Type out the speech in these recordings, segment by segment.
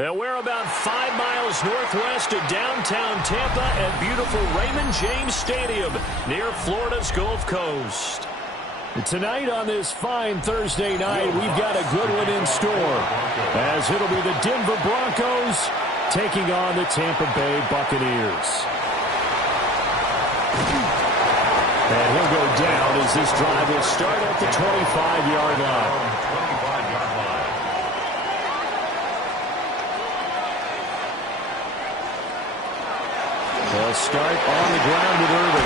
And we're about 5 miles northwest of downtown Tampa at beautiful Raymond James Stadium near Florida's Gulf Coast. Tonight on this fine Thursday night, we've got a good one in store, as it'll be the Denver Broncos taking on the Tampa Bay Buccaneers. And he'll go down as this drive will start at the 25-yard line. They'll start on the ground with Irving.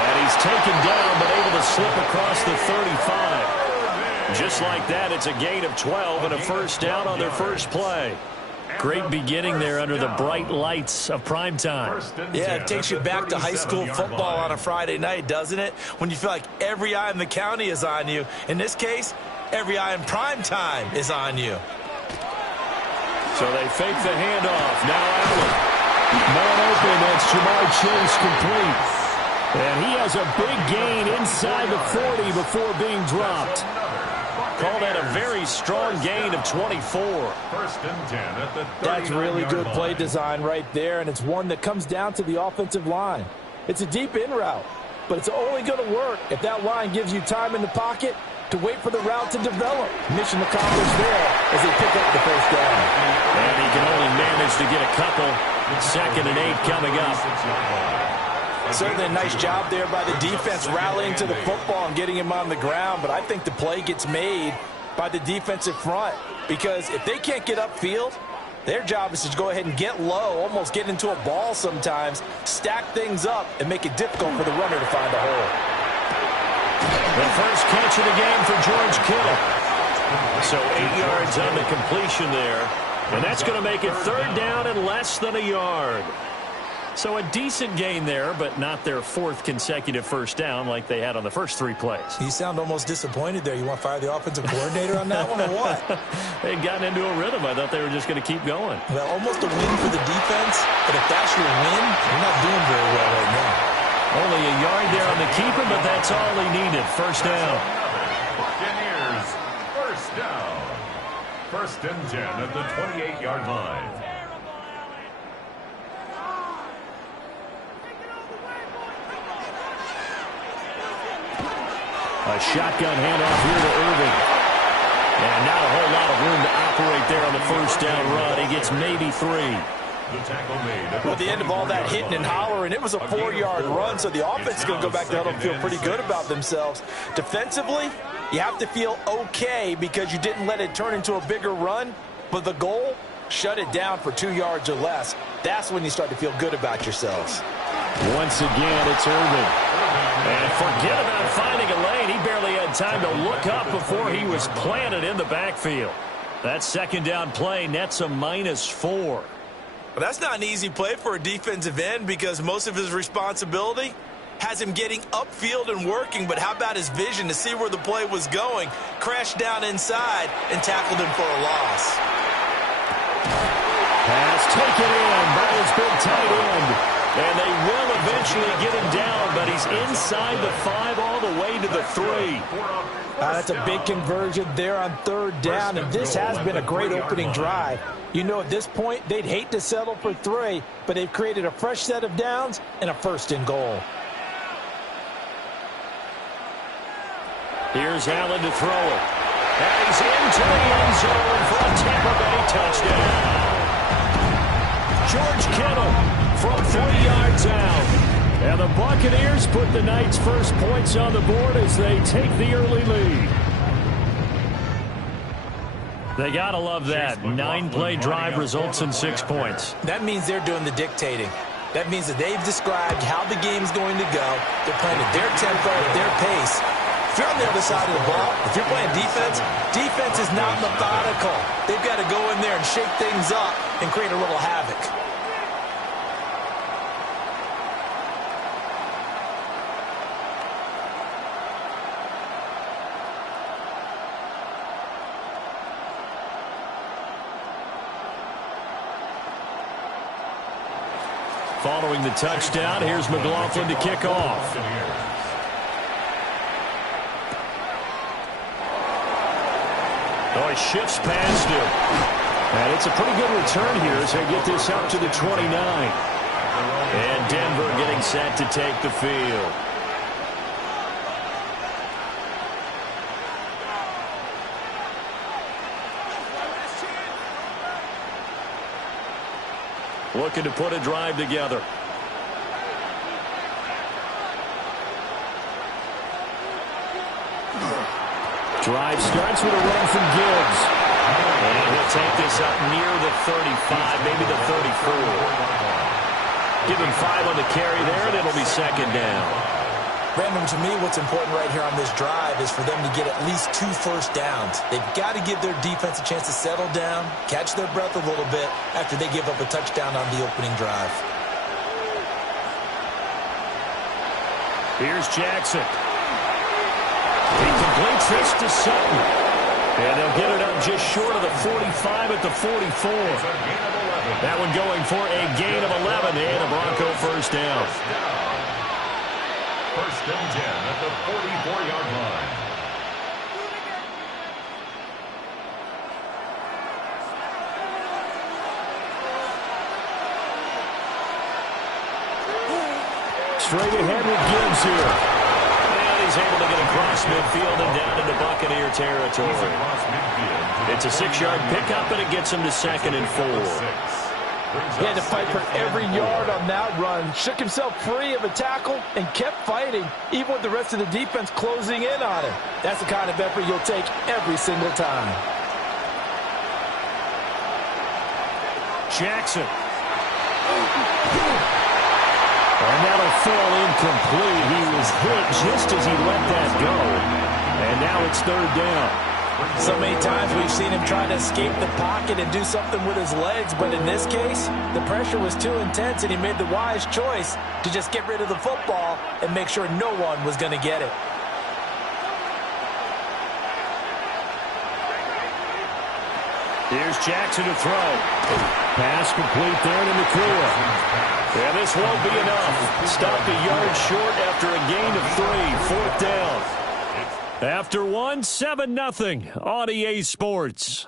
And he's taken down, but able to slip across the 35. Just like that, it's a gain of 12 and a first down on their first play. Great beginning there under the bright lights of prime time. Yeah, it takes you back to high school football on a Friday night, doesn't it? When you feel like every eye in the county is on you. In this case, every eye in prime time is on you. So they fake the handoff. Now Allen. Man open, that's Jamar Chase complete. And he has a big gain inside the 40 before being dropped. Call that a very strong gain of 24. First and 10 at the That's really good play design right there, and it's one that comes down to the offensive line. It's a deep in route, but it's only going to work if that line gives you time in the pocket to wait for the route to develop. Mission accomplished there as they pick up the first down. And he can only manage to get a couple. 2nd and 8 coming up. Certainly a nice job there by the defense rallying to the football and getting him on the ground, but I think the play gets made by the defensive front, because if they can't get upfield, their job is to go ahead and get low, almost get into a ball sometimes, stack things up, and make it difficult for the runner to find a hole. The first catch of the game for George Kittle. So 8 yards on the completion there. And that's going to make it 3rd down and less than a yard. So a decent gain there, but not their 4th consecutive first down like they had on the first 3 plays. You sound almost disappointed there. You want to fire the offensive coordinator on that one or what? They'd gotten into a rhythm. I thought they were just going to keep going. Well, almost a win for the defense, but if that's your win, you're not doing very well right now. Only a yard there on the keeper, but that's all he needed. First down. Buccaneers, first down. First and 10 at the 28-yard line. A shotgun handoff here to Irving. And not a whole lot of room to operate there on the first down run. He gets maybe 3. The tackle made. Well, at the end of all that hitting and hollering, it was a 4-yard run, so the offense is going to go back to huddle and feel pretty good about themselves. Defensively, you have to feel okay because you didn't let it turn into a bigger run, but the goal, shut it down for 2 yards or less. That's when you start to feel good about yourselves. Once again, it's Irving. And forget about finding a lane. He barely had time to look up before he was planted in the backfield. That second down play nets a -4. Well, that's not an easy play for a defensive end because most of his responsibility has him getting upfield and working, but how about his vision to see where the play was going, crashed down inside, and tackled him for a loss. Pass taken in by his big tight end. And they will eventually get him down, but he's inside the 5 all the way to the 3. That's a big conversion there on third down, and this has been a great opening drive. You know, at this point, they'd hate to settle for 3, but they've created a fresh set of downs and a first and goal. Here's Allen to throw it. And he's into the end zone for a Tampa Bay touchdown. George Kittle from 40 yards out. And the Buccaneers put the night's first points on the board as they take the early lead. They got to love that. 9-play drive results in 6 points. That means they're doing the dictating. That means that they've described how the game's going to go. They're playing at their tempo, at their pace. If you're on the other side of the ball, if you're playing defense, defense is not methodical. They've got to go in there and shake things up and create a little havoc. Following the touchdown, here's McLaughlin to kick off. Oh, he shifts past him. And it's a pretty good return here as they get this up to the 29. And Denver getting set to take the field. Looking to put a drive together. Drive starts with a run from Gibbs. And he'll take this up near the 35, maybe the 34. Give him 5 on the carry there, and it'll be second down. Brandon, to me, what's important right here on this drive is for them to get at least 2 first downs. They've got to give their defense a chance to settle down, catch their breath a little bit after they give up a touchdown on the opening drive. Here's Jackson. He completes this to Sutton. And they'll get it up just short of the 45 at the 44. That one going for a gain of 11 and a Bronco first down. First and 10 at the 44-yard line. Straight ahead with Gibbs here. And he's able to get across midfield and down into Buccaneer territory. It's a 6-yard pickup, and it gets him to second and 4. He had to fight for every yard on that run. Shook himself free of a tackle and kept fighting, even with the rest of the defense closing in on him. That's the kind of effort you'll take every single time. Jackson. And that'll fall incomplete. He was hit just as he let that go. And now it's third down. So many times we've seen him try to escape the pocket and do something with his legs, but in this case, the pressure was too intense and he made the wise choice to just get rid of the football and make sure no one was going to get it. Here's Jackson to throw. Pass complete there in the clear. And this won't be enough. Stopped a yard short after a gain of 3. Fourth down. After 1, 7-0 on EA Sports.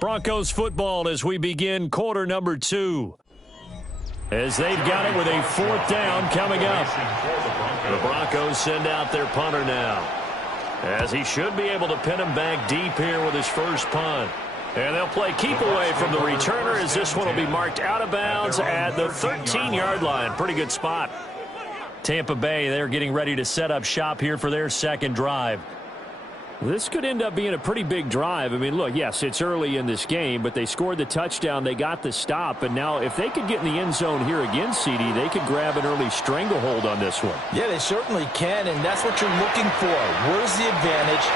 Broncos football as we begin quarter number 2. As they've got it with a fourth down coming up. The Broncos send out their punter now, as he should be able to pin him back deep here with his first punt. And they'll play keep away from the returner as this one will be marked out of bounds at the 13-yard line. Pretty good spot. Tampa Bay, they're getting ready to set up shop here for their second drive. This could end up being a pretty big drive. I mean, look, yes, it's early in this game, but they scored the touchdown. They got the stop. And now if they could get in the end zone here again, CD, they could grab an early stranglehold on this one. Yeah, they certainly can, and that's what you're looking for. Where's the advantage?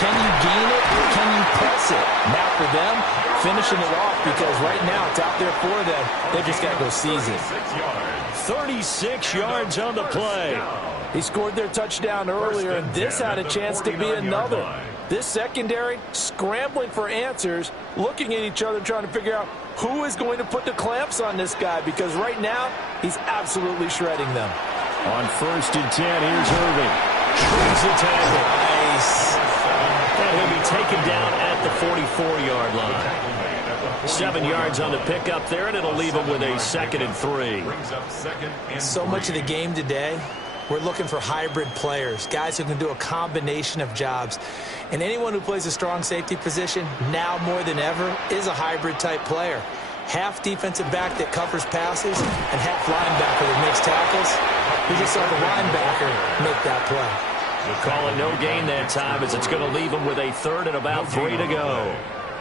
Can you gain it or can you press it? Now for them, finishing it off because right now it's out there for them. They just got to go seize it. 36 yards on the play. He scored their touchdown earlier, and this had a chance to be another. This secondary scrambling for answers, looking at each other, trying to figure out who is going to put the clamps on this guy, because right now he's absolutely shredding them. On 1st and 10, here's Irving. Shreds the tackle. Nice. And he'll be taken down at the 44-yard line. 7 yards on the pickup there, and it'll leave him with a 2nd and 3. So much of the game today, we're looking for hybrid players, guys who can do a combination of jobs. And anyone who plays a strong safety position, now more than ever, is a hybrid-type player. Half defensive back that covers passes and half linebacker that makes tackles. We just saw the linebacker make that play. We'll call it no gain that time as it's going to leave him with a 3rd and about 3 to go.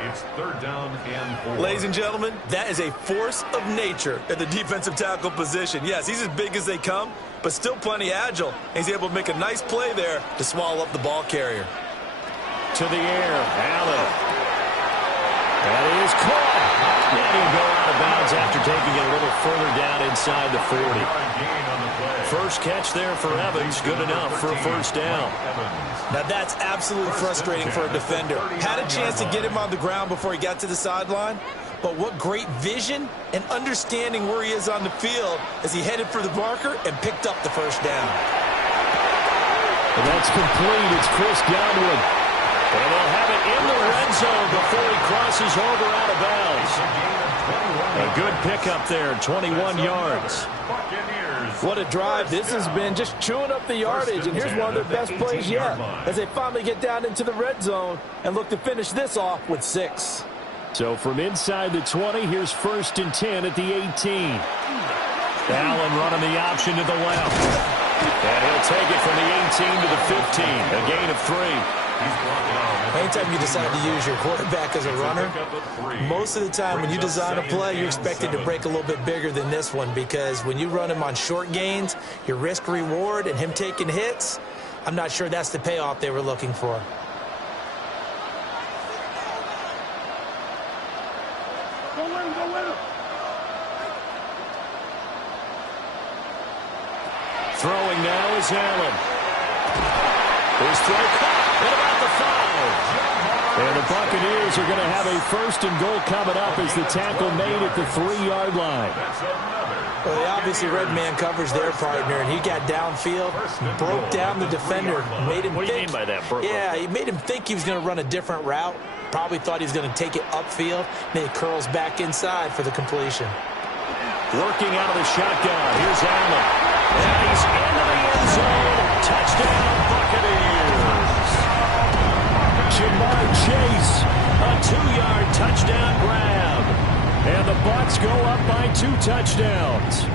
It's 3rd down and 4. Ladies and gentlemen, that is a force of nature at the defensive tackle position. Yes, he's as big as they come, but still plenty agile. He's able to make a nice play there to swallow up the ball carrier. To the air, Allen. That is caught. And he'll go out of bounds after taking it a little further down inside the 40. First catch there for Evans, good enough for a 1st down. Now that's absolutely frustrating for a defender. Had a chance to get him on the ground before he got to the sideline, but what great vision and understanding where he is on the field as he headed for the marker and picked up the 1st down. And that's complete. It's Chris Godwin. And they'll have it in the red zone before he crosses over out of bounds. A good pickup there, 21 yards. What a drive. This has been just chewing up the yardage, and here's one of their best plays yet as they finally get down into the red zone and look to finish this off with 6. So from inside the 20, here's 1st and 10 at the 18. Allen running the option to the left. And he'll take it from the 18 to the 15, a gain of 3. Anytime you decide to use your quarterback as a runner, most of the time when you design a play, you're expected to break a little bit bigger than this one, because when you run him on short gains, your risk-reward and him taking hits, I'm not sure that's the payoff they were looking for. Throwing now is Allen. His throw caught. What about the foul? And the Buccaneers are going to have a 1st and goal coming up as the tackle made at the 3-yard line. Well, they obviously red man covers their partner, and he got downfield, broke down the defender, made him What do you mean by that, Brooklyn? Yeah, he made him think he was going to run a different route. Probably thought he was going to take it upfield. Then he curls back inside for the completion. Working out of the shotgun. Here's Allen. And he's into the end zone. Touchdown, Buccaneers. Jamar Chase, a 2-yard touchdown grab. And the Bucs go up by 2 touchdowns.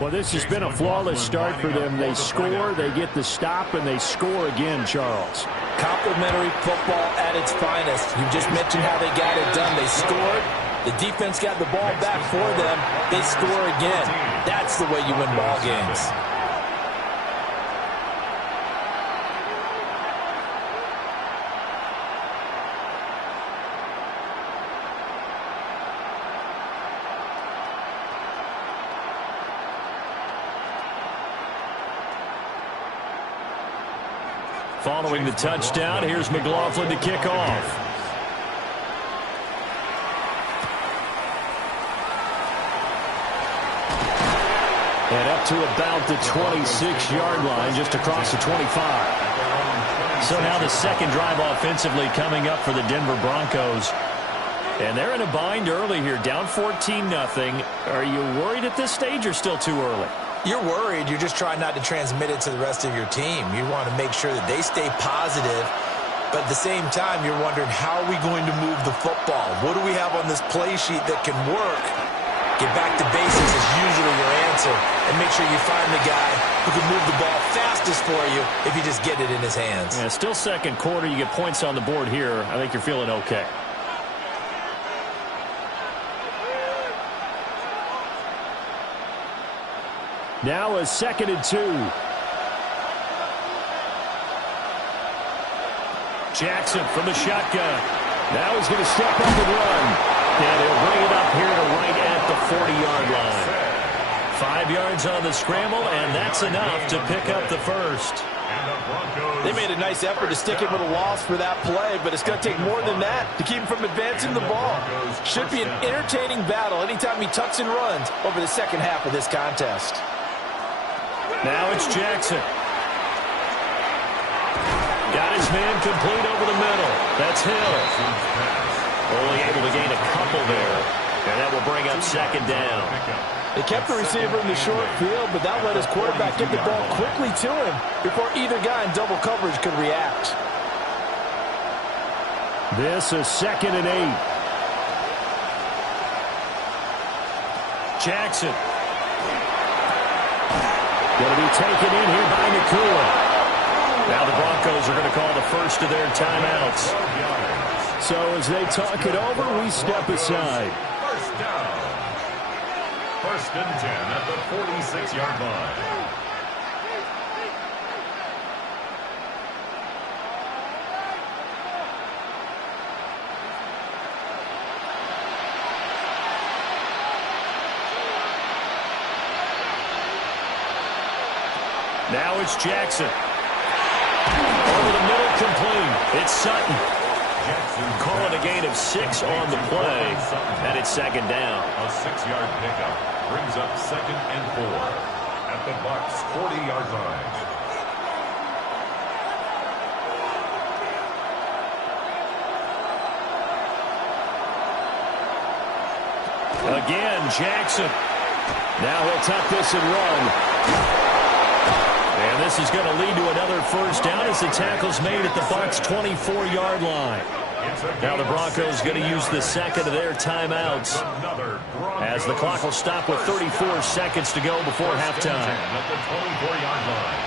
Well, this has been a flawless start for them. They score, they get the stop, and they score again, Charles. Complimentary football at its finest. You just mentioned how they got it done. They scored. The defense got the ball back for them. They score again. That's the way you win ball games. Following the touchdown, here's McLaughlin to kick off. And up to about the 26-yard line, just across the 25. So now the second drive offensively coming up for the Denver Broncos. And they're in a bind early here, down 14-0. Are you worried at this stage or still too early? You're worried. You're just trying not to transmit it to the rest of your team. You want to make sure that they stay positive But at the same time, you're wondering, how are we going to move the football? What do we have on this play sheet that can work? Get back to basics is usually your answer. And make sure you find the guy who can move the ball fastest for you if you just get it in his hands. Yeah, still second quarter. You get points on the board here. I think you're feeling okay. Now a 2nd and 2. Jackson from the shotgun. Now he's going to step up and run. And he'll bring it up here to right at the 40-yard line. 5 yards on the scramble, and that's enough to pick up the first. They made a nice effort to stick him with a loss for that play, but it's going to take more than that to keep him from advancing the ball. Should be an entertaining battle anytime he tucks and runs over the second half of this contest. Now it's Jackson. Got his man complete over the middle. That's Hill. Only able to gain a couple there. And that will bring up 2nd down. They kept the receiver in the short field, but that let his quarterback get the ball quickly to him before either guy in double coverage could react. This is 2nd and 8. Jackson. Going to be taken in here by Nakua. Now the Broncos are going to call the first of their timeouts. So as they talk it over, we step aside. First down. 1st and 10 at the 46-yard line. Now it's Jackson. Over the middle, complete. It's Sutton. Calling a gain of 6 on the play, and it's 2nd down. A 6-yard pickup brings up 2nd and 4 at the Bucs' 40-yard line. Again, Jackson. Now he'll tuck this and run. And this is going to lead to another first down as the tackle's made at the Bucs' 24-yard line. Now the Broncos going to use the second of their timeouts as the clock will stop with 34 seconds to go before halftime. At the 24-yard line.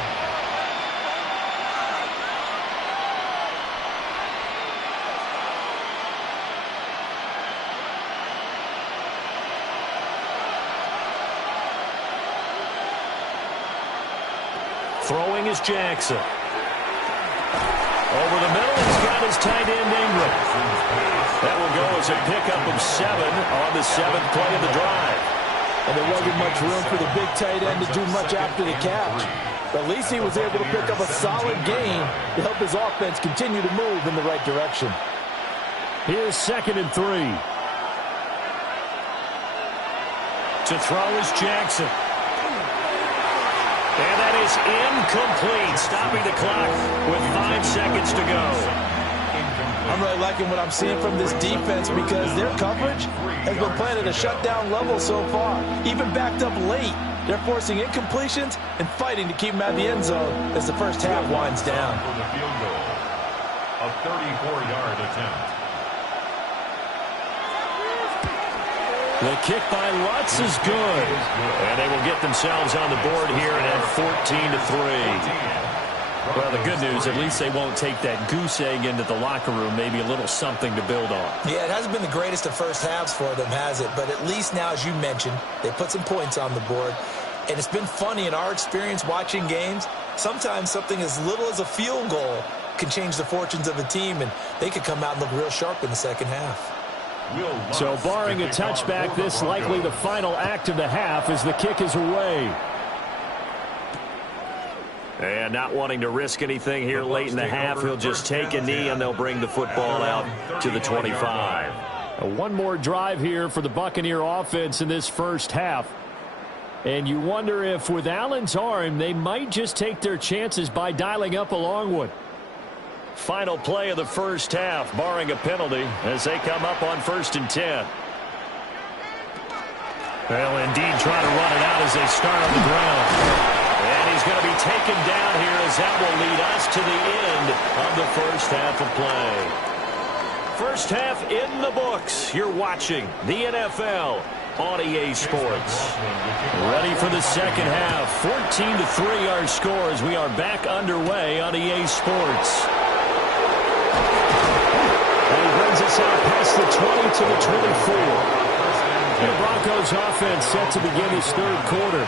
Throwing is Jackson. Over the middle, he's got his tight end Ingram. That will go as a pickup of 7 on the 7th play of the drive. And there wasn't much room for the big tight end to do much after the catch. But at least he was able to pick up a solid gain to help his offense continue to move in the right direction. Here's 2nd and 3. To throw is Jackson. And that is incomplete, stopping the clock with 5 seconds to go. I'm really liking what I'm seeing from this defense because their coverage has been playing at a shutdown level so far. Even backed up late, they're forcing incompletions and fighting to keep them out of the end zone as the first half winds down. For the field goal, a 34-yard attempt. The kick by Lutz is good. And they will get themselves on the board here at 14-3. Well, the good news, at least they won't take that goose egg into the locker room. Maybe a little something to build on. Yeah, it hasn't been the greatest of first halves for them, has it? But at least now, as you mentioned, they put some points on the board. And it's been funny in our experience watching games. Sometimes something as little as a field goal can change the fortunes of a team, and they could come out and look real sharp in the second half. So barring a touchback, this likely the final act of the half as the kick is away. And not wanting to risk anything here late in the half, he'll just take a knee and they'll bring the football out to the 25. One more drive here for the Buccaneer offense in this first half. And you wonder if with Allen's arm, they might just take their chances by dialing up a long one. Final play of the first half, barring a penalty, as they come up on 1st and 10. Well, indeed, trying to run it out as they start on the ground. And he's is going to be taken down here as that will lead us to the end of the first half of play. First half in the books. You're watching the NFL on EA Sports. Ready for the second half. 14-3 our score as we are back underway on EA Sports. And he brings us out past the 20 to the 24. The Broncos offense set to begin this third quarter.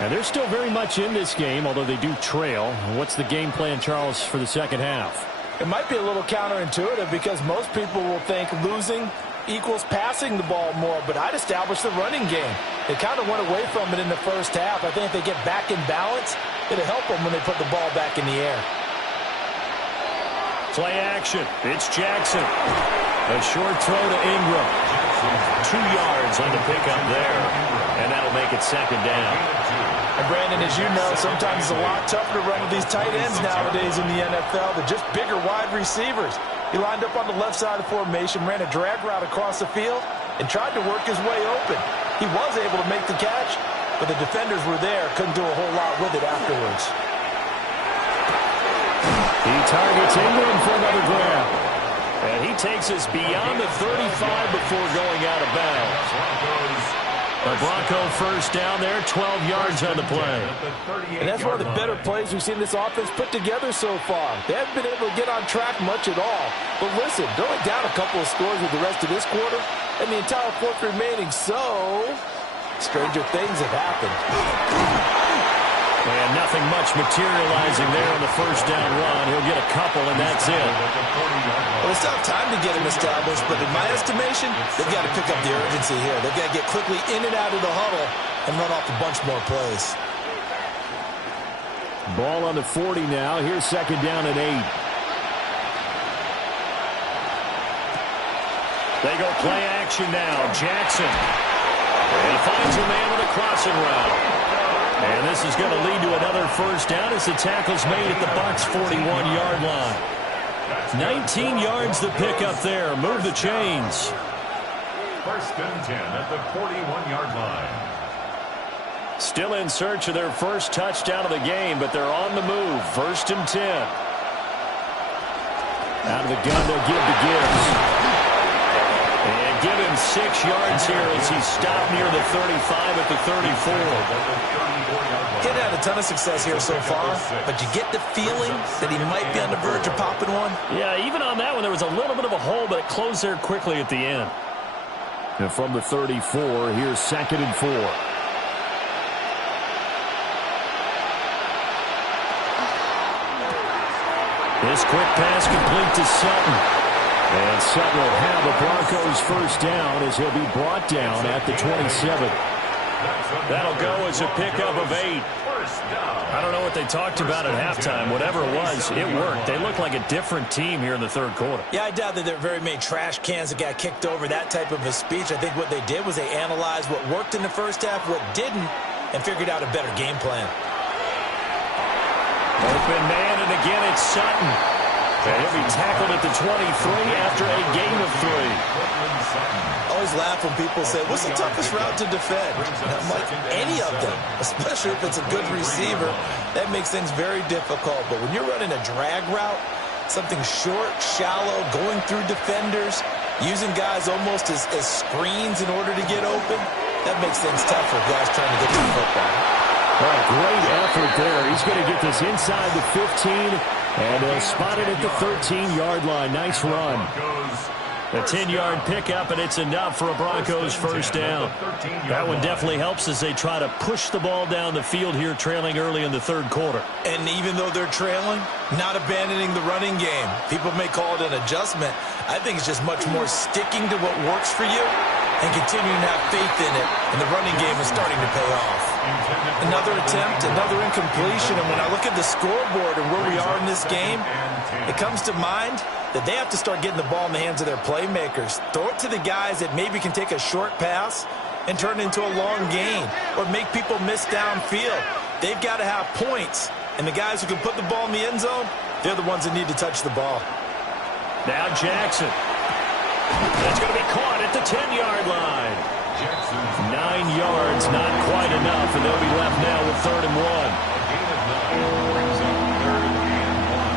And they're still very much in this game, although they do trail. What's the game plan, Charles, for the second half? It might be a little counterintuitive because most people will think losing equals passing the ball more, but I'd establish the running game. They kind of went away from it in the first half. I think if they get back in balance, it'll help them when they put the ball back in the air. Play action. It's Jackson. A short throw to Ingram. 2 yards on the pickup there, and that'll make it second down. And Brandon, as you know, sometimes it's a lot tougher to run with these tight ends nowadays in the NFL. They're just bigger wide receivers. He lined up on the left side of the formation, ran a drag route across the field, and tried to work his way open. He was able to make the catch, but the defenders were there, couldn't do a whole lot with it afterwards. He targets Ingram for another grab. And he takes us beyond the 35 before going out of bounds. A Bronco first down there, 12 yards on the play. And that's one of the better plays we've seen this offense put together so far. They haven't been able to get on track much at all. But listen, they're only down a couple of scores with the rest of this quarter and the entire fourth remaining. So, stranger things have happened. And nothing much materializing there on the first down run. He'll get a couple, and that's it. Well, they still have time to get him established, but in my estimation, they've got to pick up the urgency here. They've got to get quickly in and out of the huddle and run off a bunch more plays. Ball on the 40 now. Here's second down at 8. They go play action now. Jackson. And he finds a man with a crossing route. And this is going to lead to another first down as the tackle's made at the Bucs' 41-yard line. 19 yards the pickup there. Move the chains. First and 10 at the 41-yard line. Still in search of their first touchdown of the game, but they're on the move. First and 10. Out of the gun, they'll give to Gibbs. And give him 6 yards here as he's stopped near the 35 at the 34. Getting had a ton of success here so far, but you get the feeling that he might be on the verge of popping one. Yeah, even on that one, there was a little bit of a hole, but it closed there quickly at the end. And from the 34, here's second and 4. This quick pass complete to Sutton. And Sutton will have the Broncos first down as he'll be brought down at the 27. That'll go as a pickup of 8. I don't know what they talked about at halftime. Whatever it was, it worked. They look like a different team here in the third quarter. Yeah, I doubt that there are very many trash cans that got kicked over, that type of a speech. I think what they did was they analyzed what worked in the first half, what didn't, and figured out a better game plan. Open man, and again it's Sutton. And he'll be tackled at the 23 after a gain of 3. I always laugh when people say, what's the toughest route to defend? And I'm like, any of them, especially if it's a good receiver. That makes things very difficult. But when you're running a drag route, something short, shallow, going through defenders, using guys almost as screens in order to get open, that makes things tough for guys trying to get to the football. All right, great effort there. He's going to get this inside the 15, and they'll spot it at the 13-yard line. Nice run. A 10-yard pickup, and it's enough for a Broncos first down. That one definitely helps as they try to push the ball down the field here, trailing early in the third quarter. And even though they're trailing, not abandoning the running game. People may call it an adjustment. I think it's just much more sticking to what works for you and continuing to have faith in it. And the running game is starting to pay off. Another attempt, another incompletion. And when I look at the scoreboard and where we are in this game, it comes to mind that they have to start getting the ball in the hands of their playmakers. Throw it to the guys that maybe can take a short pass and turn it into a long gain or make people miss downfield. They've got to have points. And the guys who can put the ball in the end zone, they're the ones that need to touch the ball. Now Jackson. That's going to be caught at the 10-yard line. 9 yards, not quite enough, and they'll be left now with 3rd and 1. Brings up 3rd and 1.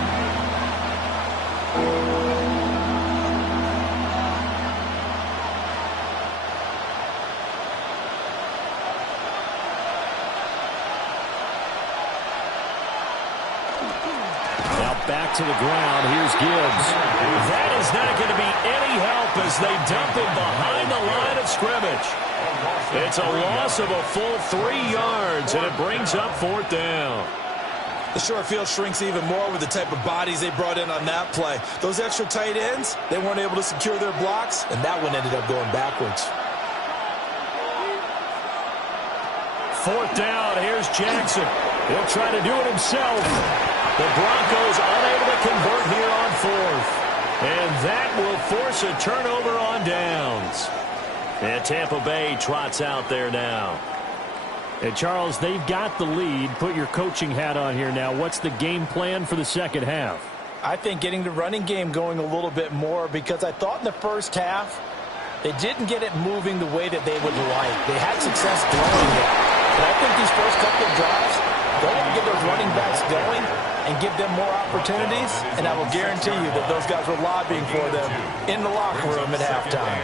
Back to the ground. Here's Gibbs. That is not going to be any help as they dump him behind the line of scrimmage. It's a loss of a full 3 yards, and it brings up 4th down. The short field shrinks even more with the type of bodies they brought in on that play. Those extra tight ends, they weren't able to secure their blocks, and that one ended up going backwards. 4th down. Here's Jackson. He'll try to do it himself. The Broncos unable to convert here on 4th. And that will force a turnover on downs. And Tampa Bay trots out there now. And Charles, they've got the lead. Put your coaching hat on here now. What's the game plan for the second half? I think getting the running game going a little bit more, because I thought in the first half they didn't get it moving the way that they would like. They had success throwing it. But I think these first couple of drives, they want to get those running backs going and give them more opportunities, and I will guarantee you that those guys were lobbying for them in the locker room at halftime.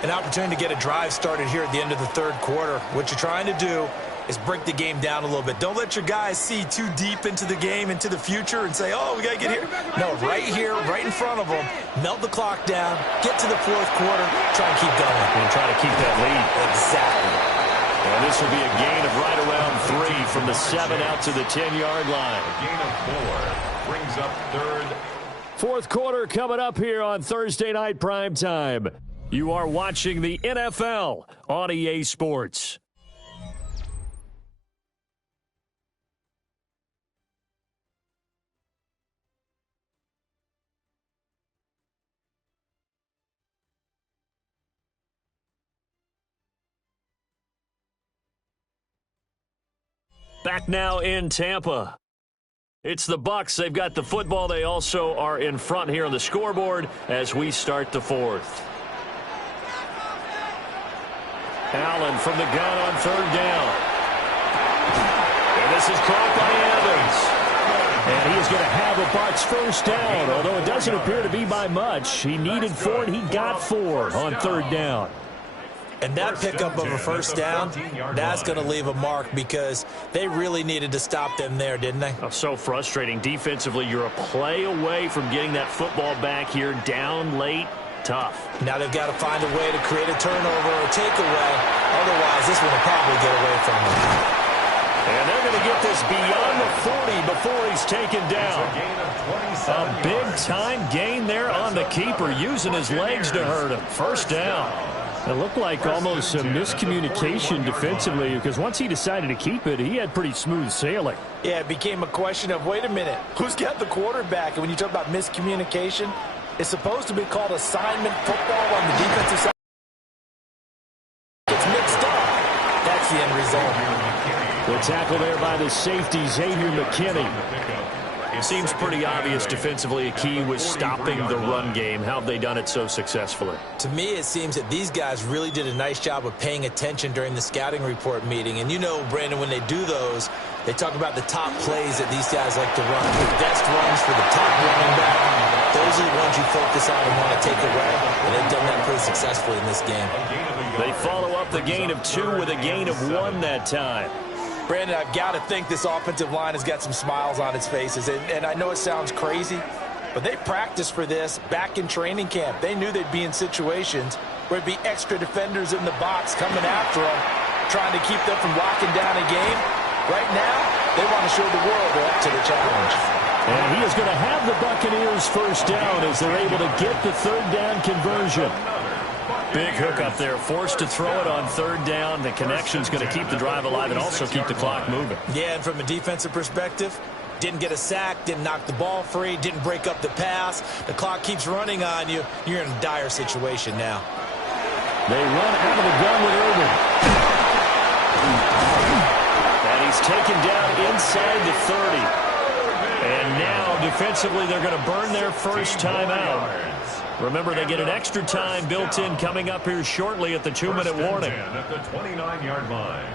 An opportunity to get a drive started here at the end of the 3rd quarter. What you're trying to do is break the game down a little bit. Don't let your guys see too deep into the game, into the future, and say, oh, we got to get here. No, right here, right in front of them, melt the clock down, get to the 4th quarter, try and keep going. And try to keep that lead. Exactly. And this will be a gain of right around 3 from the 7 out to the 10-yard line. A gain of 4 brings up 3rd. 4th quarter coming up here on Thursday Night Prime Time. You are watching the NFL on EA Sports. Back now in Tampa. It's the Bucs. They've got the football. They also are in front here on the scoreboard as we start the 4th. Allen from the gun on 3rd down. And this is caught by Evans. And he is going to have a Bucs first down, although it doesn't appear to be by much. He needed 4, and he got 4 on 3rd down. And that pickup of a first down, that's going to leave a mark, because they really needed to stop them there, didn't they? Oh, so frustrating. Defensively, you're a play away from getting that football back here, down late. Tough. Now they've got to find a way to create a turnover or takeaway. Otherwise, this one will probably get away from them. And they're going to get this beyond the 40 before he's taken down. A big-time gain there on the keeper, using his legs to hurt him. First down. It looked like almost a miscommunication defensively, because once he decided to keep it, he had pretty smooth sailing. Yeah, it became a question of, wait a minute, who's got the quarterback? And when you talk about miscommunication, it's supposed to be called assignment football on the defensive side. It's mixed up. That's the end result. The tackle there by the safety, Xavier McKinney. It seems pretty obvious defensively a key was stopping the run game. How have they done it so successfully? To me, it seems that these guys really did a nice job of paying attention during the scouting report meeting. And you know, Brandon, when they do those, they talk about the top plays that these guys like to run. The best runs for the top running back. Those are the ones you focus on and want to take away. And they've done that pretty successfully in this game. They follow up the gain of 2 with a gain of 1 that time. Brandon, I've got to think this offensive line has got some smiles on its faces. And I know it sounds crazy, but they practiced for this back in training camp. They knew they'd be in situations where it'd be extra defenders in the box coming after them, trying to keep them from locking down a game. Right now, they want to show the world they're up to the challenge. And he is going to have the Buccaneers first down as they're able to get the 3rd down conversion. Big hook up there, forced to throw it on 3rd down. The connection's going to keep the drive alive and also keep the clock moving. Yeah, and from a defensive perspective, didn't get a sack, didn't knock the ball free, didn't break up the pass. The clock keeps running on you. You're in a dire situation now. They run out of the gun with Irvin. And he's taken down inside the 30. And now, defensively, they're going to burn their first timeout. Remember, they get an extra time built in coming up here shortly at the 2-minute warning. At the 29-yard line.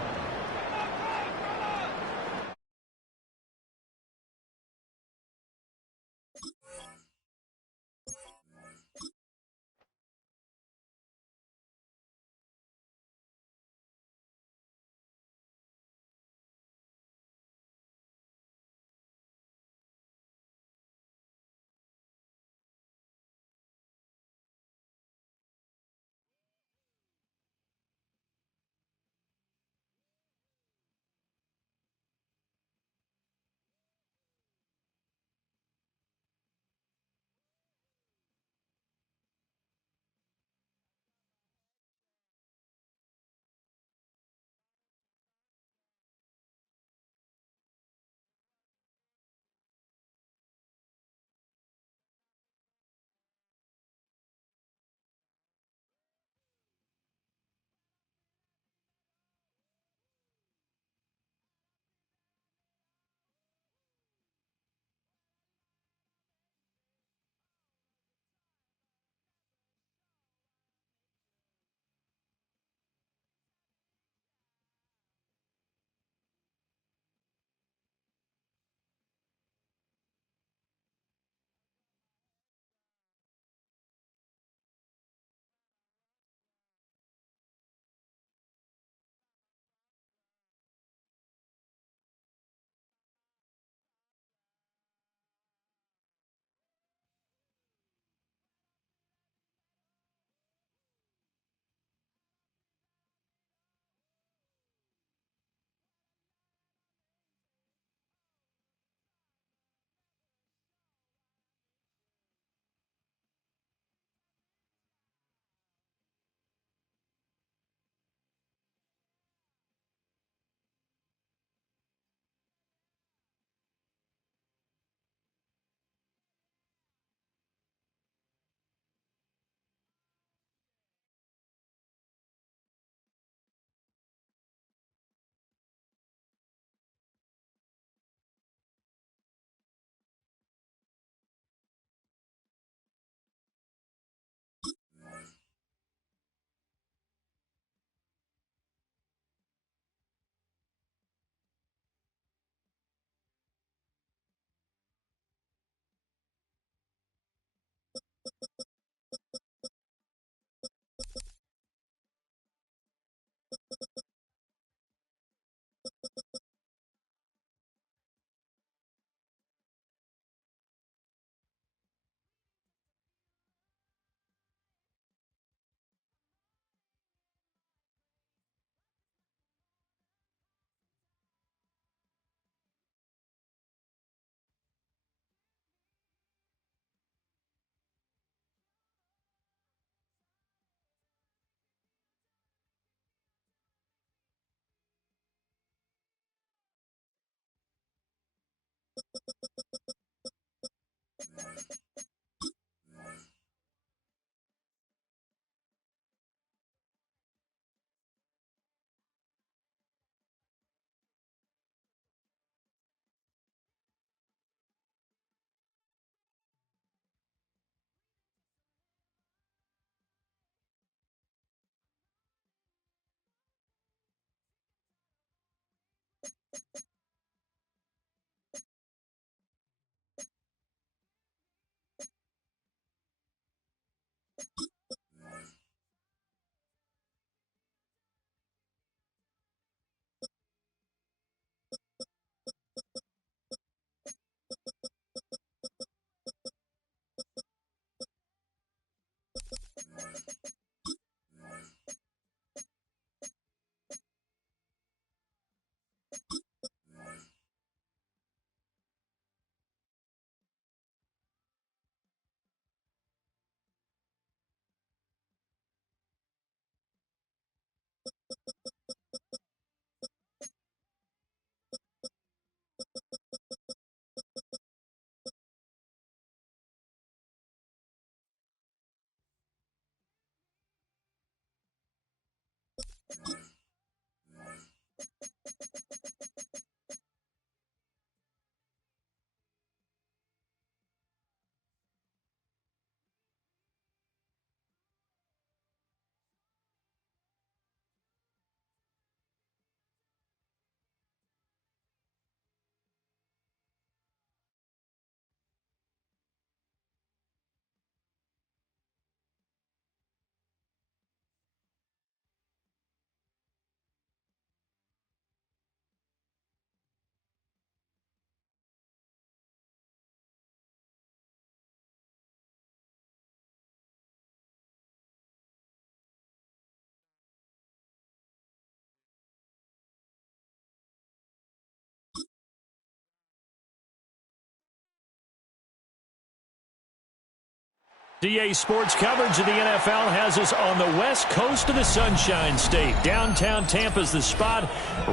DA Sports coverage of the NFL has us on the west coast of the Sunshine State. Downtown Tampa's the spot,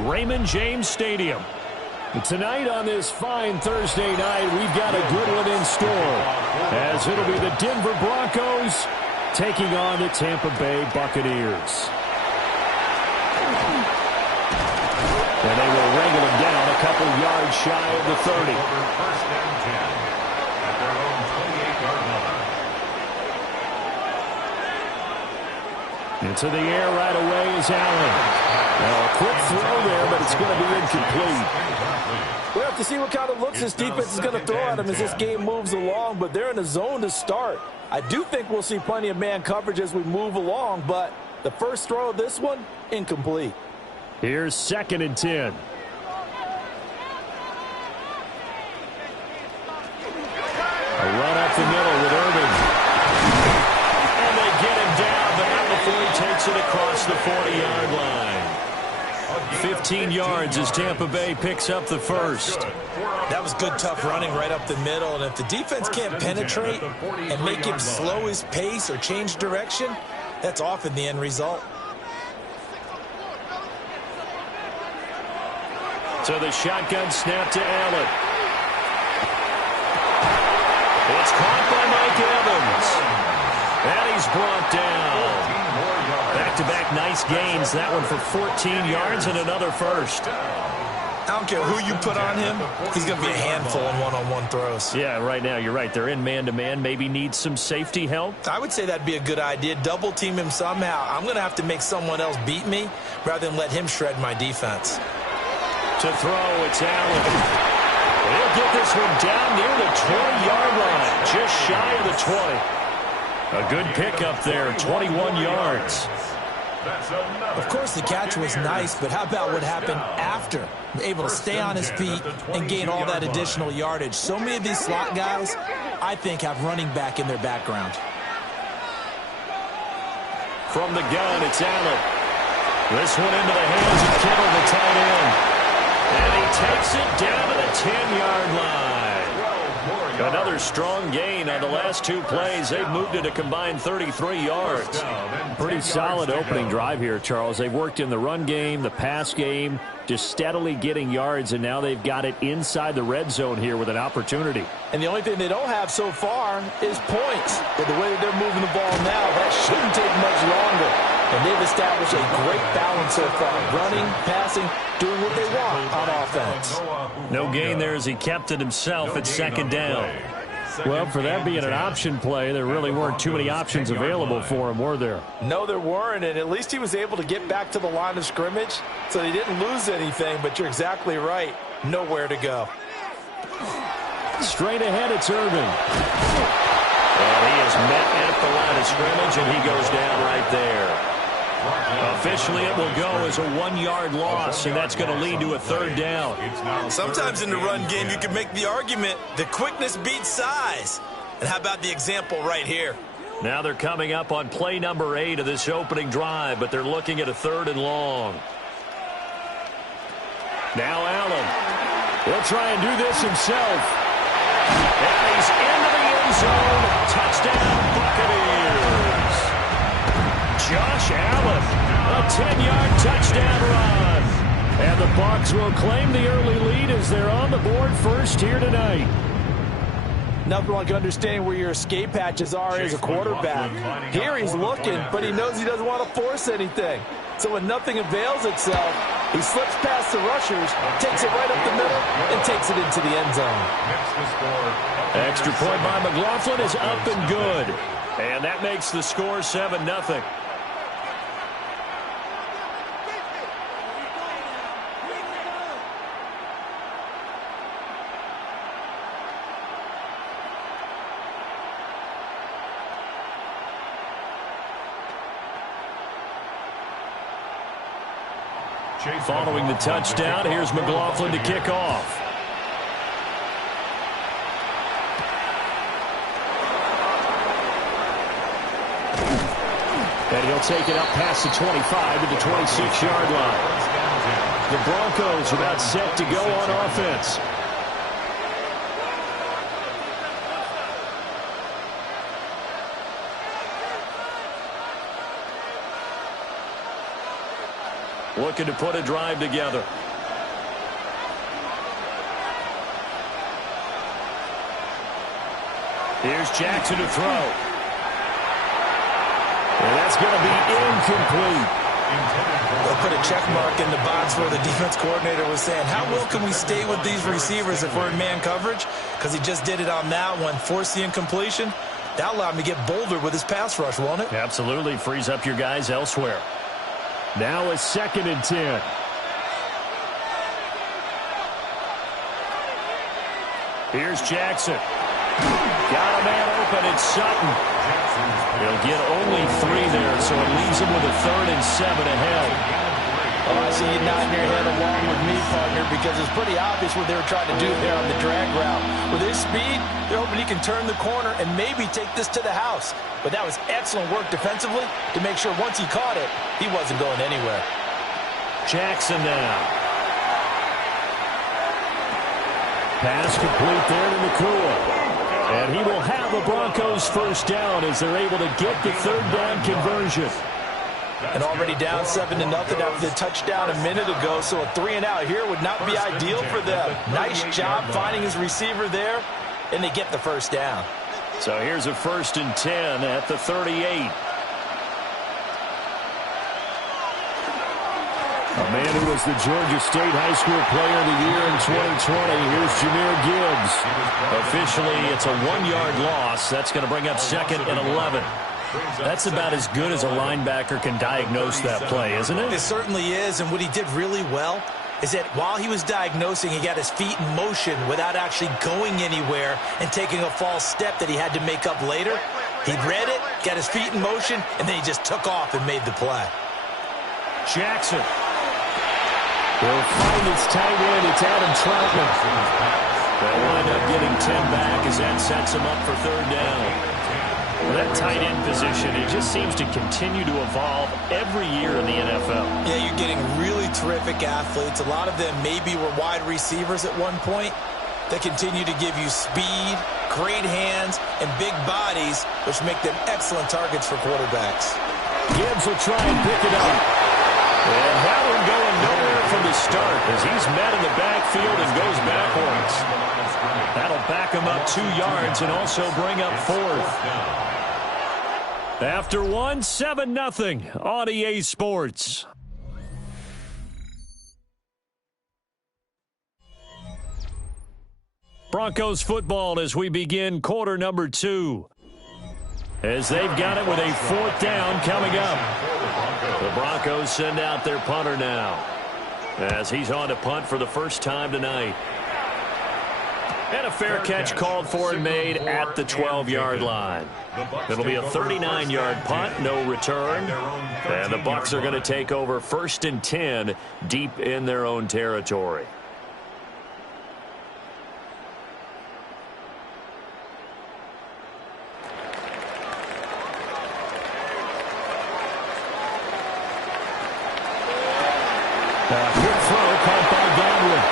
Raymond James Stadium. Tonight on this fine Thursday night, we've got a good one in store, as it'll be the Denver Broncos taking on the Tampa Bay Buccaneers. And they will wrangle them down a couple yards shy of the 30. First and 10 at their own 28-yard line. Into the air right away is Allen. Now, a quick throw there, but it's going to be incomplete. We'll have to see what kind of looks this defense is going to throw at him as this game moves along, but they're in a zone to start. I do think we'll see plenty of man coverage as we move along, but the first throw of this one, incomplete. Here's 2nd and 10. A run up the middle with Irving. And they get him down, but not before he takes it across the 40-yard line. 15 yards as Tampa Bay picks up the first. That was good, tough running right up the middle. And if the defense can't penetrate and make him slow his pace or change direction, that's often the end result. So the shotgun snap to Allen. It's caught by Mike Evans. And he's brought down. Back-to-back nice gains. That one for 14 yards and another first. I don't care who you put on him. He's going to be a handful in one-on-one throws. Yeah, right now, you're right. They're in man-to-man. Maybe needs some safety help. I would say that'd be a good idea. Double team him somehow. I'm going to have to make someone else beat me rather than let him shred my defense. To throw, it's Allen. He'll get this one down near the 20-yard line, just shy of the 20. A good pickup there, 21 yards. Of course, the catch was nice, but how about what happened after? Able to stay on his feet and gain all that additional yardage. So many of these slot guys, I think, have running back in their background. From the gun, it's Allen. This one into the hands of Kittle, the tight end. And he takes it down to the 10-yard line. Another strong gain on the last two plays. They've moved it a combined 33 yards. Pretty solid opening drive here, Charles. They've worked in the run game, the pass game, just steadily getting yards, and now they've got it inside the red zone here with an opportunity. And the only thing they don't have so far is points. But the way that they're moving the ball now, that shouldn't take much longer. And they've established a great balance so far. Running, passing, doing what they want on offense. No gain there as he kept it himself at second down. Well, for that being an option play, there really weren't too many options available for him, were there? No, there weren't, and at least he was able to get back to the line of scrimmage, so they didn't lose anything, but you're exactly right. Nowhere to go. Straight ahead, it's Irvin. And he is met at the line of scrimmage, and he goes down right there. Officially, it will go as a 1-yard loss, and that's going to lead to a third down. Sometimes in the run game, you can make the argument that quickness beats size. And how about the example right here? Now they're coming up on play number 8 of this opening drive, but they're looking at a 3rd and long. Now Allen. He'll try and do this himself. And he's into the end zone. Touchdown, Buccaneers. Josh Allen, a 10-yard touchdown run. And the Bucs will claim the early lead as they're on the board first here tonight. Nothing like understanding where your escape hatches are as a quarterback. Here he's looking, but he knows he doesn't want to force anything. So when nothing avails itself, he slips past the rushers, takes it right up the middle, and takes it into the end zone. Extra point by McLaughlin is up and good. And that makes the score 7-0. Following the touchdown, here's McLaughlin to kick off. And he'll take it up past the 25 to the 26-yard line. The Broncos are about set to go on offense. Looking to put a drive together. Here's Jackson to throw. And that's going to be incomplete. They'll put a check mark in the box where the defense coordinator was saying, how well can we stay with these receivers if we're in man coverage? Because he just did it on that one, forced the incompletion. That allowed him to get bolder with his pass rush, won't it? Absolutely. Frees up your guys elsewhere. Now a 2nd and 10. Here's Jackson. Got a man open. It's Sutton. He'll get only 3 there, so it leaves him with a 3rd and 7 ahead. Oh, I see you nodding your head along with me, partner, because it's pretty obvious what they were trying to do there on the drag route. With his speed, they're hoping he can turn the corner and maybe take this to the house. But that was excellent work defensively to make sure once he caught it, he wasn't going anywhere. Jackson now. Pass complete there to Nakua. And he will have the Broncos first down as they're able to get the 3rd down conversion. And already down 7-0 after the touchdown a minute ago, so a 3-and-out here would not be ideal for them. Nice job finding his receiver there, and they get the first down. So here's a 1st and 10 at the 38. A man who was the Georgia State High School Player of the Year in 2020. Here's Jahmyr Gibbs. Officially, it's a 1-yard loss. That's going to bring up 2nd and 11. That's about as good as a linebacker can diagnose that play, isn't it? It certainly is, and what he did really well is that while he was diagnosing, he got his feet in motion without actually going anywhere and taking a false step that he had to make up later. He read it, got his feet in motion, and then he just took off and made the play. Jackson. He'll find its tight end. It's Adam Troutman. They'll wind up getting 10 back as that sets him up for third down. Well, that tight end position, it just seems to continue to evolve every year in the NFL. Yeah, you're getting really terrific athletes. A lot of them maybe were wide receivers at one point. They continue to give you speed, great hands, and big bodies, which make them excellent targets for quarterbacks. Gibbs will try and pick it up. And that one going nowhere from the start as he's met in the backfield and goes backwards. That'll back him up 2 yards and also bring up fourth. After one, 7-0 on EA Sports. Broncos football as we begin quarter number 2. As they've got it with a fourth down coming up. The Broncos send out their punter now as he's on to punt for the first time tonight. And a fair catch called for and made at the 12-yard line. It'll be a 39-yard punt, no return. And the Bucs are going to take over 1st and 10 deep in their own territory. Quick throw caught by Godwin.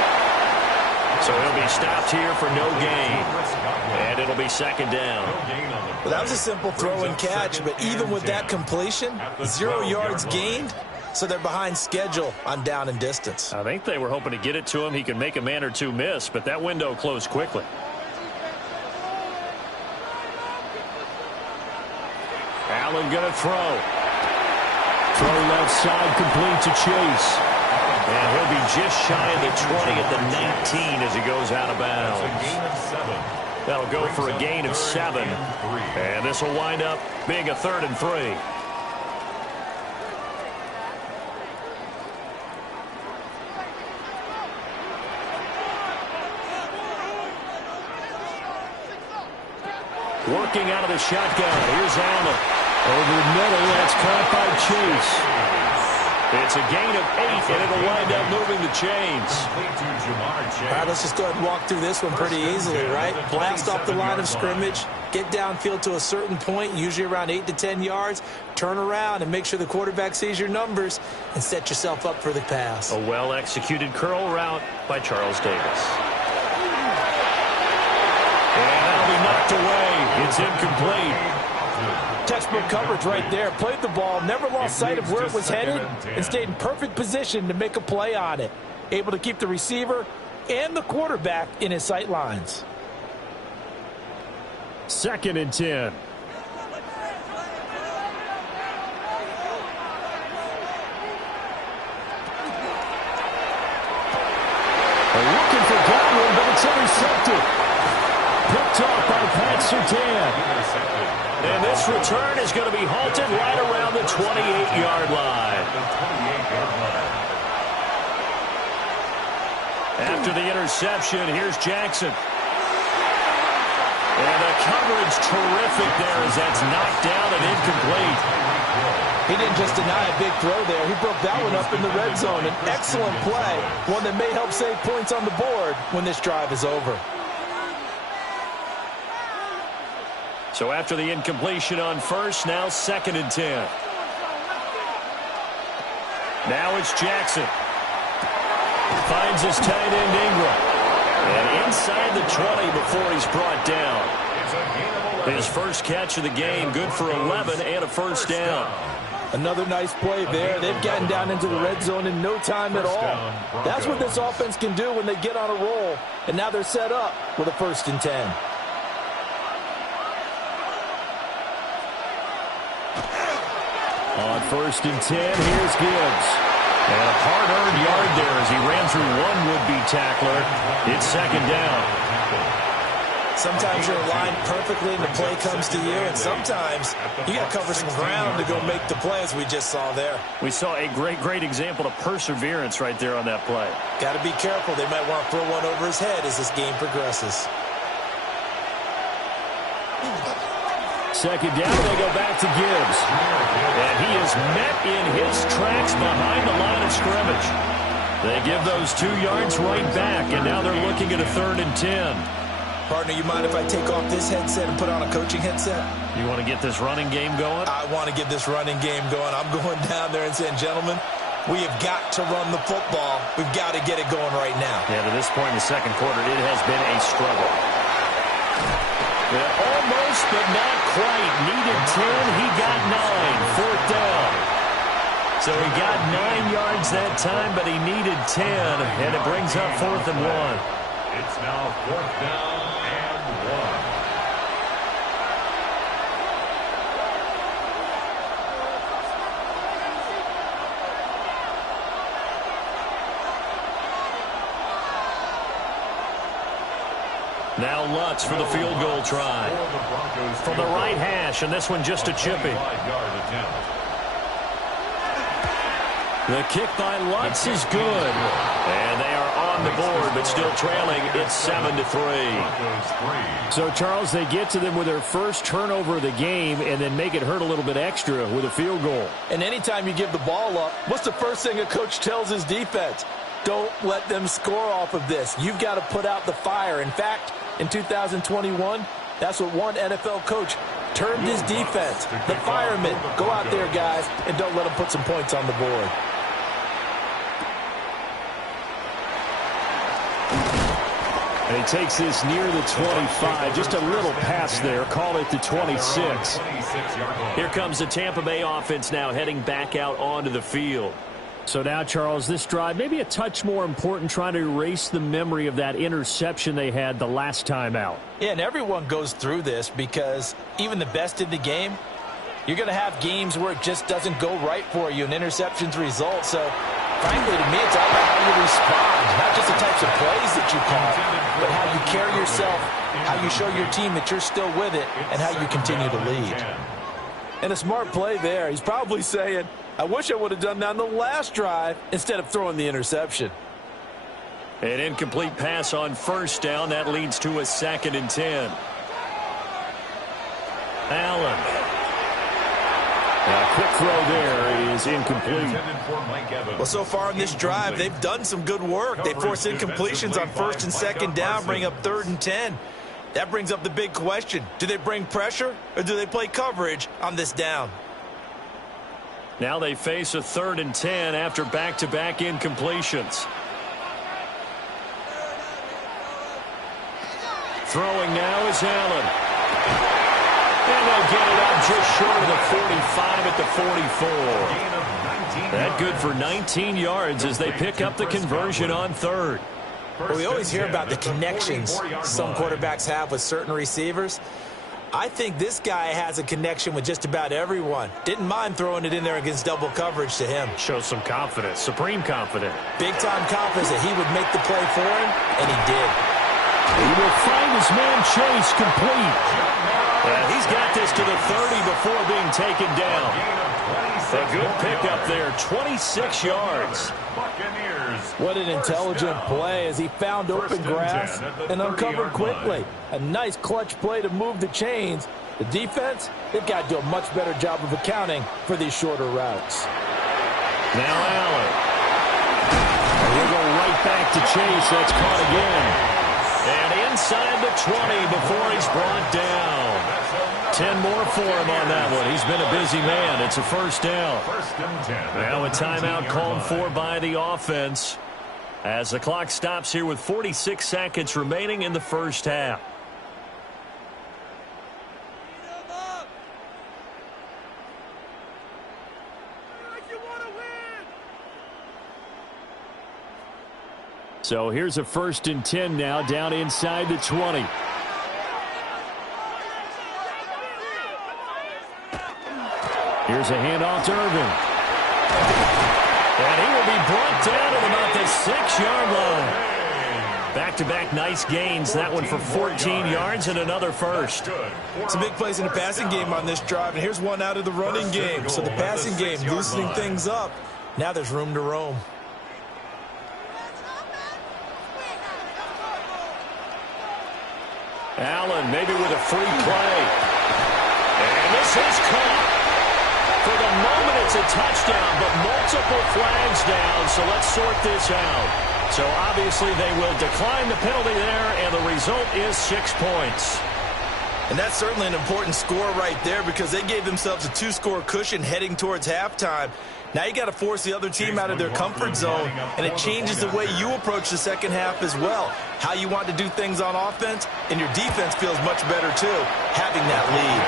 So he'll be stopped here for no gain. And it'll be 2nd down. Well, that was a simple throw and catch, but even with that completion, 0 yards gained, so they're behind schedule on down and distance. I think they were hoping to get it to him. He could make a man or two miss, but that window closed quickly. Allen going to throw. Throw left side complete to Chase. And he'll be just shy of the 20 at the 19 as he goes out of bounds. That'll go for a gain of 7. And this will wind up being a 3rd and 3. Working out of the shotgun. Here's Allen. Over the middle, that's caught by Chase. It's a gain of 8, and it'll wind up moving the chains. All right, let's just go ahead and walk through this one pretty easily, right? Blast off the line of scrimmage, get downfield to a certain point, usually around 8 to 10 yards, turn around and make sure the quarterback sees your numbers and set yourself up for the pass. A well-executed curl route by Charles Davis. And that'll be knocked away. It's incomplete. Textbook coverage right there. Played the ball, never lost sight of where it was headed, and stayed in perfect position to make a play on it. Able to keep the receiver and the quarterback in his sight lines. 2nd and 10. They're looking for Godwin, but it's intercepted. Picked off by Pat Surtain. And this return is going to be halted right around the 28-yard line. After the interception, here's Jackson. And the coverage terrific there as that's knocked down and incomplete. He didn't just deny a big throw there. He broke that one up in the red zone. An excellent play, one that may help save points on the board when this drive is over. So after the incompletion on first, now 2nd and 10. Now it's Jackson. Finds his tight end Ingram. And inside the 20 before he's brought down. His first catch of the game, good for 11 and a first down. Another nice play there. They've gotten down into the red zone in no time at all. That's what this offense can do when they get on a roll. And now they're set up with a 1st and 10. On 1st and 10, here's Gibbs. And a hard-earned yard there as he ran through one would-be tackler. It's 2nd down. Sometimes you're aligned perfectly and the play comes to you, and sometimes you got to cover some ground to go make the play, as we just saw there. We saw a great example of perseverance right there on that play. Got to be careful. They might want to throw one over his head as this game progresses. second down. They go back to Gibbs. And he is met in his tracks behind the line of scrimmage. They give those 2 yards right back, and now they're looking at a 3rd and 10. Partner, you mind if I take off this headset and put on a coaching headset? You want to get this running game going? I want to get this running game going. I'm going down there and saying, gentlemen, we have got to run the football. We've got to get it going right now. Yeah, to this point in the second quarter, it has been a struggle. Yeah, almost, but not quite. Needed 10. He got 9. 4th down. So he got 9 yards that time, but he needed 10, and it brings up 4th and 1. It's now 4th down and 1. Now Lutz for the field goal try. From the right hash, and this one just a chippy. The kick by Lutz is good. And they are on the board, but still trailing. It's 7-3. So, Charles, they get to them with their first turnover of the game and then make it hurt a little bit extra with a field goal. And anytime you give the ball up, what's the first thing a coach tells his defense? Don't let them score off of this. You've got to put out the fire. In fact, in 2021, that's what one NFL coach termed his defense. The firemen. Go out there, guys, and don't let them put some points on the board. And he takes this near the 25. Just a little pass there. Call it the 26. Here comes the Tampa Bay offense now heading back out onto the field. So now, Charles, this drive maybe a touch more important, trying to erase the memory of that interception they had the last time out. Yeah, and everyone goes through this because even the best in the game, you're going to have games where it just doesn't go right for you, and interceptions result. So, frankly, to me, it's all about how you respond, not just the types of plays that you call, but how you carry yourself, how you show your team that you're still with it, and how you continue to lead. And a smart play there. He's probably saying, I wish I would have done that on the last drive instead of throwing the interception. An incomplete pass on first down. That leads to a 2nd and 10. Allen. A quick throw there is incomplete. Well, so far in this drive, they've done some good work. They force incompletions on 1st and 2nd down, bring up 3rd and 10. That brings up the big question. Do they bring pressure or do they play coverage on this down? Now they face a 3rd and 10 after back-to-back incompletions. Throwing now is Allen. And they'll get it up just short of the 45 at the 44. That good for 19 yards as they pick up the conversion on 3rd. Well, we always hear about the connections some quarterbacks have with certain receivers. I think this guy has a connection with just about everyone. Didn't mind throwing it in there against double coverage to him. Shows some confidence, supreme confidence. Big-time confidence that he would make the play for him, and he did. He will find his man Chase complete. And he's got this to the 30 before being taken down. A good pickup there, 26 yards. What an intelligent play as he found open grass and uncovered quickly. A nice clutch play to move the chains. The defense, they've got to do a much better job of accounting for these shorter routes. Now Allen. He'll go right back to Chase. That's caught again. And inside the 20 before he's brought down. 10 more for him on that one. He's been a busy man. It's a 1st down. Now a timeout called for by the offense as the clock stops here with 46 seconds remaining in the first half. So here's a 1st and 10 now down inside the 20. Here's a handoff to Irvin. And he will be brought down at about the 6-yard line. Back-to-back nice gains. That one for 14 yards and another first. Some big plays in the passing game on this drive, and here's one out of the running game. So the passing game loosening things up. Now there's room to roam. Allen maybe with a free play. And this is caught. For the moment, it's a touchdown, but multiple flags down, so let's sort this out. So obviously they will decline the penalty there, and the result is 6 points. And that's certainly an important score right there because they gave themselves a 2-score cushion heading towards halftime. Now you got to force the other team out of their comfort zone, and it changes the way you approach the second half as well. How you want to do things on offense, and your defense feels much better too, having that lead.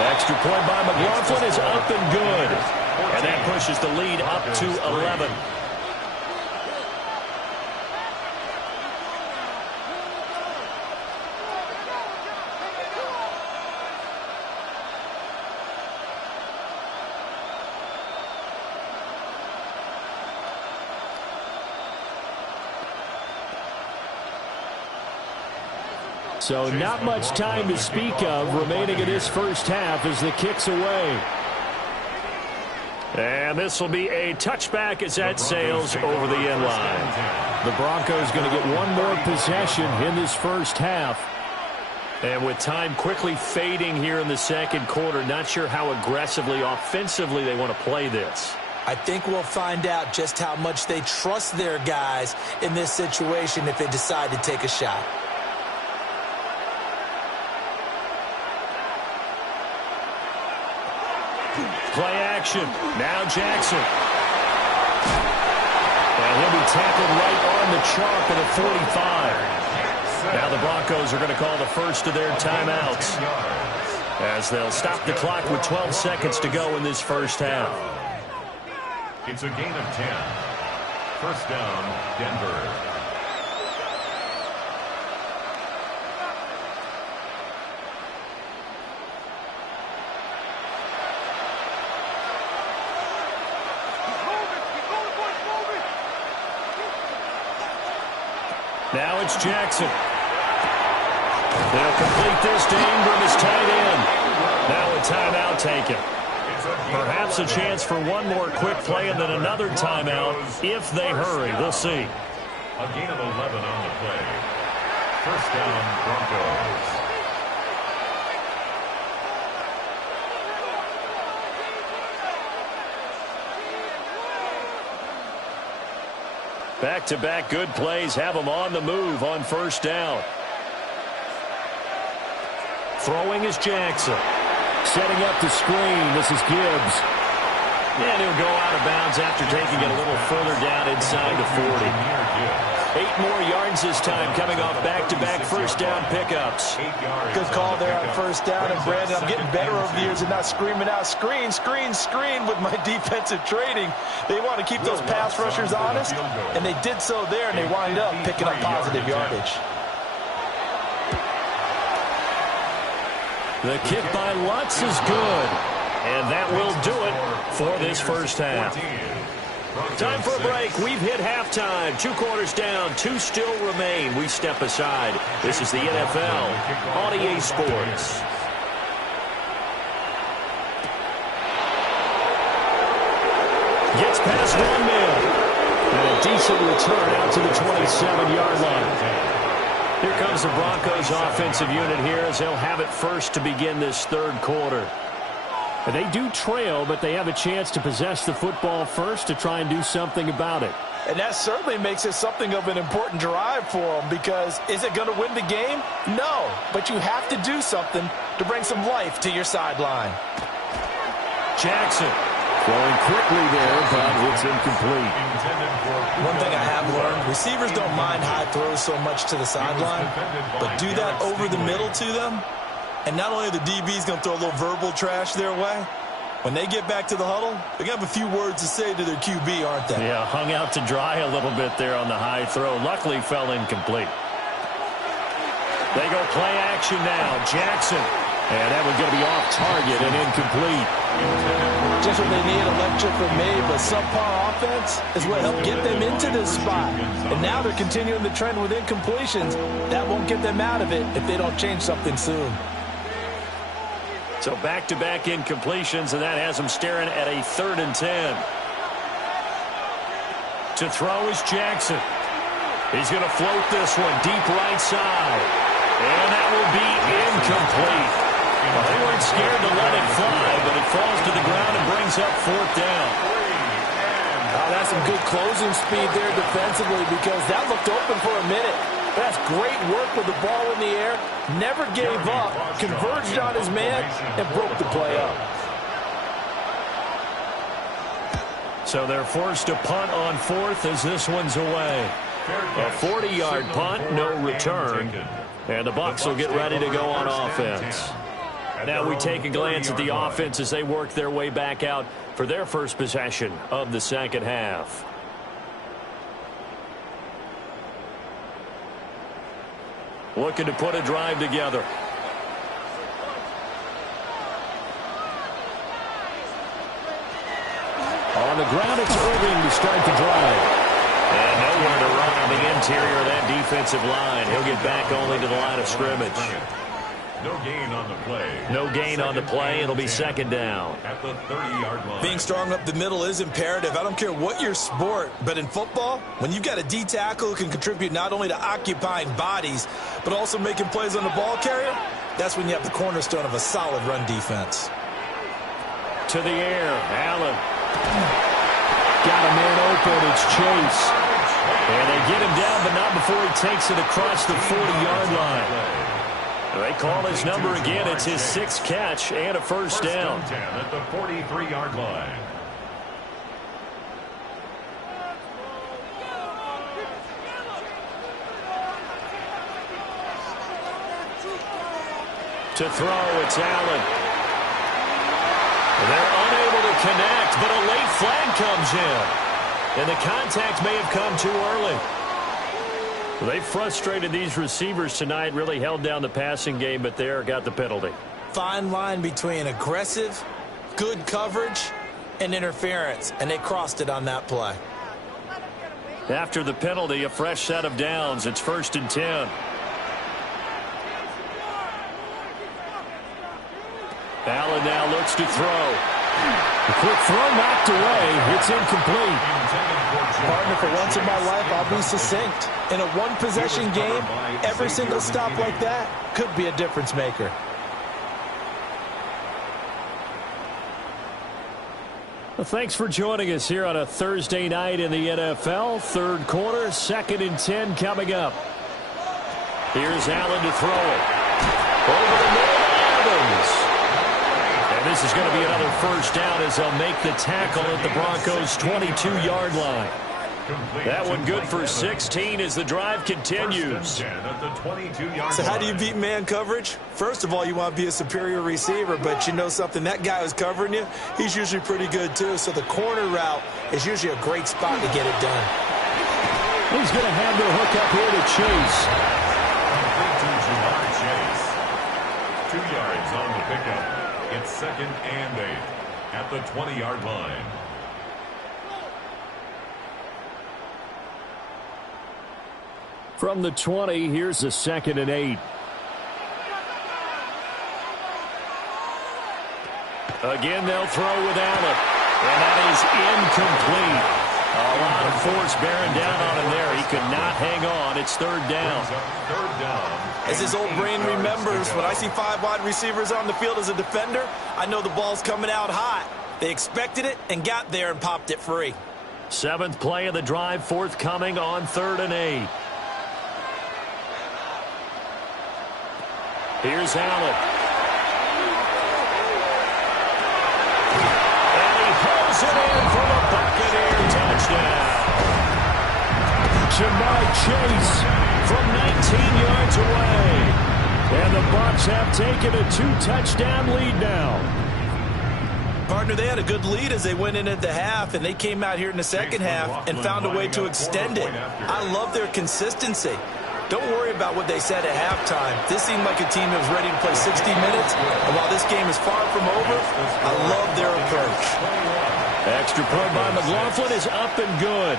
Extra point by McLaughlin is up and good. And that pushes the lead up to 11. So not much time to speak of remaining in this first half as the kick's away. And this will be a touchback as that sails over the end line. The Broncos going to get one more possession in this first half. And with time quickly fading here in the second quarter, not sure how aggressively, offensively they want to play this. I think we'll find out just how much they trust their guys in this situation if they decide to take a shot. Play action. Now Jackson. And he'll be tackled right on the chalk at the 45. Now the Broncos are going to call the first of their timeouts as they'll stop the clock with 12 seconds to go in this first half. It's a gain of 10. First down, Denver. Now it's Jackson. They'll complete this to Ingram as tight end. Now a timeout taken. Perhaps a chance for one more quick play and then another timeout if they hurry. We'll see. A gain of 11 on the play. First down, Broncos. Back-to-back good plays have them on the move on first down. Throwing is Jackson. Setting up the screen. This is Gibbs. And he'll go out of bounds after taking it a little further down inside the 40. 8 more yards this time coming off back-to-back first down pickups. Good call there on first down. And, Brandon, I'm getting better over the years and not screaming out, screen, screen, screen with my defensive trading. They want to keep those pass rushers honest, and they did so there, and they wind up picking up positive yardage. The kick by Lutz is good. And that will do it for this first half. Time for a break. We've hit halftime. 2 quarters down. 2 still remain. We step aside. This is the NFL on EA Sports. Gets past 1 man. And a decent return out to the 27-yard line. Here comes the Broncos offensive unit here as they'll have it first to begin this third quarter. They do trail, but they have a chance to possess the football first to try and do something about it. And that certainly makes it something of an important drive for them because is it going to win the game? No, but you have to do something to bring some life to your sideline. Jackson. Throwing quickly there, but it's incomplete. One thing I have learned, receivers don't mind high throws so much to the sideline, but do that over the middle to them, and not only are the DBs going to throw a little verbal trash their way, when they get back to the huddle, they're going to have a few words to say to their QB, aren't they? Yeah, hung out to dry a little bit there on the high throw. Luckily, fell incomplete. They go play action now. Jackson. And that one's going to be off target and incomplete. Just what they need, electric from me, but subpar offense is what helped get them into this spot. And now they're continuing the trend with incompletions. That won't get them out of it if they don't change something soon. So back-to-back incompletions, and that has them staring at a 3rd and 10. To throw is Jackson. He's going to float this one deep right side. And that will be incomplete. Well, they weren't scared to let it fly, but it falls to the ground and brings up fourth down. Oh, that's some good closing speed there defensively because that looked open for a minute. That's great work with the ball in the air. Never gave up, converged on his man, and broke the play up. So they're forced to punt on fourth as this one's away. A 40-yard punt, no return. And the Bucs will get ready to go on offense. Now we take a glance at the offense as they work their way back out for their first possession of the second half. Looking to put a drive together. On the ground, it's Irving to start the drive. And nowhere to run on the interior of that defensive line. He'll get back only to the line of scrimmage. No gain on the play. No gain on the play. It'll be second down. At the 30-yard line. Being strong up the middle is imperative. I don't care what your sport, but in football, when you've got a D tackle who can contribute not only to occupying bodies, but also making plays on the ball carrier, that's when you have the cornerstone of a solid run defense. To the air, Allen. Got a man open. It's Chase. And they get him down, but not before he takes it across the 40-yard line. They call his number again. It's his sixth catch and a first down. 10 at the 43-yard line. To throw, it's Allen. They're unable to connect, but a late flag comes in. And the contact may have come too early. They frustrated these receivers tonight, really held down the passing game, but there got the penalty. Fine line between aggressive, good coverage, and interference, and they crossed it on that play. After the penalty, a fresh set of downs. It's 1st and 10. Allen now looks to throw. A quick throw knocked away. It's incomplete. Partner, for once in my life, I'll be succinct. In a one-possession game, every single stop like that could be a difference maker. Well, thanks for joining us here on a Thursday night in the NFL. Third quarter, 2nd and 10 coming up. Here's Allen to throw it. Over the middle, Evans. And this is going to be another first down as they'll make the tackle at the Broncos' 22-yard line. That one good for 16 as the drive continues. So how do you beat man coverage? First of all, you want to be a superior receiver, but you know something, that guy who's covering you, he's usually pretty good too. So the corner route is usually a great spot to get it done. He's going to have the hook up here to Chase. 2 yards on the pickup. It's 2nd and 8 at the 20-yard line. From the 20, here's a 2nd and 8. Again, they'll throw with Allen. And that is incomplete. A lot of force bearing down on him there. He could not hang on. It's 3rd down. As his old brain remembers, when I see 5 wide receivers on the field as a defender, I know the ball's coming out hot. They expected it and got there and popped it free. 7th play of the drive, forthcoming on 3rd and 8. Here's Allen. And he pulls it in for the Buccaneer touchdown. Ja'Marr Chase from 19 yards away. And the Bucs have taken a 2-touchdown lead now. Partner, they had a good lead as they went in at the half, and they came out here in the second half and found a way to extend it. I love their consistency. Don't worry about what they said at halftime. This seemed like a team that was ready to play 60 minutes. And while this game is far from over, I love their approach. Extra point by McLaughlin is up and good.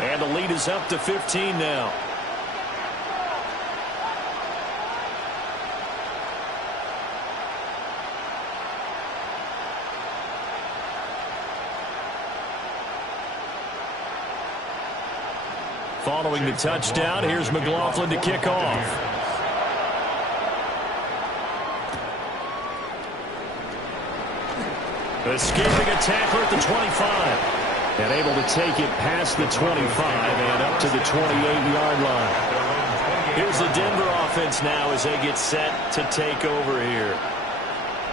And the lead is up to 15 now. Following the touchdown, here's McLaughlin to kick off. Escaping a tackler at the 25. And able to take it past the 25 and up to the 28-yard line. Here's the Denver offense now as they get set to take over here.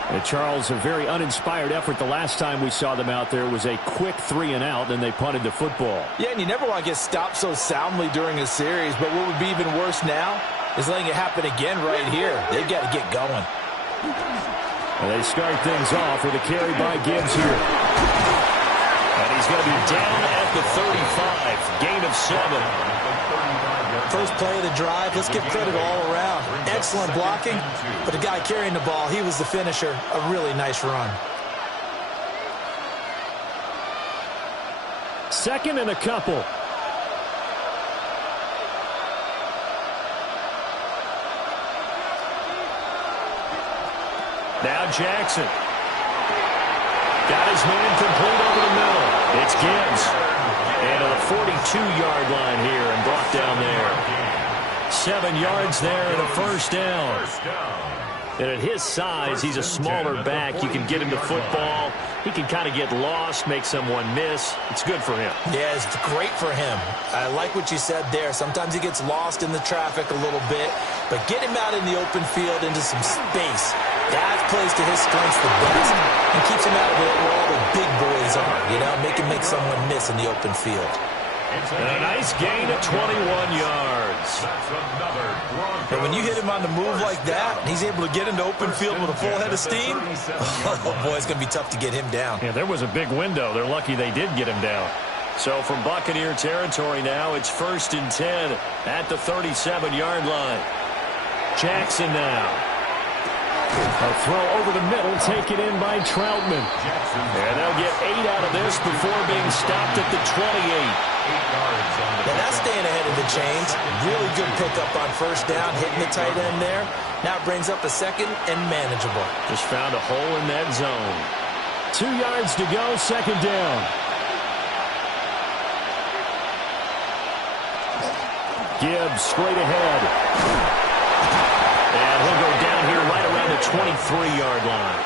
And Charles, a very uninspired effort. The last time we saw them out there was a quick 3-and-out, and they punted the football. Yeah, and you never want to get stopped so soundly during a series, but what would be even worse now is letting it happen again right here. They've got to get going. And they start things off with a carry by Gibbs here. And he's going to be down at the 35. Gain of 7. First play of the drive. Let's give credit all around. Excellent blocking, but the guy carrying the ball, he was the finisher. A really nice run. Second and a couple. Now Jackson. Got his man complete over the middle. It's Gibbs. And to the 42-yard line here and brought down there. 7 yards there and a first down. And at his size, he's a smaller back. You can get him the football. He can kind of get lost, make someone miss. It's good for him. Yeah, it's great for him. I like what you said there. Sometimes he gets lost in the traffic a little bit, but get him out in the open field into some space. That plays to his strengths the best and keeps him out of it where all the big boys are, you know, make someone miss in the open field. And a nice gain of 21 yards. And when you hit him on the move like that, and he's able to get into open field with a full head of steam, oh boy, it's going to be tough to get him down. Yeah, there was a big window. They're lucky they did get him down. So from Buccaneer territory now, it's 1st and 10 at the 37-yard line. Jackson now. A throw over the middle, taken in by Troutman. And they'll get 8 out of this before being stopped at the 28. Now that's staying ahead of the chains. Really good pickup on first down, hitting the tight end there. Now it brings up a second and manageable. Just found a hole in that zone. 2 yards to go, second down. Gibbs straight ahead. And he'll go down here right around the 23-yard line.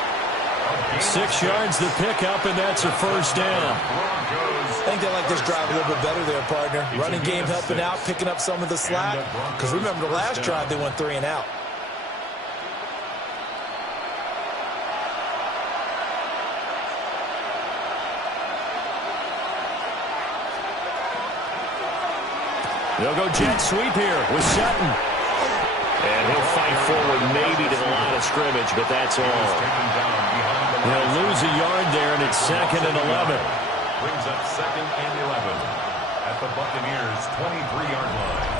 6 yards the pickup, and that's a first down. I think they like this drive a little bit better there, partner. Running game helping out, picking up some of the slack. Because remember, the last drive they went 3-and-out. They'll go jet sweep here with Sutton. And he'll fight forward maybe to the line of scrimmage, but that's all. They'll lose a yard there, and it's 2nd and 11. Brings up 2nd and 11 at the Buccaneers' 23-yard line.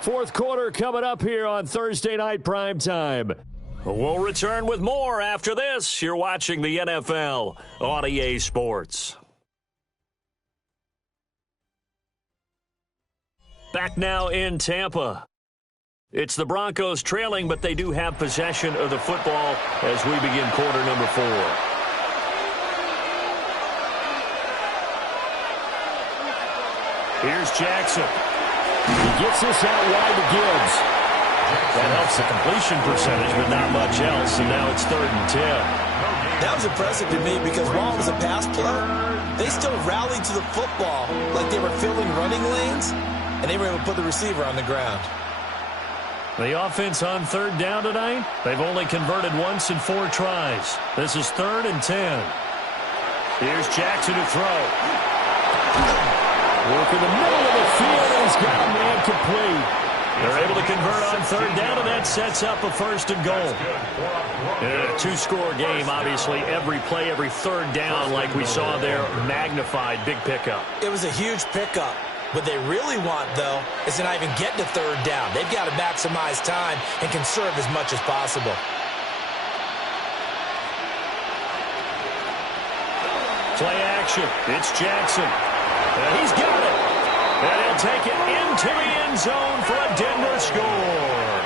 Fourth quarter coming up here on Thursday Night Primetime. We'll return with more after this. You're watching the NFL on EA Sports. Back now in Tampa. It's the Broncos trailing, but they do have possession of the football as we begin quarter number 4. Here's Jackson. He gets this out wide to Gibbs. That helps the completion percentage, but not much else, and now it's 3rd and 10. That was impressive to me because while it was a pass play, they still rallied to the football like they were filling running lanes, and they were able to put the receiver on the ground. The offense on 3rd down tonight, they've only converted once in 4 tries. This is 3rd and 10. Here's Jackson to throw. Work in the middle of the field, and he's got a man complete. They're able to convert on 3rd down, and that sets up a 1st and goal. In a 2-score game, obviously, every play, every 3rd down, like we saw there, magnified, big pickup. It was a huge pickup. What they really want, though, is to not even get to 3rd down. They've got to maximize time and conserve as much as possible. Play action. It's Jackson. And he's got it. And he'll take it into the end zone for a Denver score.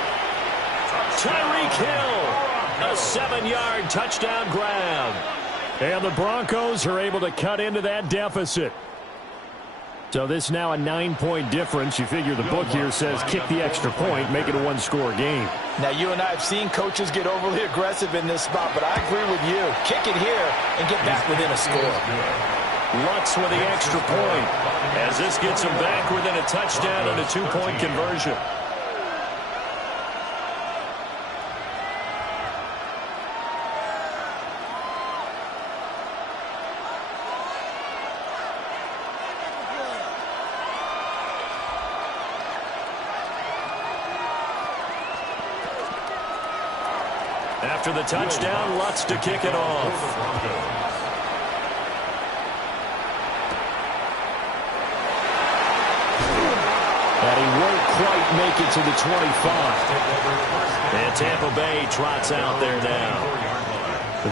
Tyreek Hill, a 7-yard touchdown grab. And the Broncos are able to cut into that deficit. So this now a 9-point difference. You figure the book here says kick the extra point, make it a one-score game. Now, you and I have seen coaches get overly aggressive in this spot, but I agree with you. Kick it here and get back within a score. Lutz with the extra point, as this gets him back within a touchdown and a 2-point conversion. After the touchdown, Lutz to kick it off. And he won't quite make it to the 25. And Tampa Bay trots out there now.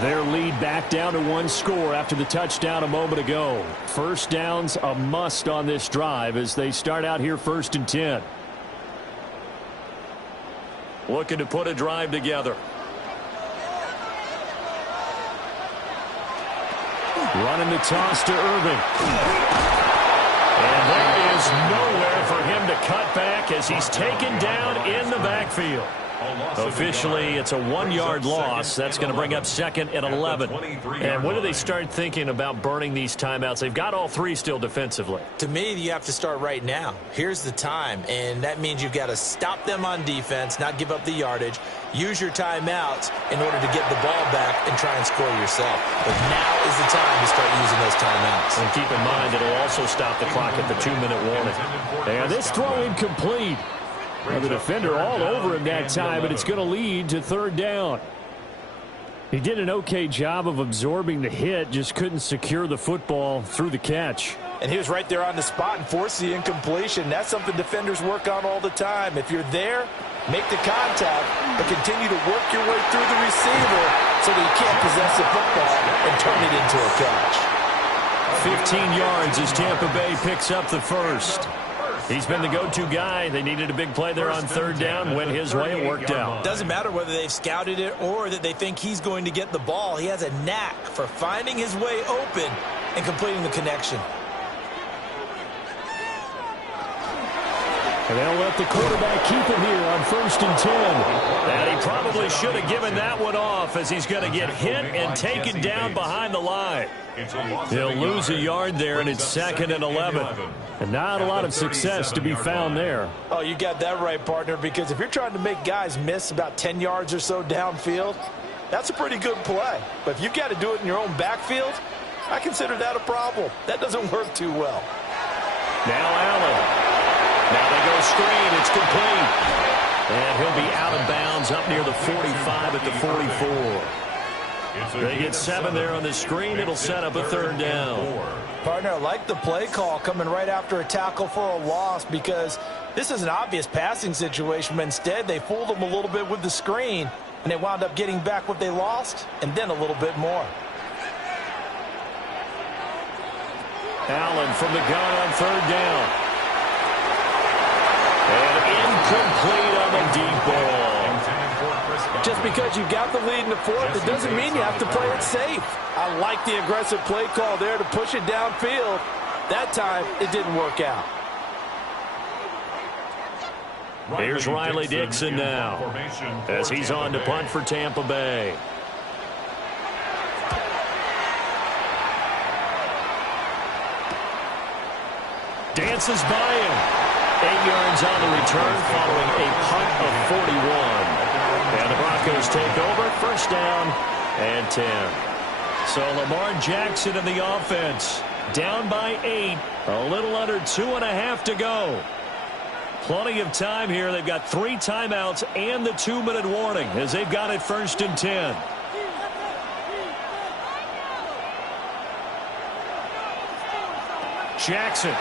Their lead back down to 1 score after the touchdown a moment ago. First down's a must on this drive as they start out here 1st and 10. Looking to put a drive together. Running the toss to Irving. And there is nowhere for him to cut back as he's taken down in the backfield. Officially, it's a 1-yard loss. That's going to bring up 2nd and 11. And when do they start thinking about burning these timeouts? They've got all 3 still defensively. To me, you have to start right now. Here's the time, and that means you've got to stop them on defense, not give up the yardage, use your timeouts in order to get the ball back and try and score yourself. But now is the time to start using those timeouts. And keep in mind, it'll also stop the clock at the 2-minute warning. And this throw incomplete. Well, the defender all over him that time, but it's going to lead to 3rd down. He did an okay job of absorbing the hit, just couldn't secure the football through the catch. And he was right there on the spot and forced the incompletion. That's something defenders work on all the time. If you're there, make the contact, but continue to work your way through the receiver so that you can't possess the football and turn it into a catch. 15 yards as Tampa Bay picks up the first. He's been the go-to guy. They needed a big play there on 3rd down. Went his way. It worked out. Doesn't matter whether they've scouted it or that they think he's going to get the ball. He has a knack for finding his way open and completing the connection. And they'll let the quarterback keep it here on 1st and 10. And he probably should have given that one off as he's going to get hit and taken down behind the line. He'll lose a yard there, and it's 2nd and 11. And not a lot of success to be found there. Oh, you got that right, partner, because if you're trying to make guys miss about 10 yards or so downfield, that's a pretty good play. But if you've got to do it in your own backfield, I consider that a problem. That doesn't work too well. Now Allen. Now they go screen. It's complete. And he'll be out of bounds up near the 45 at the 44. They get 7 there on the screen. It'll set up a 3rd down. Partner, I like the play call coming right after a tackle for a loss because this is an obvious passing situation, but instead they fooled them a little bit with the screen, and they wound up getting back what they lost and then a little bit more. Allen from the gun on 3rd down. And incomplete on the deep ball. Just because you got the lead in the 4th, it doesn't mean you have to play it safe. I like the aggressive play call there to push it downfield. That time, it didn't work out. Here's Riley Dixon now as he's on to punt for Tampa Bay. Dances by him. 8 yards on the return following a punt of 41. And the Broncos take over. 1st down and 10. So Lamar Jackson in the offense. Down by 8. A little under 2.5 to go. Plenty of time here. They've got 3 timeouts and the 2-minute warning as they've got it 1st and 10. Jackson.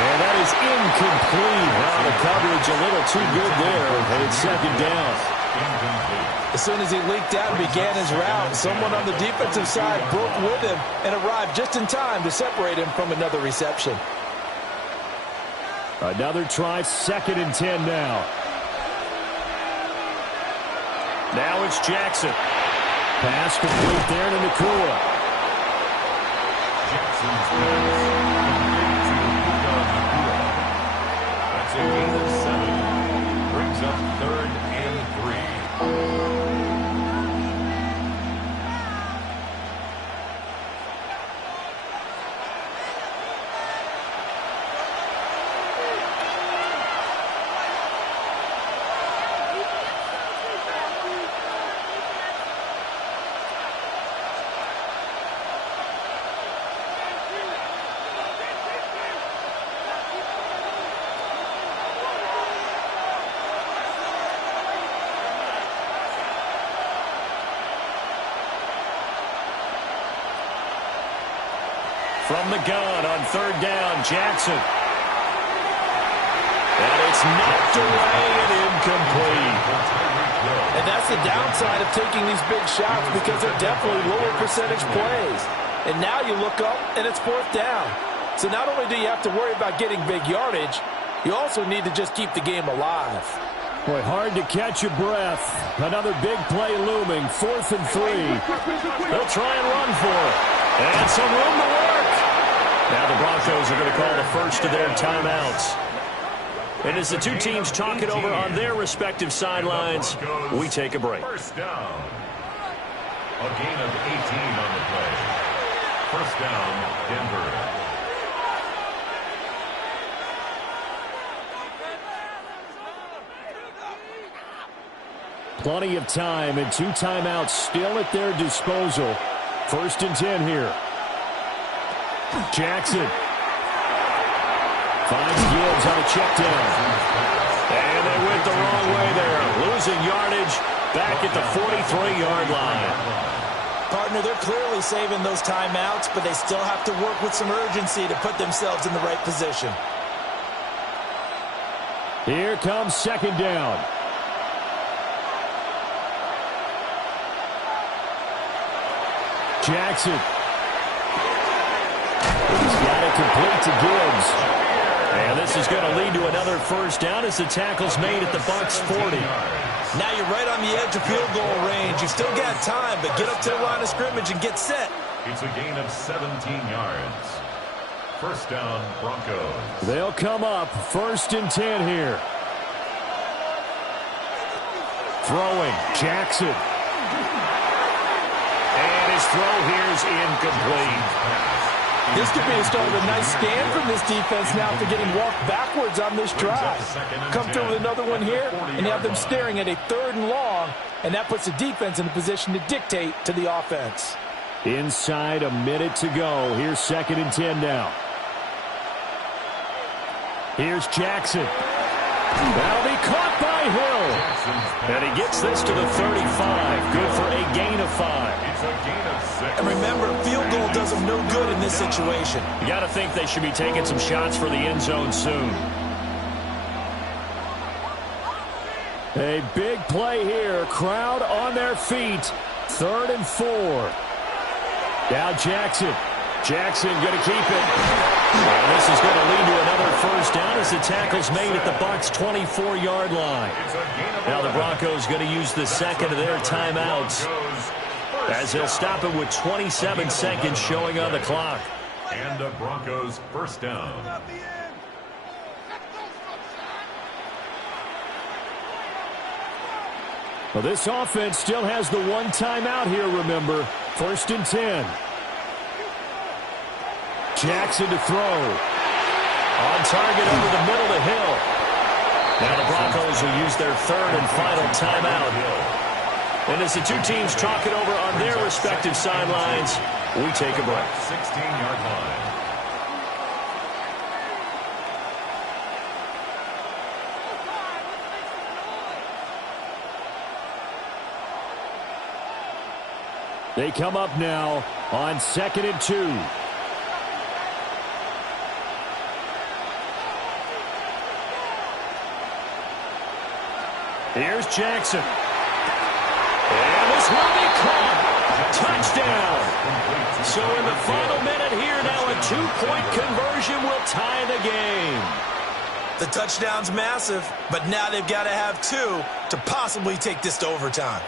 And that is incomplete. Now the coverage a little too good there, and it's 2nd down. As soon as he leaked out and began his route, someone on the defensive side broke with him and arrived just in time to separate him from another reception. Another try, 2nd and 10 now. Now it's Jackson. Pass complete there to Nakua. Jackson's pass complete to Puka Nacua. That's a gain of 7. Brings up 3rd and 3. From the gun on 3rd down, Jackson. And it's knocked away and incomplete. And that's the downside of taking these big shots because they're definitely lower percentage plays. And now you look up and it's 4th down. So not only do you have to worry about getting big yardage, you also need to just keep the game alive. Boy, hard to catch your breath. Another big play looming, 4th and 3. They'll try and run for it. And some room to work. Now the Broncos are going to call the first of their timeouts. And as the two teams talk it over on their respective sidelines, we take a break. First down. A gain of 18 on the play. First down, Denver. Plenty of time and 2 timeouts still at their disposal. 1st and 10 here. Jackson finds Gibbs on a check down. And they went the wrong way there. Losing yardage back at the 43-yard line. Partner, they're clearly saving those timeouts, but they still have to work with some urgency to put themselves in the right position. Here comes 2nd down. Jackson. He's got it complete to Gibbs. And this is going to lead to another first down as the tackle's made at the Bucs 40. Now you're right on the edge of field goal range. You've still got time, but get up to the line of scrimmage and get set. It's a gain of 17 yards. First down, Broncos. They'll come up 1st and 10 here. Throwing, Jackson. And his throw here's incomplete. This could be the start of a nice stand from this defense now after getting walked backwards on this drive. Come through with another one here, and you have them staring at a 3rd and long, and that puts the defense in a position to dictate to the offense. Inside a minute to go. Here's 2nd and 10 now. Here's Jackson. That'll be caught by Hill. And he gets this to the 35. Good for a gain of 5. It's a gain of 6. And remember, field goal does them no good in this situation. You got to think they should be taking some shots for the end zone soon. A big play here. Crowd on their feet. 3rd and 4. Now Jackson. Jackson going to keep it. And this is going to lead to another first down as the tackle's made at the Bucs 24-yard line. Now the Broncos going to use the 2nd of their timeouts as they'll stop it with 27 seconds showing on the clock. And the Broncos first down. Well, this offense still has the 1 timeout here, remember. 1st and 10. Jackson to throw. On target over the middle to Hill. Now the Broncos will use their 3rd and final timeout. And as the two teams talk it over on their respective sidelines, we take a break. 16-yard line. They come up now on 2nd and 2. Here's Jackson. And this will be caught. Touchdown. So in the final minute here now, a 2-point conversion will tie the game. The touchdown's massive, but now they've got to have 2 to possibly take this to overtime.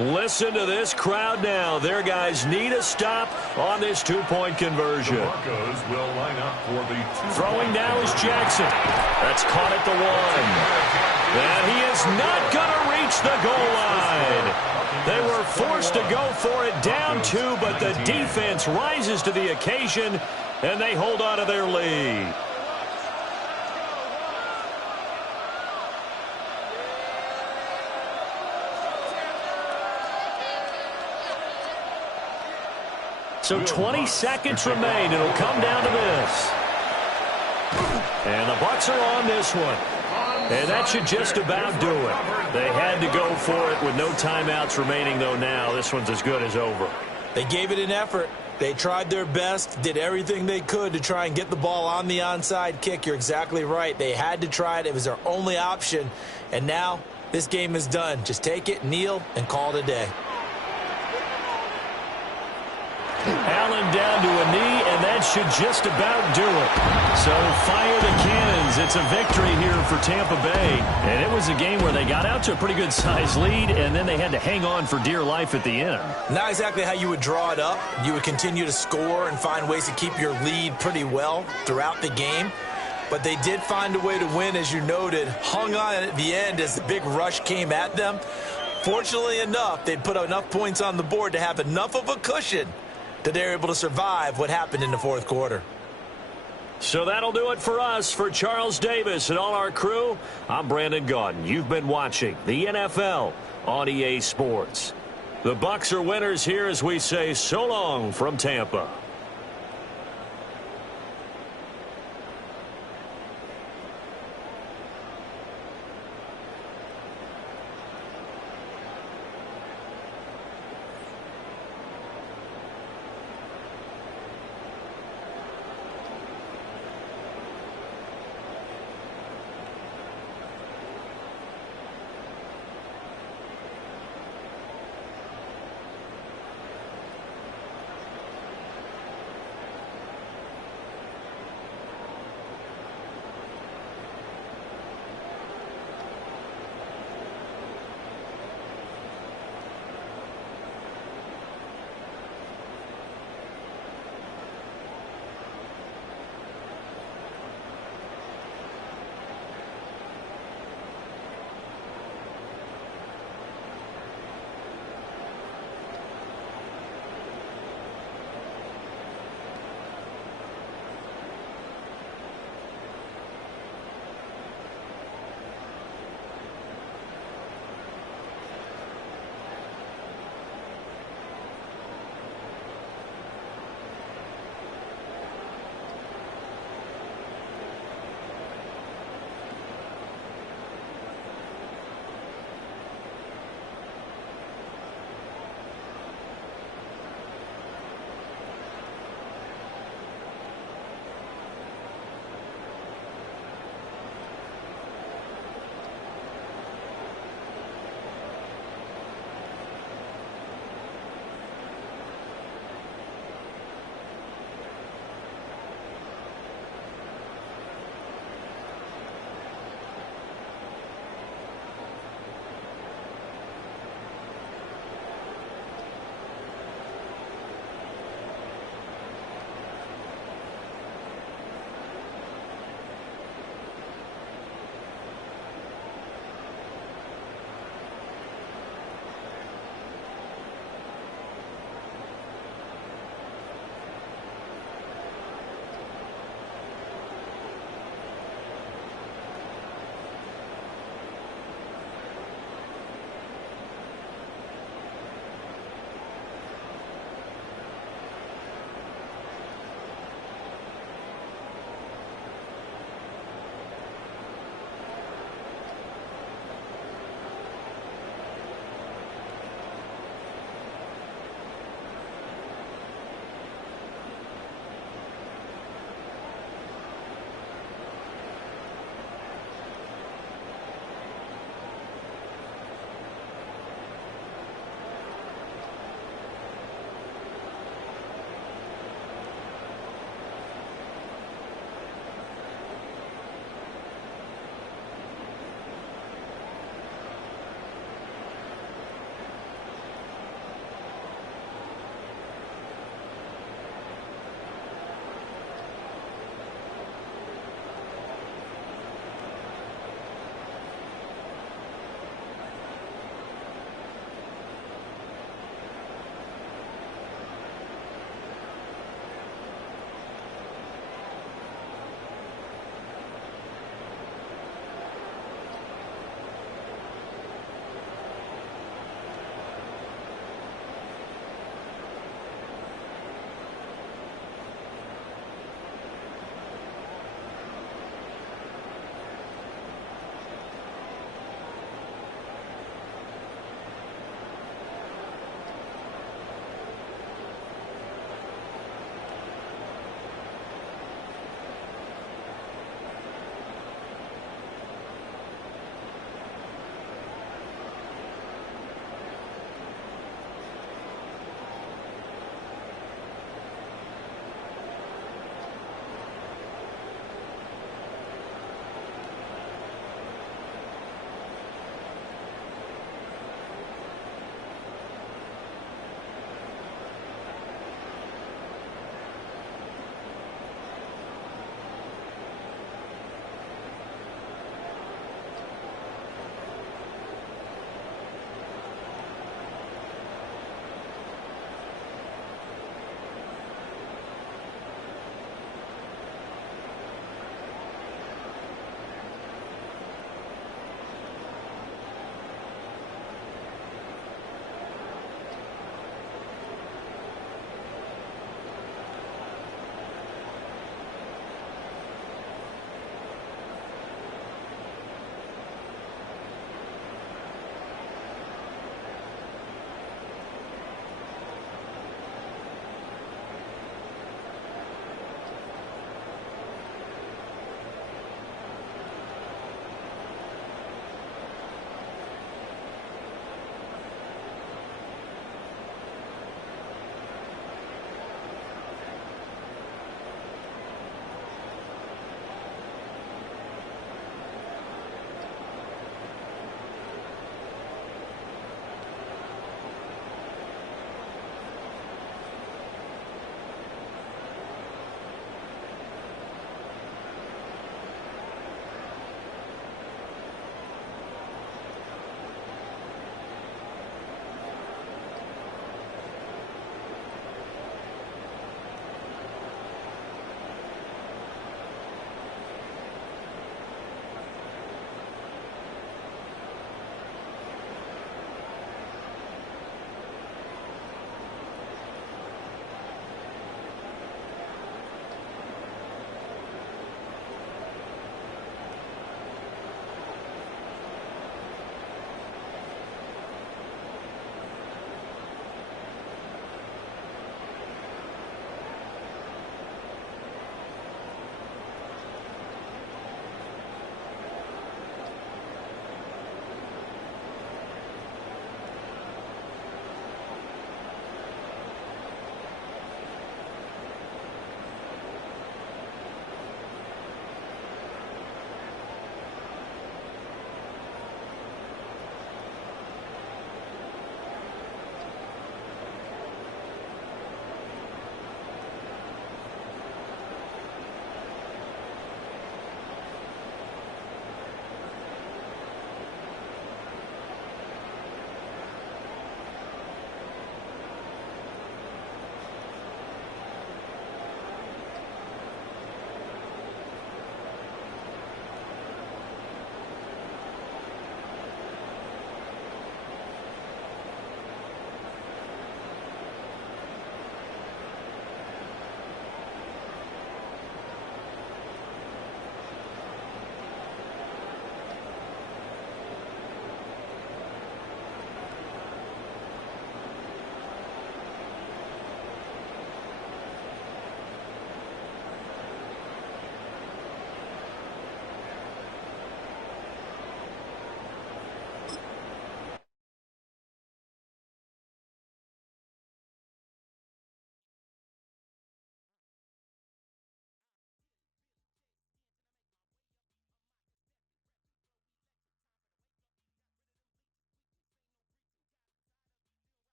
Listen to this crowd now. Their guys need a stop on this two-point conversion. The Broncos will line up for the Throwing now is Jackson. That's caught at the 1. And he is not going to reach the goal line. They were forced to go for it down 2, but the defense rises to the occasion, and they hold on to their lead. So 20 seconds remain. It'll come down to this. And the Bucs are on this one. And that should just about do it. They had to go for it with no timeouts remaining, though, now. This one's as good as over. They gave it an effort. They tried their best, did everything they could to try and get the ball on the onside kick. You're exactly right. They had to try it. It was their only option. And now this game is done. Just take it, kneel, and call it a day. Allen down to a knee, and that should just about do it. So fire the cannons. It's a victory here for Tampa Bay. And it was a game where they got out to a pretty good-sized lead, and then they had to hang on for dear life at the end. Not exactly how you would draw it up. You would continue to score and find ways to keep your lead pretty well throughout the game. But they did find a way to win, as you noted. Hung on at the end as the big rush came at them. Fortunately enough, they put enough points on the board to have enough of a cushion that they're able to survive what happened in the fourth quarter. So that'll do it for us. For Charles Davis and all our crew, I'm Brandon Gaudin. You've been watching the NFL on EA Sports. The Bucs are winners here as we say so long from Tampa.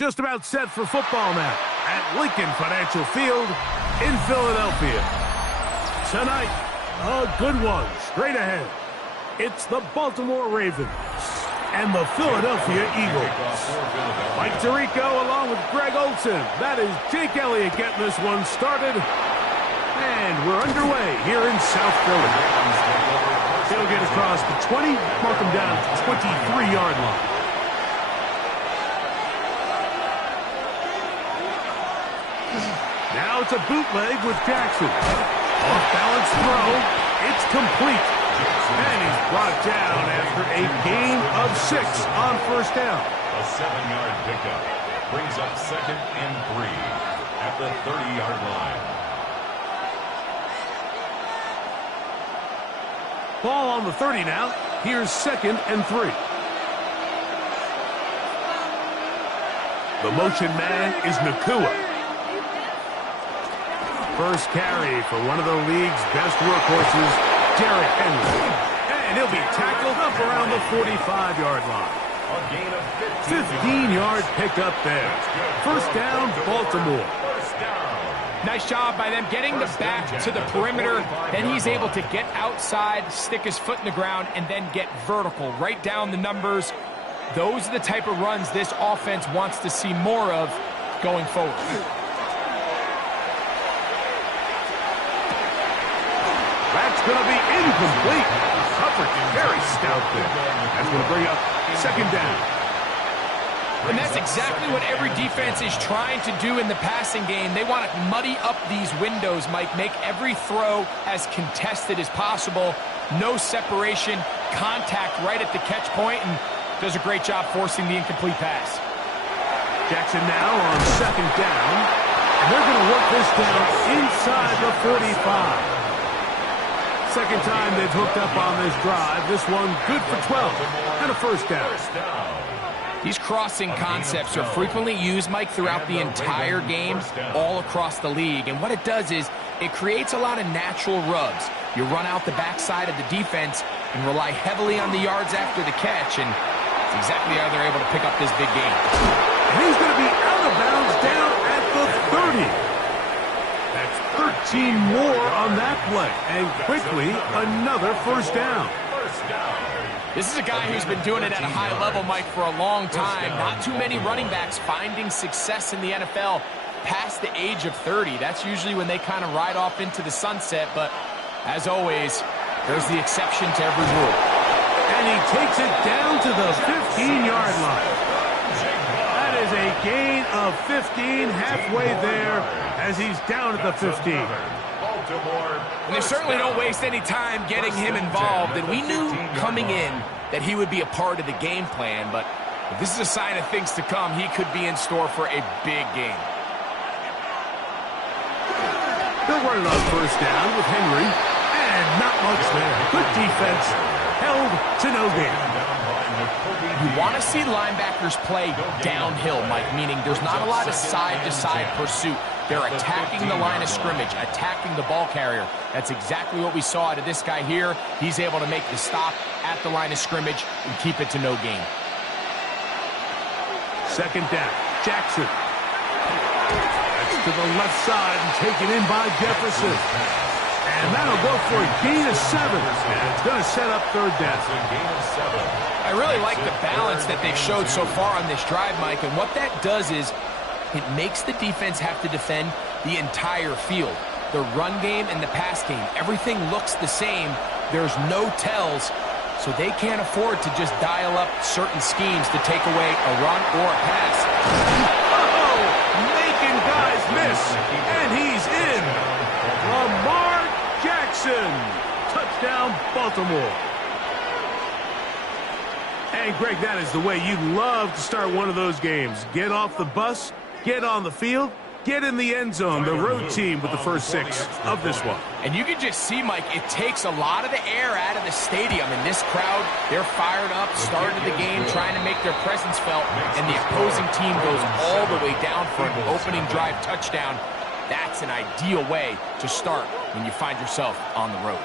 Just about set for football now. at Lincoln Financial Field in Philadelphia. Tonight, a good one straight ahead. It's the Baltimore Ravens and the Philadelphia Eagles. Mike Tirico along with Greg Olsen. That is Jake Elliott getting this one started. And we're underway here in South Philly. He'll get across the 20, mark him down at the 23-yard line. Now it's a bootleg with Jackson. Off-balance throw. It's complete. And he's brought down after a gain of 6 on first down. A 7-yard pickup brings up 2nd and 3 at the 30-yard line. Ball on the 30 now. Here's 2nd and 3. The motion man is Nacua. First carry for one of the league's best workhorses, Derrick Henry. And he'll be tackled up around the 45-yard line. A gain of 15-yard pickup there. First down, Baltimore. Nice job by them getting the back to the perimeter. Then he's able to get outside, stick his foot in the ground, and then get vertical. Write down the numbers. Those are the type of runs this offense wants to see more of going forward. That's going to be incomplete. Coverage very stout there. That's going to bring up 2nd down. And that's exactly what every defense is trying to do in the passing game. They want to muddy up these windows, Mike, make every throw as contested as possible. No separation, contact right at the catch point, and does a great job forcing the incomplete pass. Jackson now on 2nd down. And they're going to work this down inside the 45. Second time they've hooked up on this drive. This one good for 12 and a first down. These crossing concepts are frequently used, Mike, throughout the entire game, all across the league. And what it does is it creates a lot of natural rubs. You run out the backside of the defense and rely heavily on the yards after the catch, and it's exactly how they're able to pick up this big game. And he's going to be out of bounds down at the 30. That's 13 more on that play. And quickly, another first down. This is a guy who's been doing it at a high level, Mike, for a long time. Not too many running backs finding success in the NFL past the age of 30. That's usually when they kind of ride off into the sunset. But as always, there's the exception to every rule. And he takes it down to the 15-yard line. That is a gain of 15, halfway there as he's down at the 15. And they certainly don't waste any time getting him involved. And we knew coming in that he would be a part of the game plan. But if this is a sign of things to come, he could be in store for a big game. They'll run it on first down with Henry. And not much there. Good defense. Held to no gain. You want to see linebackers play downhill, Mike, meaning there's not a lot of side-to-side pursuit. They're attacking the line of scrimmage, attacking the ball carrier. That's exactly what we saw out of this guy here. He's able to make the stop at the line of scrimmage and keep it to no gain. Second down, Jackson. That's to the left side and taken in by Jefferson. And that'll go for a gain of 7. And it's going to set up third down. I really like the balance that they've showed so far on this drive, Mike. And what that does is it makes the defense have to defend the entire field. The run game and the pass game, everything looks the same. There's no tells, so they can't afford to just dial up certain schemes to take away a run or a pass. Uh-oh! Making guys miss, and he's in. Lamar Jackson. Touchdown, Baltimore. And, Greg, that is the way you'd love to start one of those games. Get off the bus, get on the field, get in the end zone. The road team with the first 6 of this one. And you can just see, Mike, it takes a lot of the air out of the stadium. And this crowd, they're fired up, started the game, trying to make their presence felt. And the opposing team goes all the way down for an opening drive touchdown. That's an ideal way to start when you find yourself on the road.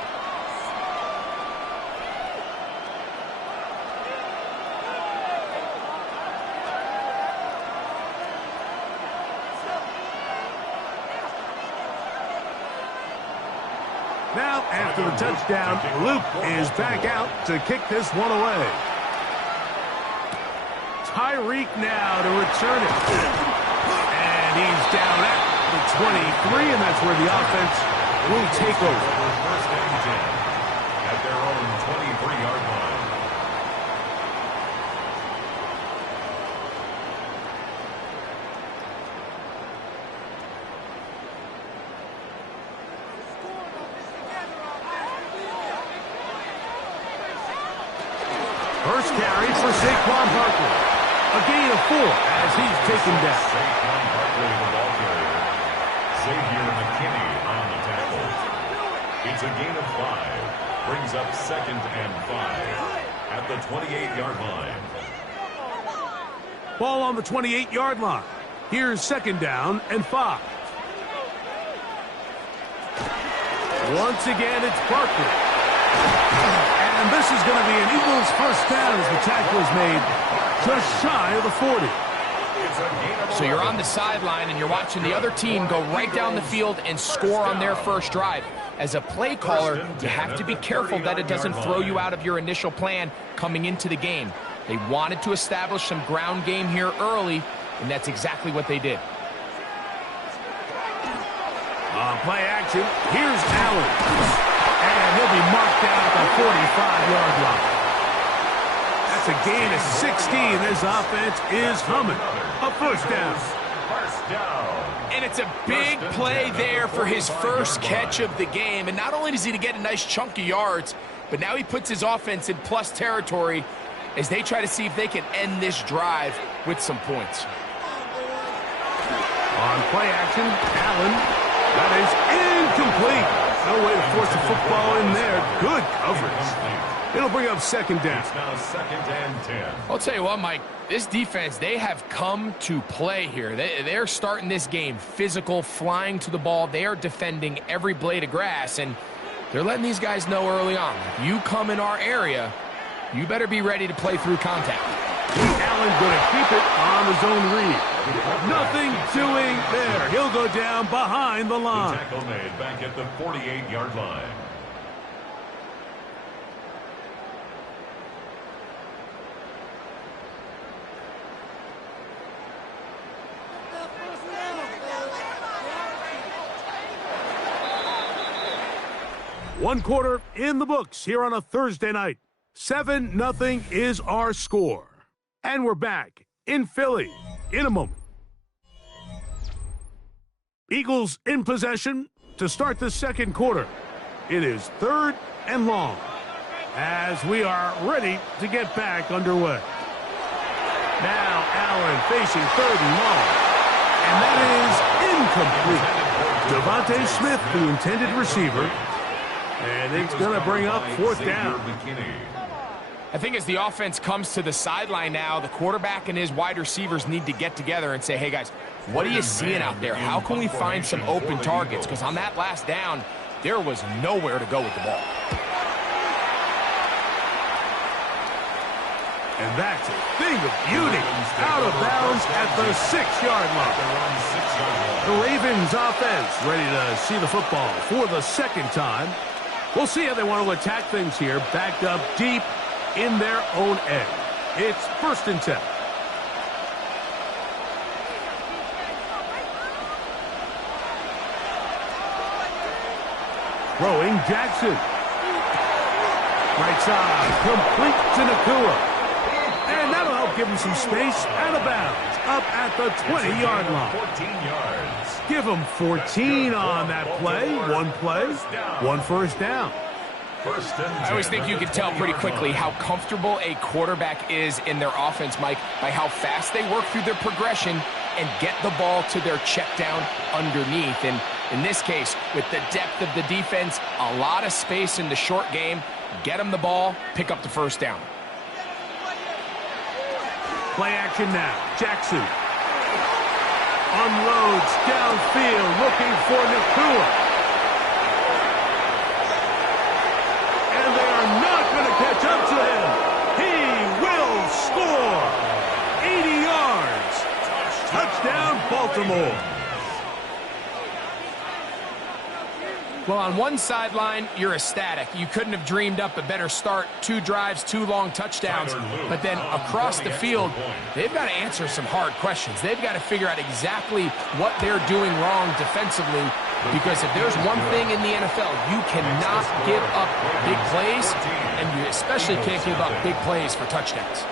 Now, after the touchdown, Luke is back out to kick this one away. Tyreek now to return it. And he's down at the 23, and that's where the offense will take over. First and 10 at their own 23-yard line. First carry for Saquon Barkley. A gain of 4 as he's taken down. Saquon Barkley, the ball carrier. Xavier McKinney on the tackle. It's a gain of 5. Brings up 2nd and 5 at the 28-yard line. Ball on the 28-yard line. Here's 2nd down and 5. Once again, it's Barkley. And this is going to be an Eagles first down as the tackle is made just shy of the 40. So you're on the sideline and you're watching the other team go right down the field and score on their first drive. As a play caller, you have to be careful that it doesn't throw you out of your initial plan coming into the game. They wanted to establish some ground game here early, and that's exactly what they did. On play action, here's Allen. And he'll be marked down at the 45-yard line. That's a gain of 16. This offense is humming. A first down. And it's a big play there for his first catch of the game. And not only does he get a nice chunk of yards, but now he puts his offense in plus territory as they try to see if they can end this drive with some points. On play action, Allen. That is incomplete. No way to force the football in there. Good coverage. It'll bring up 2nd down. It's now 2nd and 10. I'll tell you what, Mike, this defense, they have come to play here. They're starting this game physical, flying to the ball. They are defending every blade of grass, and they're letting these guys know early on, if you come in our area, you better be ready to play through contact. Allen going to keep it on his own read. Nothing doing there. He'll go down behind the line. The tackle made back at the 48-yard line. One quarter in the books here on a Thursday night. 7-0 is our score. And we're back in Philly in a moment. Eagles in possession to start the second quarter. It is 3rd and long as we are ready to get back underway. Now Allen facing 3rd and long. And that is incomplete. Devontae Smith, the intended receiver. And it's going to bring up 4th down. I think as the offense comes to the sideline now, the quarterback and his wide receivers need to get together and say, hey, guys, what are you seeing out there? How can we find some open targets? Because on that last down, there was nowhere to go with the ball. And that's a thing of beauty. Out of bounds at the 6-yard line. The Ravens offense ready to see the football for the 2nd time. We'll see how they want to attack things here. Backed up deep in their own end. It's 1st and 10. Throwing Jackson. Right side, complete to Nakua. And that'll help give him some space out of bounds. Up at the 20-yard line. 14 yards. Give him 14 on that play. One play, one first down. I always think you can tell pretty quickly how comfortable a quarterback is in their offense, Mike, by how fast they work through their progression and get the ball to their check down underneath. And in this case, with the depth of the defense, a lot of space in the short game, get them the ball, pick up the first down. Play action now. Jackson unloads downfield, looking for Nakua. And they are not going to catch up to him. He will score. 80 yards. Touchdown, Baltimore. Well, on one sideline, you're ecstatic. You couldn't have dreamed up a better start. 2 drives, 2 long touchdowns. But then across the field, they've got to answer some hard questions. They've got to figure out exactly what they're doing wrong defensively. Because if there's one thing in the NFL, you cannot give up big plays, and you especially can't give up big plays for touchdowns.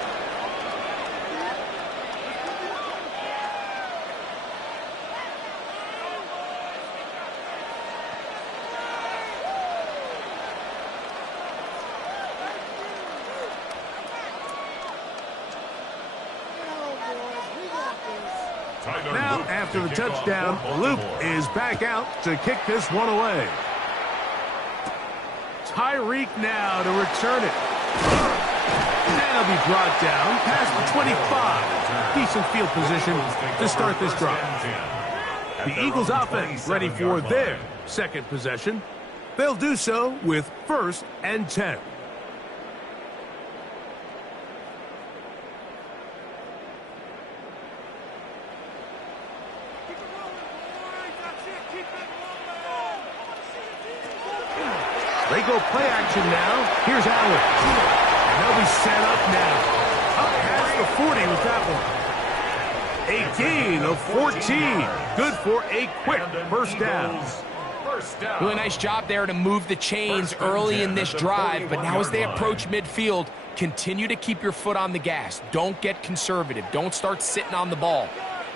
Now, after the touchdown, Luke is back out to kick this one away. Tyreek now to return it. And he'll be brought down past the 25. Decent field position to start this drive. The Eagles offense ready for their second possession. They'll do so with 1st and 10. They go play action now. Here's Allen. And they'll be set up now. Up past the 40 with that one. A gain of 14. Good for a quick first down. Really nice job there to move the chains early in this drive. But now as they approach midfield, continue to keep your foot on the gas. Don't get conservative. Don't start sitting on the ball.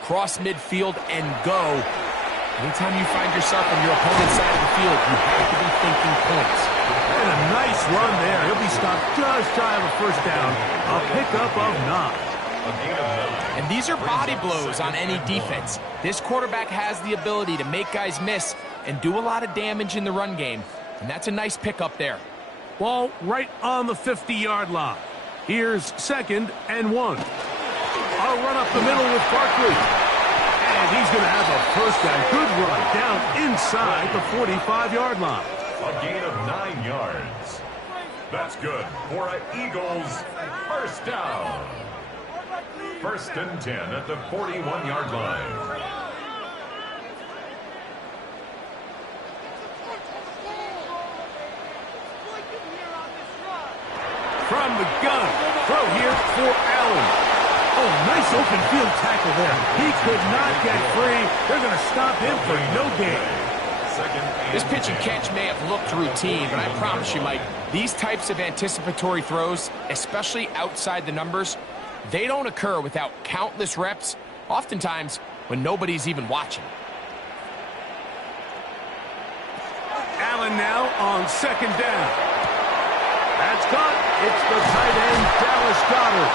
Cross midfield and go. Anytime you find yourself on your opponent's side of the field, you have to be thinking points. And a nice run there. He'll be stopped just shy of a first down. A pickup of 9. And these are body blows on any defense. This quarterback has the ability to make guys miss and do a lot of damage in the run game. And that's a nice pickup there. Ball right on the 50-yard line. Here's 2nd and 1. I'll run up the middle with Barkley. And he's going to have a first down. Good run down inside the 45-yard line. A gain of 9 yards. That's good for an Eagles first down. 1st and 10 at the 41-yard line. From the gun, throw here for Allen. Oh, nice open field tackle there. He could not get free. They're going to stop him for no gain. This pitch and catch may have looked routine, but I promise you, Mike, these types of anticipatory throws, especially outside the numbers, they don't occur without countless reps, oftentimes when nobody's even watching. Allen now on 2nd down. That's caught. It's the tight end, Dallas Goedert.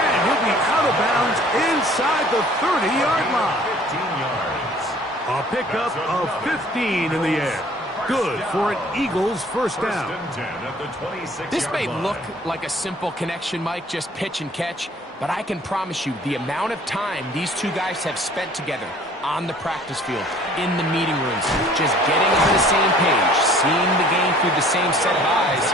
And he'll be out of bounds inside the 30-yard line. 15 yards. A pickup of 15 in the air. Good for an Eagles first down. 1st and 10 at the 26-yard This may line. look like a simple connection, Mike, just pitch and catch, but I can promise you the amount of time these two guys have spent together on the practice field, in the meeting rooms, just getting on the same page, seeing the game through the same set of eyes,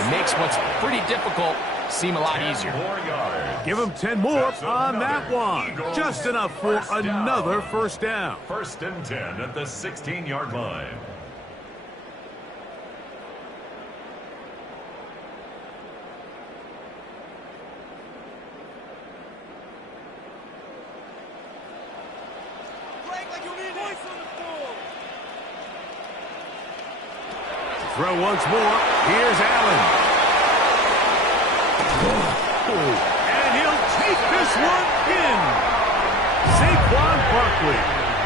it makes what's pretty difficult seem a lot easier. 4 yards. Give him 10 more That's on that another one. Eagles Just enough for first down. another first down. 1st and 10 at the 16-yard line. Throw once more. Here's Allen. And he'll take this one in. Saquon Barkley.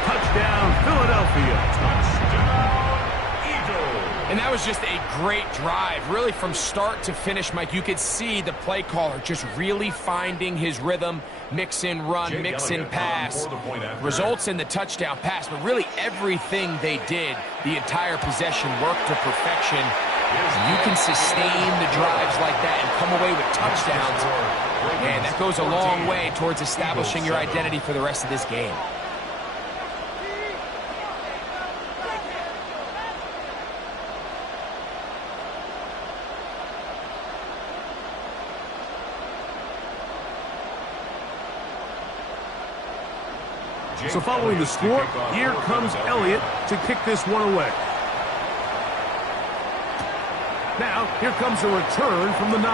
Touchdown, Philadelphia. Touchdown, Eagles. And that was just a great drive, really from start to finish, Mike. You could see the play caller just really finding his rhythm, mix in run, Jake mix in Elliott pass. for the point after. Results in the touchdown pass, but really everything they did, the entire possession worked to perfection. You can sustain the drives like that and come away with touchdowns. And that goes a long way towards establishing your identity for the rest of this game. So following the score, here comes Elliott to kick this one away. Now, here comes a return from the 9.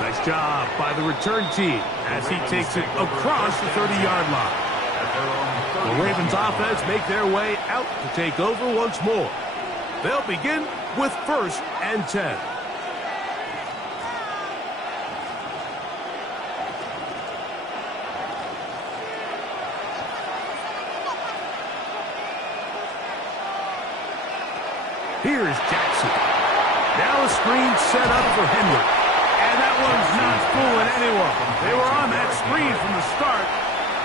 Nice job by the return team as he takes it across the 30-yard line. The Ravens offense make their way out to take over once more. They'll begin with 1st and 10. Here's Jackson. Now a screen set up for Henry. And that one's not fooling anyone. They were on that screen from the start,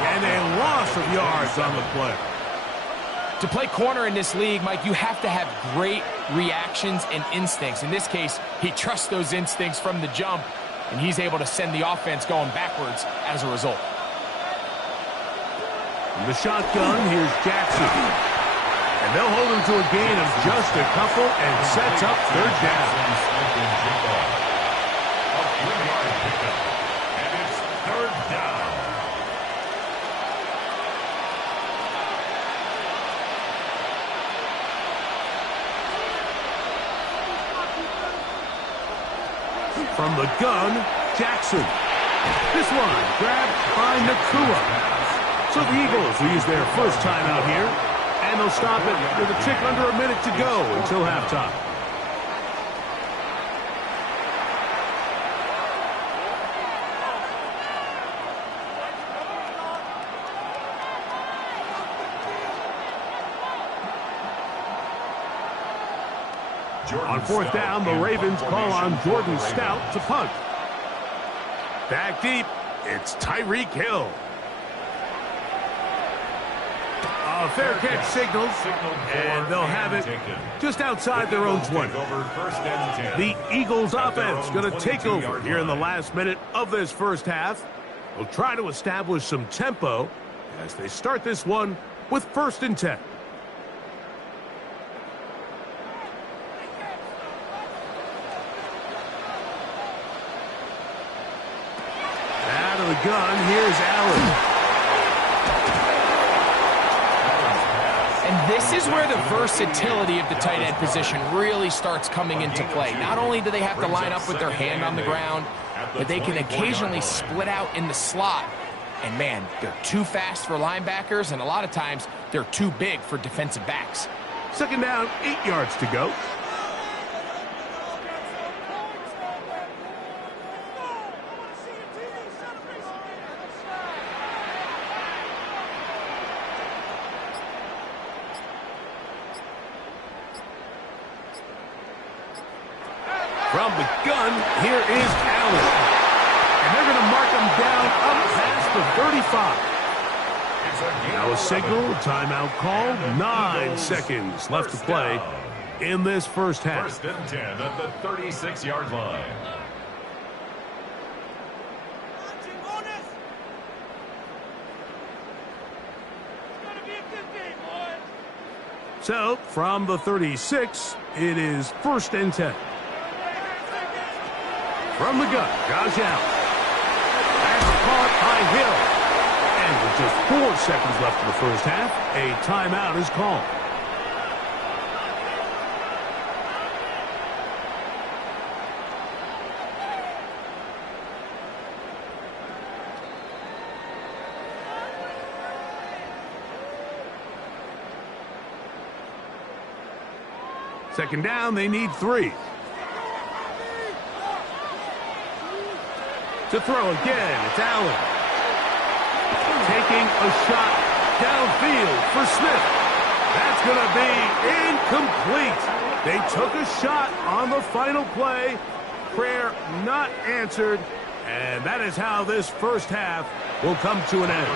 and a loss of yards on the play. To play corner in this league, Mike, you have to have great reactions and instincts. In this case, he trusts those instincts from the jump, and he's able to send the offense going backwards as a result. In the shotgun, here's Jackson. And they'll hold him to a gain of just a couple and sets up 3rd down. A 3-yard pickup, and it's 3rd down. From the gun, Jackson. This one grabbed by Nakua. So the Eagles will use their first timeout here, and they'll stop it with a tick under a minute to go until halftime. On 4th down, the Ravens call on Jordan Stout to punt. Back deep, it's Tyreek Hill. A fair catch signals, and they'll have it just outside their own 20. The Eagles offense going to take over here in the last minute of this first half. They'll try to establish some tempo as they start this one with 1st and 10. Out of the gun, here's Allen. And this is where the versatility of the tight end position really starts coming into play. Not only do they have to line up with their hand on the ground, but they can occasionally split out in the slot. And man, they're too fast for linebackers, and a lot of times they're too big for defensive backs. 2nd down, 8 yards to go. From the gun, here is Allen. And they're going to mark him down up past the 35. Now a signal, timeout called. 9 seconds left to play in this first half. 1st and 10 at the 36-yard line. So, from the 36, it is 1st and 10. From the gun, Josh Allen. That's caught by Hill. And with just 4 seconds left in the first half, a timeout is called. Second down, they need 3. To throw again, it's Allen. Taking a shot downfield for Smith. That's going to be incomplete. They took a shot on the final play. Prayer not answered. And that is how this first half will come to an end.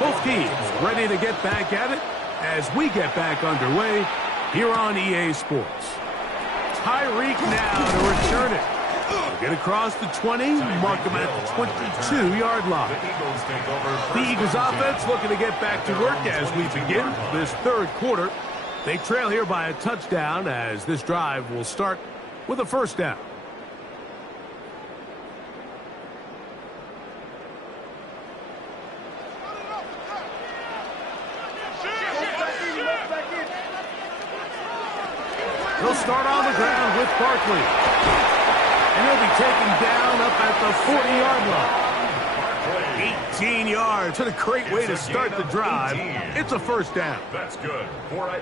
Both teams ready to get back at it as we get back underway here on EA Sports. Tyreek now to return it. Get across the 20, mark them at the 22-yard line. The Eagles offense looking to get back to work as we begin this 3rd quarter. They trail here by a touchdown as this drive will start with a 1st down. They'll start on the ground with Barkley. And he'll be taken down up at the 40-yard line. 18 yards. What a great way to start the drive. It's a first down. That's good.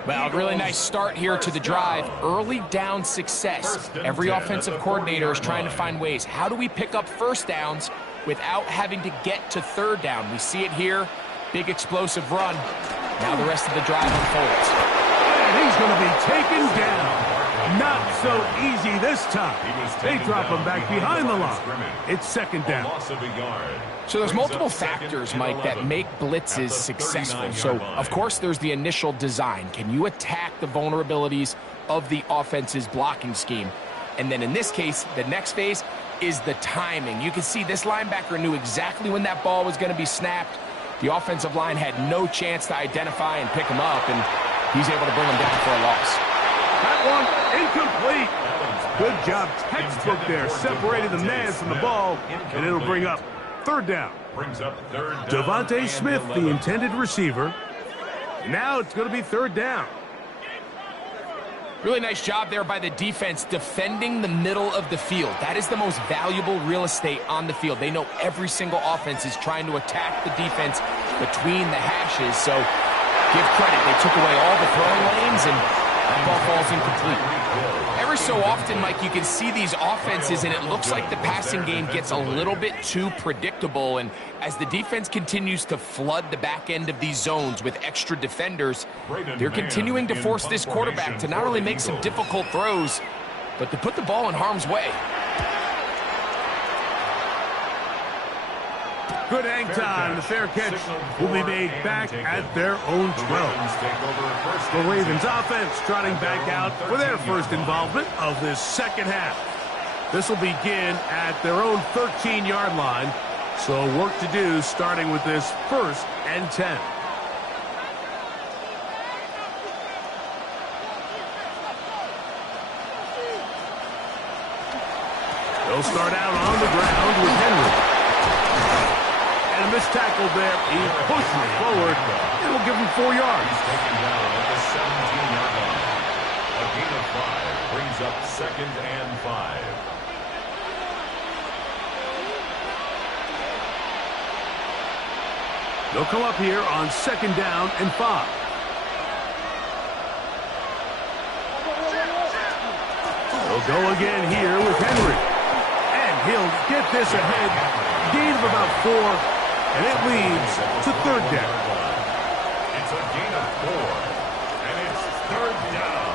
Well, really nice start here to the drive. Early down success. Every offensive coordinator is trying to find ways. How do we pick up first downs without having to get to third down? We see it here. Big explosive run. Now the rest of the drive unfolds. And he's going to be taken down. Not so easy this time. They drop him back behind the line. It's second down. So there's multiple factors, Mike, that make blitzes successful. So, of course, there's the initial design. Can you attack the vulnerabilities of the offense's blocking scheme? And then in this case, the next phase is the timing. You can see this linebacker knew exactly when that ball was going to be snapped. The offensive line had no chance to identify and pick him up, and he's able to bring him down for a loss. That one incomplete. Good job, textbook there, separating the man from the ball, and it'll bring up third down. Devontae Smith, the intended receiver. Now it's going to be third down. Really nice job there by the defense defending the middle of the field. That is the most valuable real estate on the field. They know every single offense is trying to attack the defense between the hashes. So give credit. They took away all the throwing lanes, and that ball falls incomplete. Every so often, Mike, you can see these offenses, and it looks like the passing game gets a little bit too predictable. And as the defense continues to flood the back end of these zones with extra defenders, they're continuing to force this quarterback to not only make some difficult throws, but to put the ball in harm's way. Good hang time. The fair catch will be made back at their own 12. The Ravens offense trotting back out for their first involvement of this second half. This will begin at their own 13-yard line. So work to do starting with this 1st and 10. They'll start out on the ground with Henry. And a missed tackle there. He pushes forward. It'll give him 4 yards. He's taken down at the 17-yard line. A gain of 5 brings up 2nd and 5. They'll come up here on 2nd down and 5. They'll go again here with Henry. And he'll get this ahead. Gain of about 4. And it leads to 3rd down. It's a gain of 4. And it's 3rd down.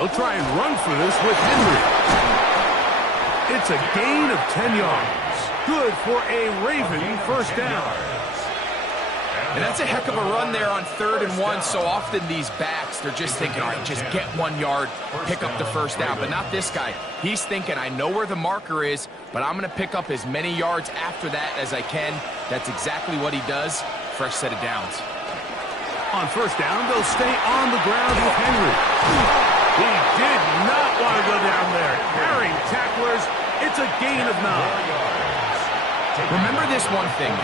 They'll try and run for this with Henry. It's a gain of 10 yards. Good for a Raven first down. And that's a heck of a run there on 3rd and 1. So often these backs, they're just thinking, all right, just get 1 yard, pick up the first down. But not this guy. He's thinking, I know where the marker is, but I'm going to pick up as many yards after that as I can. That's exactly what he does. Fresh set of downs. On first down, they'll stay on the ground with Henry. He did not want to go down there. Carrying tacklers, it's a gain of 9. Remember this one thing.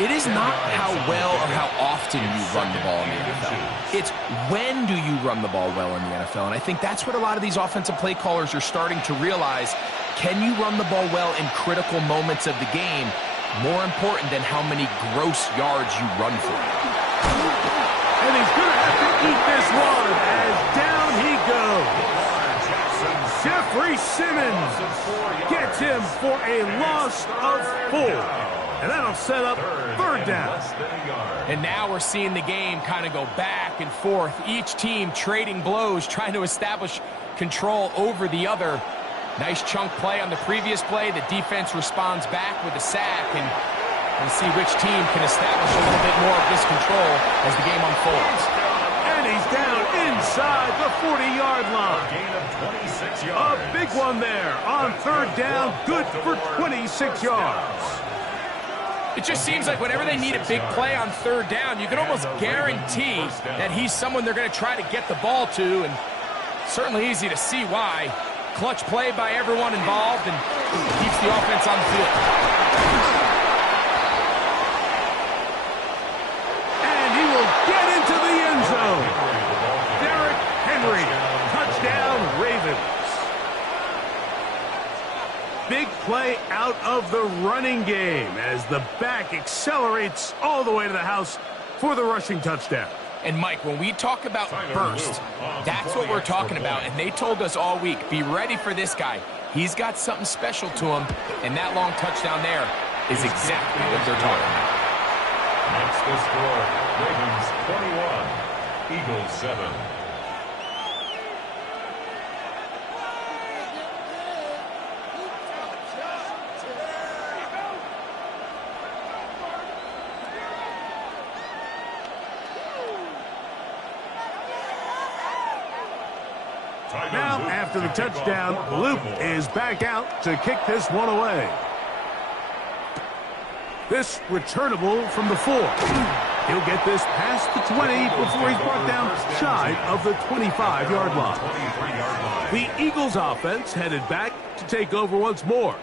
It is not how well or how often you run the ball in the NFL. It's when do you run the ball well in the NFL. And I think that's what a lot of these offensive play callers are starting to realize. Can you run the ball well in critical moments of the game? More important than how many gross yards you run for. And he's going to have to eat this one as down he goes. Jeffrey Simmons gets him for a loss of 4. And that'll set up 3rd down. And now we're seeing the game kind of go back and forth. Each team trading blows, trying to establish control over the other. Nice chunk play on the previous play. The defense responds back with a sack. And we'll see which team can establish a little bit more of this control as the game unfolds. And he's down inside the 40-yard line. Gain of 26 yards. A big one there on 3rd down. Good for 26 yards. It just seems like whenever they need a big play on 3rd down, you can almost guarantee that he's someone they're going to try to get the ball to, and certainly easy to see why. Clutch play by everyone involved and keeps the offense on the field. And he will get into the end zone. Derrick Henry, touchdown Ravens. Big play out of the running game as the back accelerates all the way to the house for the rushing touchdown. And, Mike, when we talk about burst, that's what we're talking about. And they told us all week, be ready for this guy. He's got something special to him, and that long touchdown there is exactly what they're talking about. That's the score. Ravens 21, Eagles 7. Now, after the touchdown, Luke is back out to kick this one away. This returnable from the 4. He'll get this past the 20 before he's brought down shy of the 25-yard line. The Eagles offense headed back to take over once more.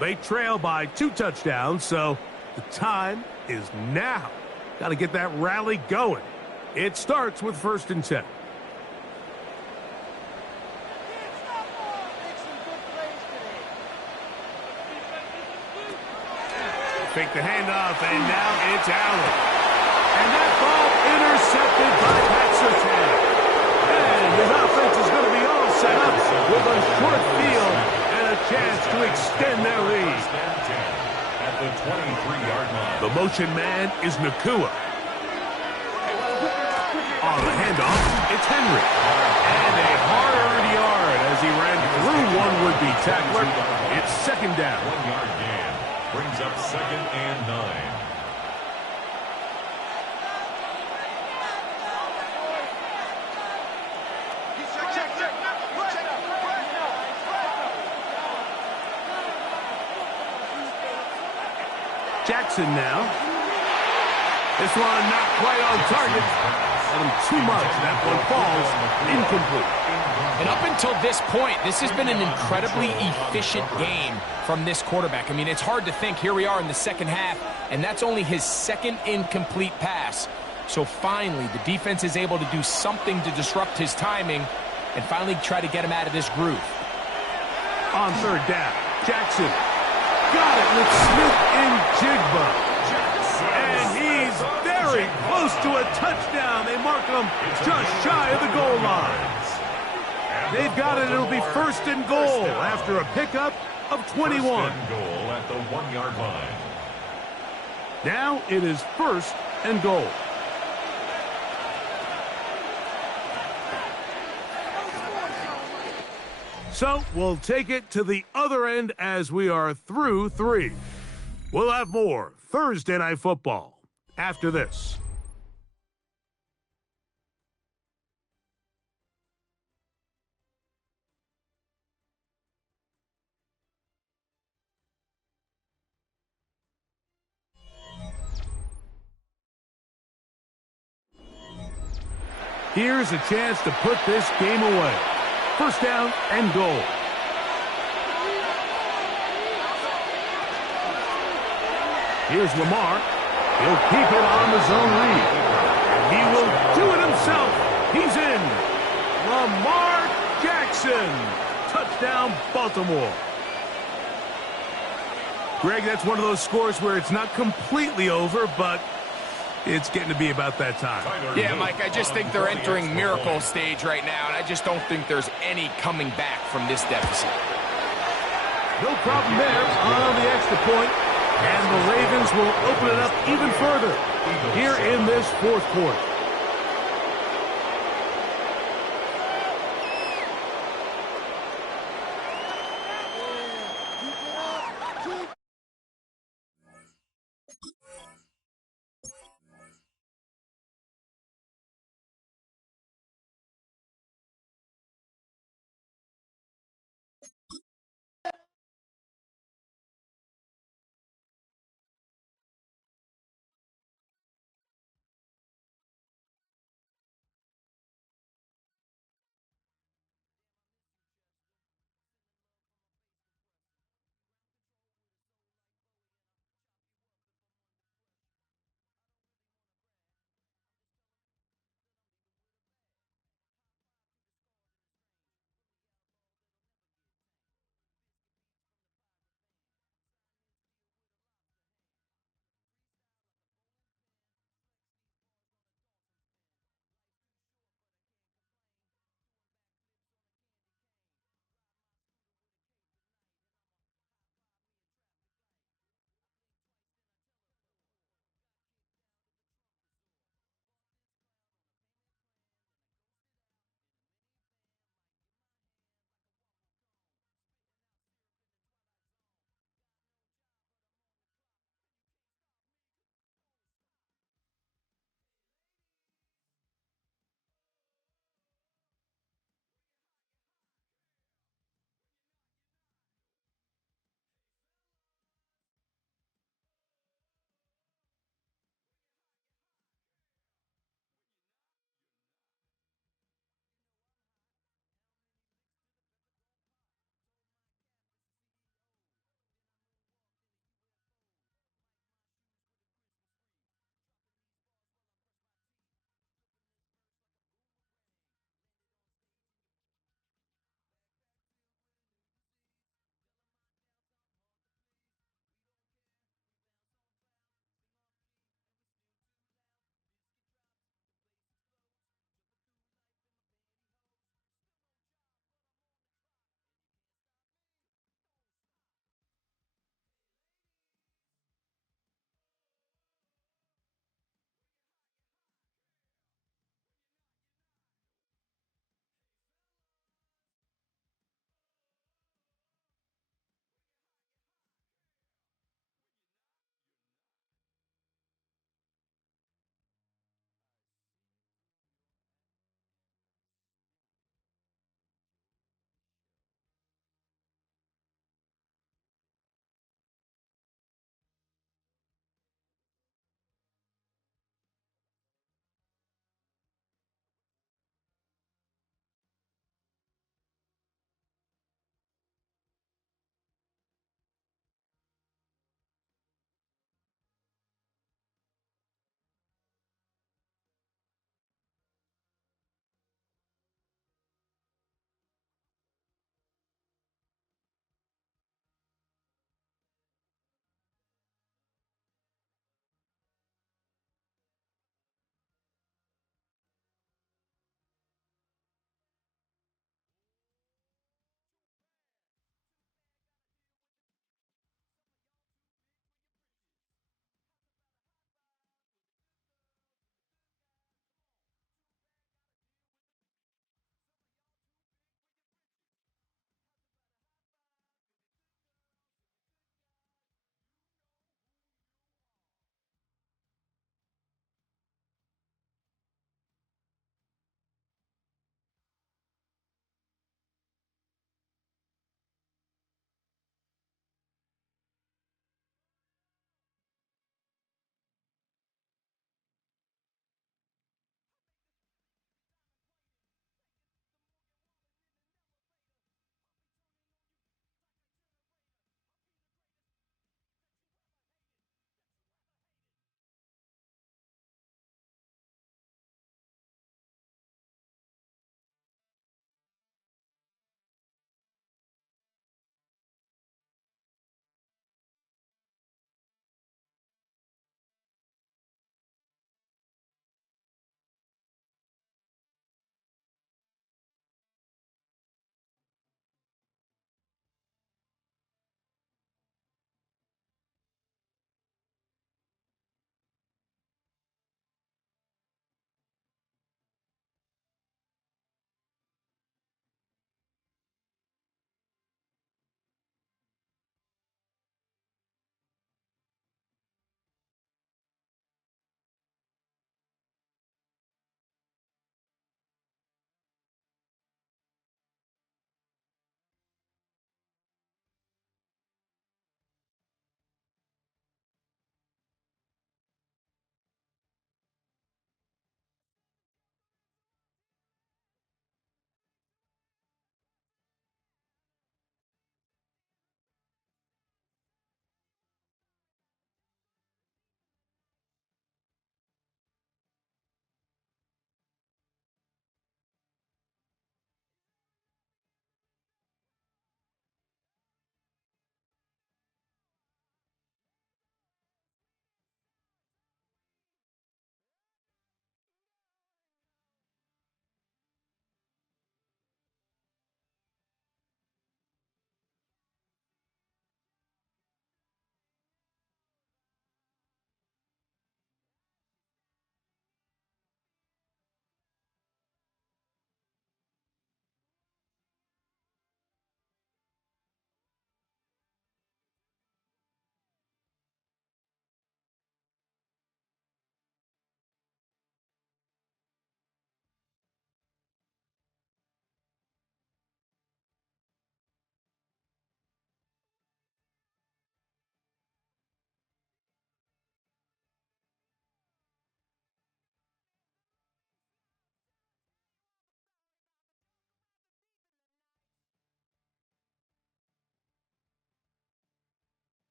They trail by 2 touchdowns, so the time is now. Got to get that rally going. It starts with 1st and 10. Fake the handoff, and now it's Allen. And that ball intercepted by Pat Surtain. And his offense is going to be all set up with a short field and a chance to extend their lead. At the 23-yard line. The motion man is Nakua. On the handoff, it's Henry. And a hard-earned yard as he ran through one would-be tackler. It's 2nd down. 1-yard gain. Brings up 2nd and 9. Jackson now. This one not quite on target. Let him too much. That one falls incomplete. And up until this point, this has been an incredibly efficient game from this quarterback. I mean, it's hard to think. Here we are in the second half, and that's only his 2nd incomplete pass. So finally, the defense is able to do something to disrupt his timing and finally try to get him out of this groove. On 3rd down, Jackson got it with Smith and Jigba. And he's very close to a touchdown. They mark him just shy of the goal line. They've got it. It'll be 1st and goal after a pickup of 21. 1st and goal at the 1-yard line. Now it is 1st and goal. So we'll take it to the other end as we are through 3. We'll have more Thursday Night Football after this. Here's a chance to put this game away. 1st down and goal. Here's Lamar. He'll keep it on the zone read. He will do it himself. He's in. Lamar Jackson. Touchdown, Baltimore. Greg, that's one of those scores where it's not completely over, but it's getting to be about that time. Yeah, Mike, I just think they're entering miracle stage right now, and I just don't think there's any coming back from this deficit. No problem there on the extra point, and the Ravens will open it up even further here in this 4th quarter.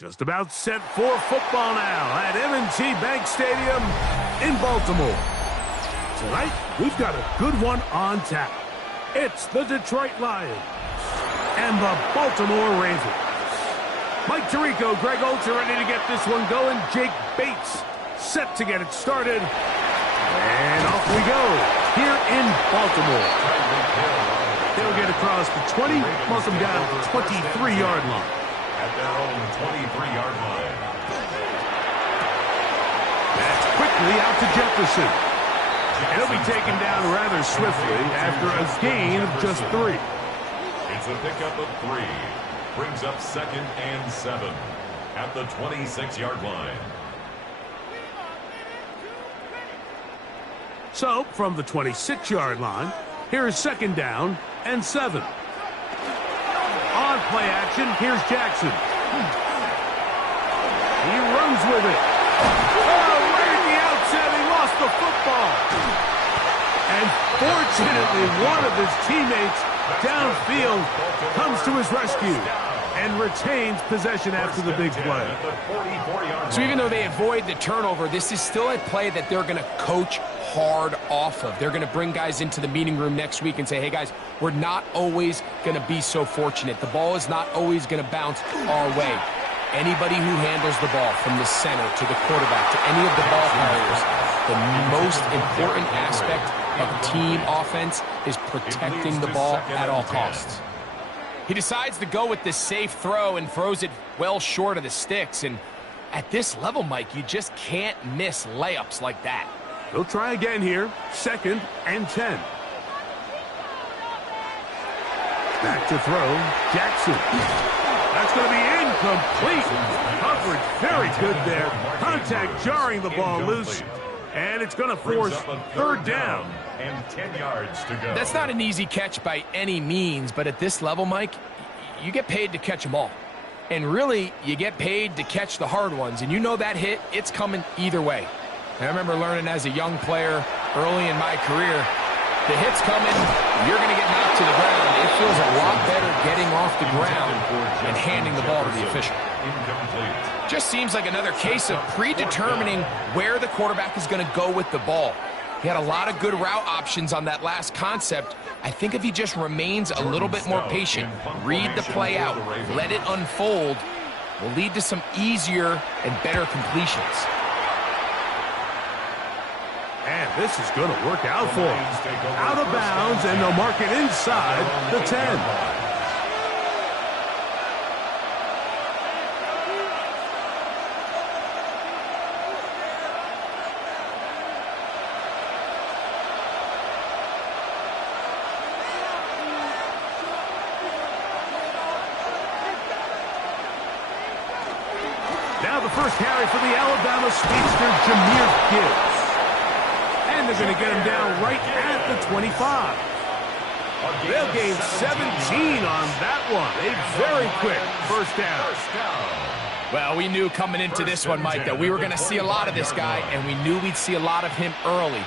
Just about set for football now at M&T Bank Stadium in Baltimore. Tonight, we've got a good one on tap. It's the Detroit Lions and the Baltimore Ravens. Mike Tirico, Greg Olds are ready to get this one going. Jake Bates set to get it started. And off we go here in Baltimore. They'll get across the 20, mark them down at the 23-yard line. At their own 23-yard line. That's quickly out to Jefferson. And he'll be taken down rather swiftly after a gain of just 3. It's a pickup of 3. Brings up 2nd and 7 at the 26-yard line. So, from the 26-yard line, here is 2nd down and 7. On play action, here's Jackson. He runs with it. Oh, right at the outset, he lost the football. And fortunately, one of his teammates downfield, comes to his rescue, and retains possession after the big play. So even though they avoid the turnover, this is still a play that they're going to coach hard off of. They're going to bring guys into the meeting room next week and say, hey, guys, we're not always going to be so fortunate. The ball is not always going to bounce our way. Anybody who handles the ball from the center to the quarterback to any of the ball carriers, the most important aspect of team offense is protecting the ball at all costs. He decides to go with this safe throw and throws it well short of the sticks. And at this level, Mike, you just can't miss layups like that. They'll try again here. 2nd and 10. Back to throw. Jackson. That's going to be incomplete. Coverage very good there. Contact jarring the ball loose. And it's going to force 3rd down. And 10 yards to go. That's not an easy catch by any means, but at this level, Mike, you get paid to catch them all. And really, you get paid to catch the hard ones. And you know that hit, it's coming either way. And I remember learning as a young player early in my career, the hit's coming, you're going to get knocked to the ground. It feels a lot better getting off the ground and handing the ball to the official. Just seems like another case of predetermining where the quarterback is going to go with the ball. He had a lot of good route options on that last concept. I think if he just remains a little bit more patient, read the play out, let it unfold, will lead to some easier and better completions. And this is going to work out for him. Out of bounds, and they'll mark it inside the 10. Now the first carry for the Alabama speedster, Jahmyr Gibbs. And they're going to get him down right at the 25. They'll gain 17 on that one. A very quick first down. Well, we knew coming into this one, Mike, that we were going to see a lot of this guy, and we knew we'd see a lot of him early.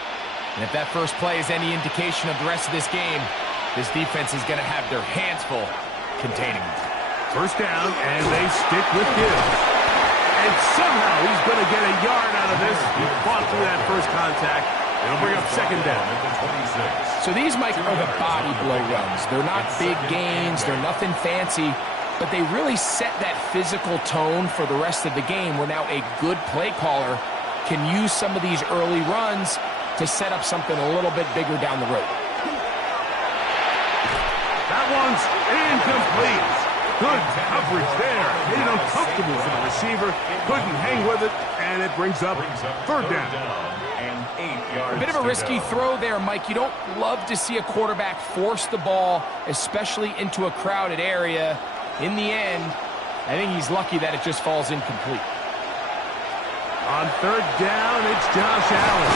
And if that first play is any indication of the rest of this game, this defense is going to have their hands full containing him. First down, and they stick with Gibbs. And somehow he's going to get a yard out of this. He fought through that first contact. It'll bring up 2nd down. So these, Mike, are the body blow runs. They're not big gains. They're nothing fancy. But they really set that physical tone for the rest of the game where now a good play caller can use some of these early runs to set up something a little bit bigger down the road. That one's incomplete. Good coverage there. Made it uncomfortable for the receiver. Couldn't hang with it, and it brings up 3rd down. And 8 yards. A bit of a risky throw there, Mike. You don't love to see a quarterback force the ball, especially into a crowded area. In the end, I think he's lucky that it just falls incomplete. On 3rd down, it's Josh Allen.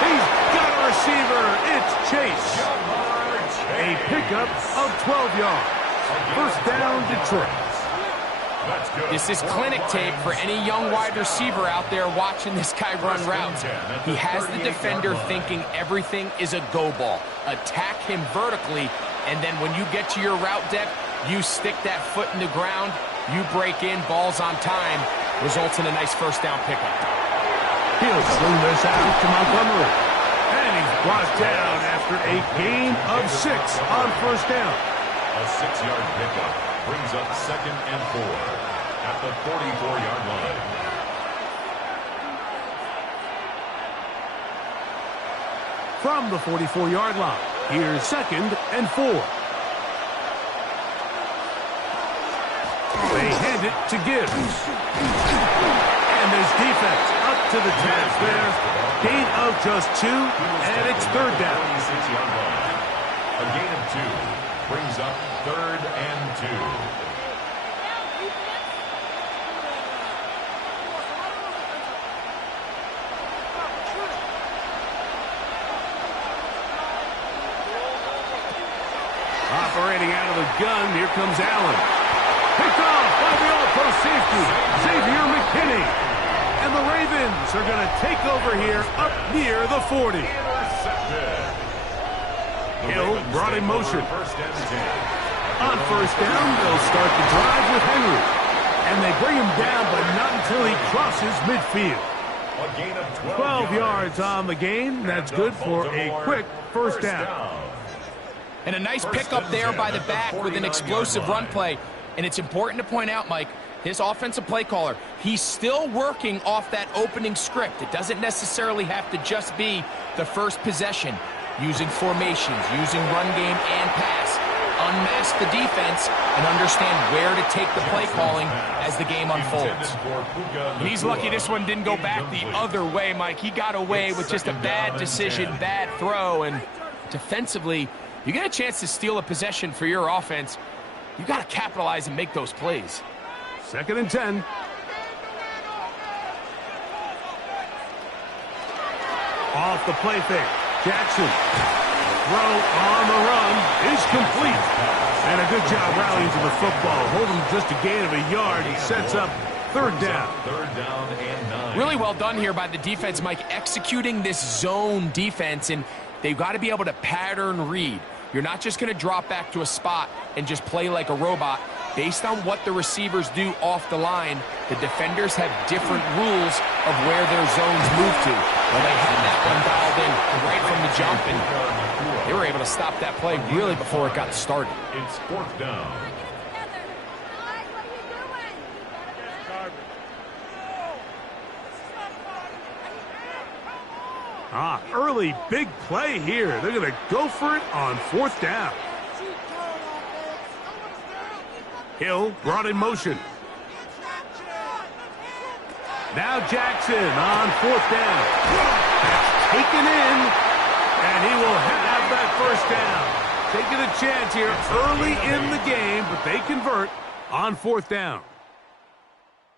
He's got a receiver. It's Chase. A pickup of 12 yards. First down, Detroit. This is clinic tape for any young wide receiver out there watching this guy run routes. He has the defender thinking everything is a go ball. Attack him vertically, and then when you get to your route depth, you stick that foot in the ground, you break in, balls on time, results in a nice first down pickup. He'll sling this out to Montgomery. And he's brought down after a gain of 6 on first down. A 6-yard pickup brings up 2nd and 4 at the 44-yard line. From the 44-yard line, here's 2nd and 4. They hand it to Gibbs. And there's defense up to the task there. Gain of just 2, and it's 3rd down. 26-yard line. A gain of 2. Brings up 3rd and 2. Operating out of the gun, here comes Allen. Picked off by the all-pro safety, Xavier McKinney. And the Ravens are going to take over here up near the 40. Intercepted. Hill brought in motion. On first down, they'll start the drive with Henry. And they bring him down, but not until he crosses midfield. 12 yards on the gain. That's good for a quick first down. And a nice pickup there by the back with an explosive run play. And it's important to point out, Mike, this offensive play caller, he's still working off that opening script. It doesn't necessarily have to just be the first possession. Using formations, using run game and pass. Unmask the defense and understand where to take the play calling as the game unfolds. And he's lucky this one didn't go back the other way, Mike. He got away with just a bad decision, bad throw, and defensively, you get a chance to steal a possession for your offense. You got to capitalize and make those plays. 2nd and 10. Off the play fake. Jackson. Throw on the run is complete. And a good job rallying to the football. Holding just a gain of a yard. He sets up 3rd down. 3rd down and 9. Really well done here by the defense, Mike, executing this zone defense, and they've got to be able to pattern read. You're not just going to drop back to a spot and just play like a robot. Based on what the receivers do off the line, the defenders have different rules of where their zones move to. Well, they had that one dialed in right from the jump, and they were able to stop that play really before it got started. It's 4th down. Early big play here. They're going to go for it on 4th down. Hill brought in motion. Now Jackson on 4th down. That's taken in, and he will have that 1st down. Taking a chance here early in the game, but they convert on 4th down.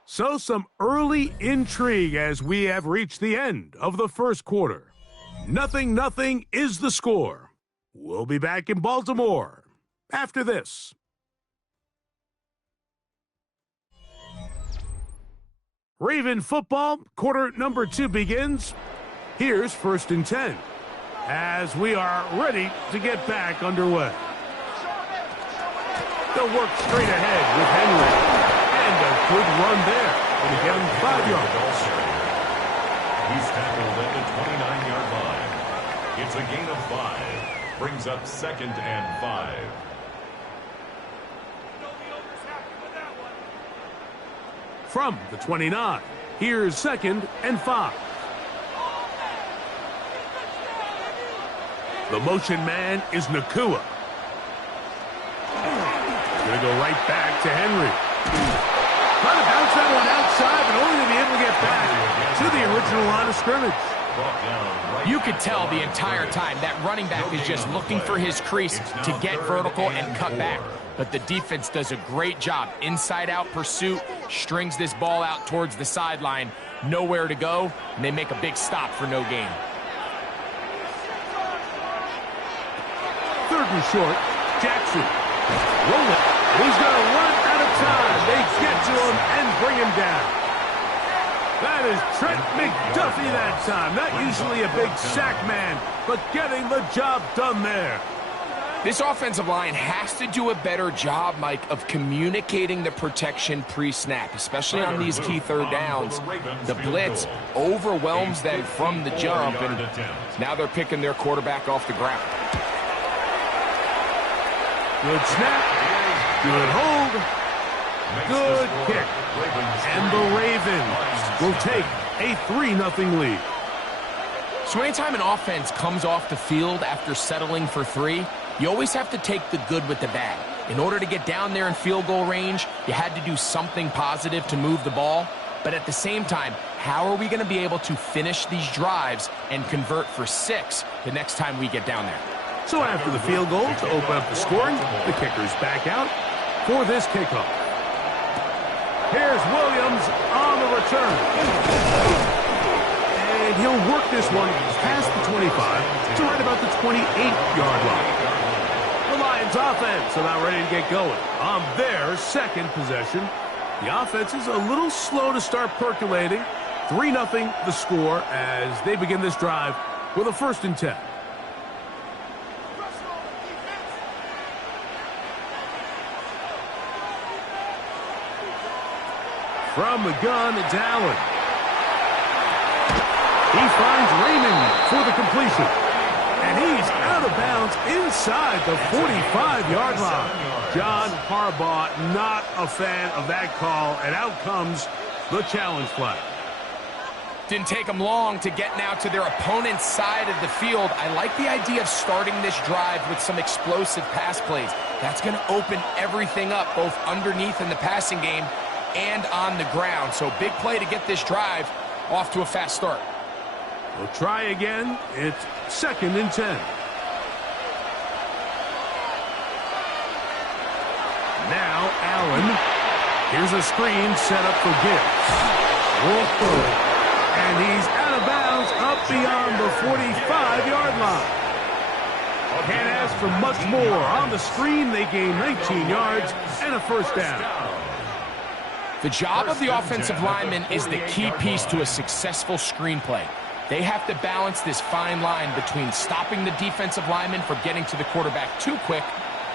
So some early intrigue as we have reached the end of the 1st quarter. 0-0 is the score. We'll be back in Baltimore after this. Raven football, quarter number 2 begins. Here's 1st and 10 as we are ready to get back underway. They'll work straight ahead with Henry. And a good run there. Going to get him 5 yards. He's tackled at the 29-yard line. It's a gain of 5. Brings up 2nd and 5. From the 29, here's 2nd and 5. The motion man is Nacua. Going to go right back to Henry. Trying to bounce that one outside, but only to be able to get back to the original line of scrimmage. You could tell the entire time that running back is just looking for his crease to get vertical and cut back. But the defense does a great job. Inside-out pursuit, strings this ball out towards the sideline. Nowhere to go, and they make a big stop for no gain. 3rd and short, Jackson. Roll it. He's going to run out of time. They get to him and bring him down. That is Trent McDuffie that time. Not usually a big sack man, but getting the job done there. This offensive line has to do a better job, Mike, of communicating the protection pre-snap, especially on these key 3rd downs. The blitz overwhelms them from the jump, and now they're picking their quarterback off the ground. Good snap, good hold, good kick. And the Ravens will take a 3-0 lead. So anytime an offense comes off the field after settling for 3, you always have to take the good with the bad. In order to get down there in field goal range, you had to do something positive to move the ball. But at the same time, how are we going to be able to finish these drives and convert for 6 the next time we get down there? So after the field goal to open up the scoring, the kicker's back out for this kickoff. Here's Williams on the return. And he'll work this one past the 25 to right about the 28-yard line. The Lions offense are now ready to get going on their 2nd possession. The offense is a little slow to start percolating. 3-0 the score as they begin this drive with a 1st and 10. From the gun, it's Allen. He finds Raymond for the completion. And he's out of bounds inside the 45-yard line. John Harbaugh not a fan of that call, and out comes the challenge flag. Didn't take them long to get now to their opponent's side of the field. I like the idea of starting this drive with some explosive pass plays. That's going to open everything up, both underneath in the passing game and on the ground. So big play to get this drive off to a fast start. We'll try again. It's 2nd and 10. Now Allen. Here's a screen set up for Gibbs. Whoa. And he's out of bounds up beyond the 45-yard line. Can't ask for much more. On the screen, they gain 19 yards and a first down. The job of the offensive lineman is the key piece to a successful screenplay. They have to balance this fine line between stopping the defensive lineman from getting to the quarterback too quick,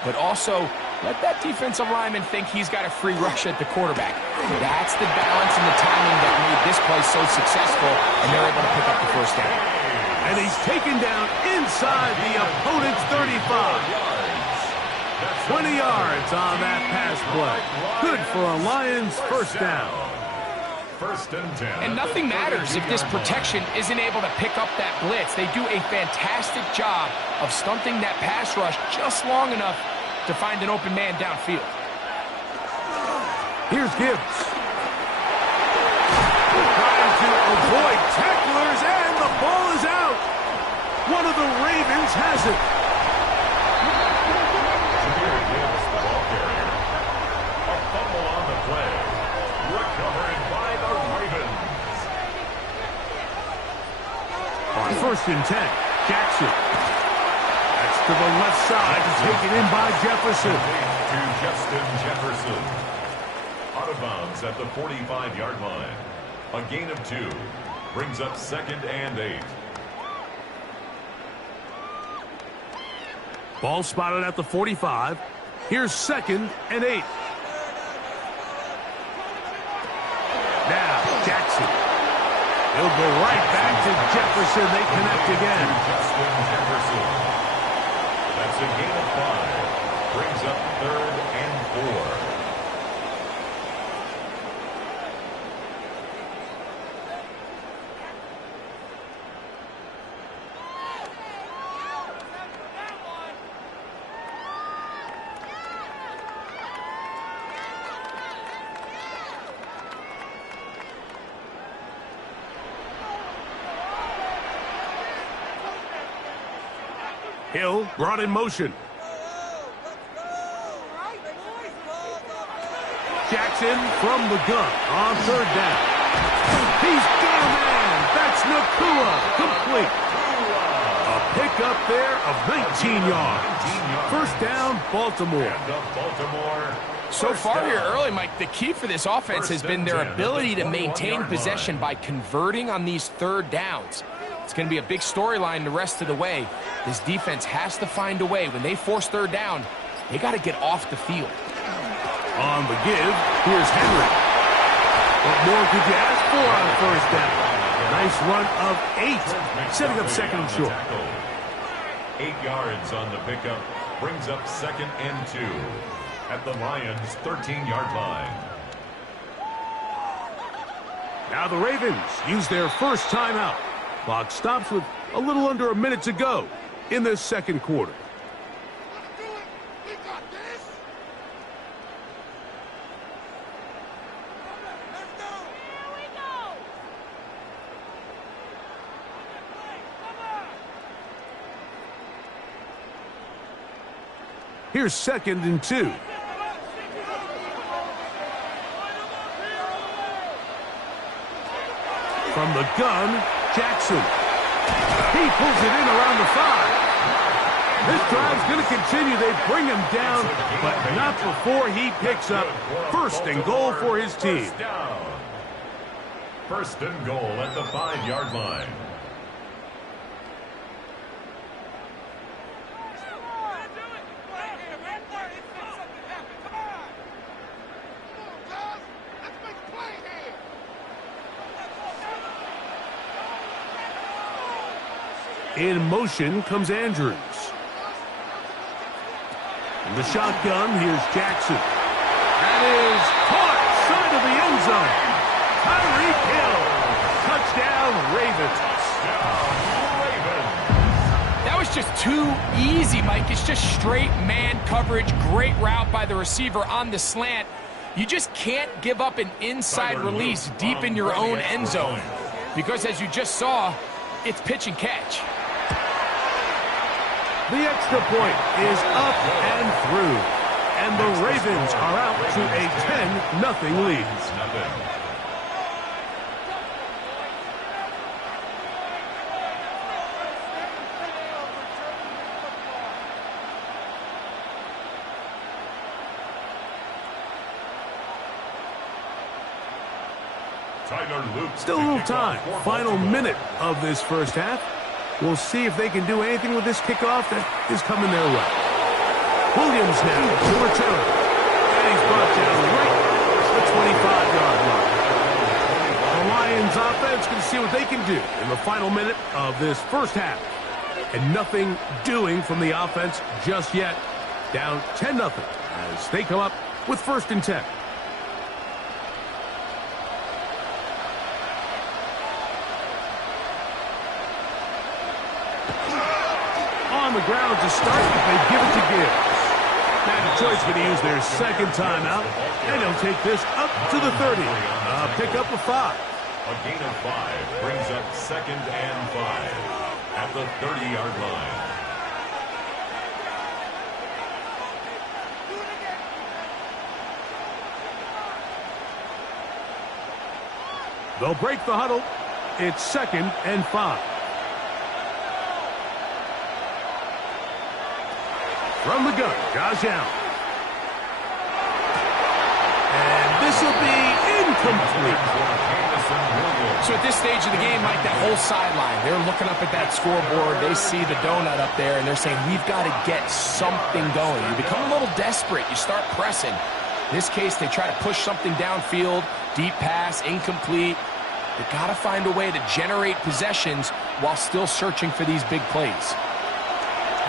but also let that defensive lineman think he's got a free rush at the quarterback. That's the balance and the timing that made this play so successful, and they're able to pick up the first down. And he's taken down inside the opponent's 35. 20 yards on that pass play. Good for a Lions first down. 1st and 10. And nothing matters if this protection isn't able to pick up that blitz. They do a fantastic job of stunting that pass rush just long enough to find an open man downfield. Here's Gibbs. Trying to avoid tacklers, and the ball is out. One of the Ravens has it. Jahmyr Gibbs, the ball carrier. A fumble on the play. Recovered by the Ravens. On 1st and 10, Jackson. That's to the left side, taken in by Jefferson. To Justin Jefferson. Out of bounds at the 45-yard line. A gain of 2. Brings up 2nd and 8. Ball spotted at the 45. Here's 2nd and 8. Now, Jackson. He'll go right back to Jefferson. They connect again. Justin Jefferson. That's a gain of 5. Brings up 3rd and 4. Hill brought in motion. Jackson from the gun on 3rd down. He's got a man. That's Nacua. Complete. A pickup there of 19 yards. First down, Baltimore. So far here early, Mike, the key for this offense has been their ability to maintain possession by converting on these 3rd downs. It's going to be a big storyline the rest of the way. This defense has to find a way. When they force 3rd down, they got to get off the field. On the give, here's Henry. What more could you ask for on 1st down? Nice run of 8, setting up 2nd and short. 8 yards on the pickup, brings up 2nd and 2 at the Lions' 13-yard line. Now the Ravens use their first timeout. Clock stops with a little under a minute to go in this 2nd quarter. Here's 2nd and 2. From the gun, Jackson. He pulls it in around the 5. This drive's going to continue. They bring him down, but not before he picks up 1st and goal for his team. 1st and goal at the 5-yard line. In motion comes Andrews. In the shotgun, here's Jackson. That is caught side of the end zone. Tyreek Hill. Touchdown, Ravens. That was just too easy, Mike. It's just straight man coverage. Great route by the receiver on the slant. You just can't give up an inside release deep in your own end zone because, as you just saw, it's pitch and catch. The extra point is up and through. And the Ravens are out to a 10-0 lead. Still a little time. Final minute of this first half. We'll see if they can do anything with this kickoff that is coming their way. Williams now to return. And he's brought down right at the 25-yard line. The Lions offense can see what they can do in the final minute of this first half. And nothing doing from the offense just yet. Down 10-0 as they come up with 1st and 10. On the ground to start, but they give it to Gibbs. Now Detroit's going to use their second timeout, and they'll take this up to the 30. Pick up a 5. A gain of 5 brings up 2nd and 5 at the 30-yard line. They'll break the huddle. It's 2nd and 5. From the gun, Josh Allen. And this will be incomplete. So at this stage of the game, Mike, that whole sideline, they're looking up at that scoreboard. They see the donut up there, and they're saying, we've got to get something going. You become a little desperate. You start pressing. In this case, they try to push something downfield, deep pass, incomplete. They've got to find a way to generate possessions while still searching for these big plays.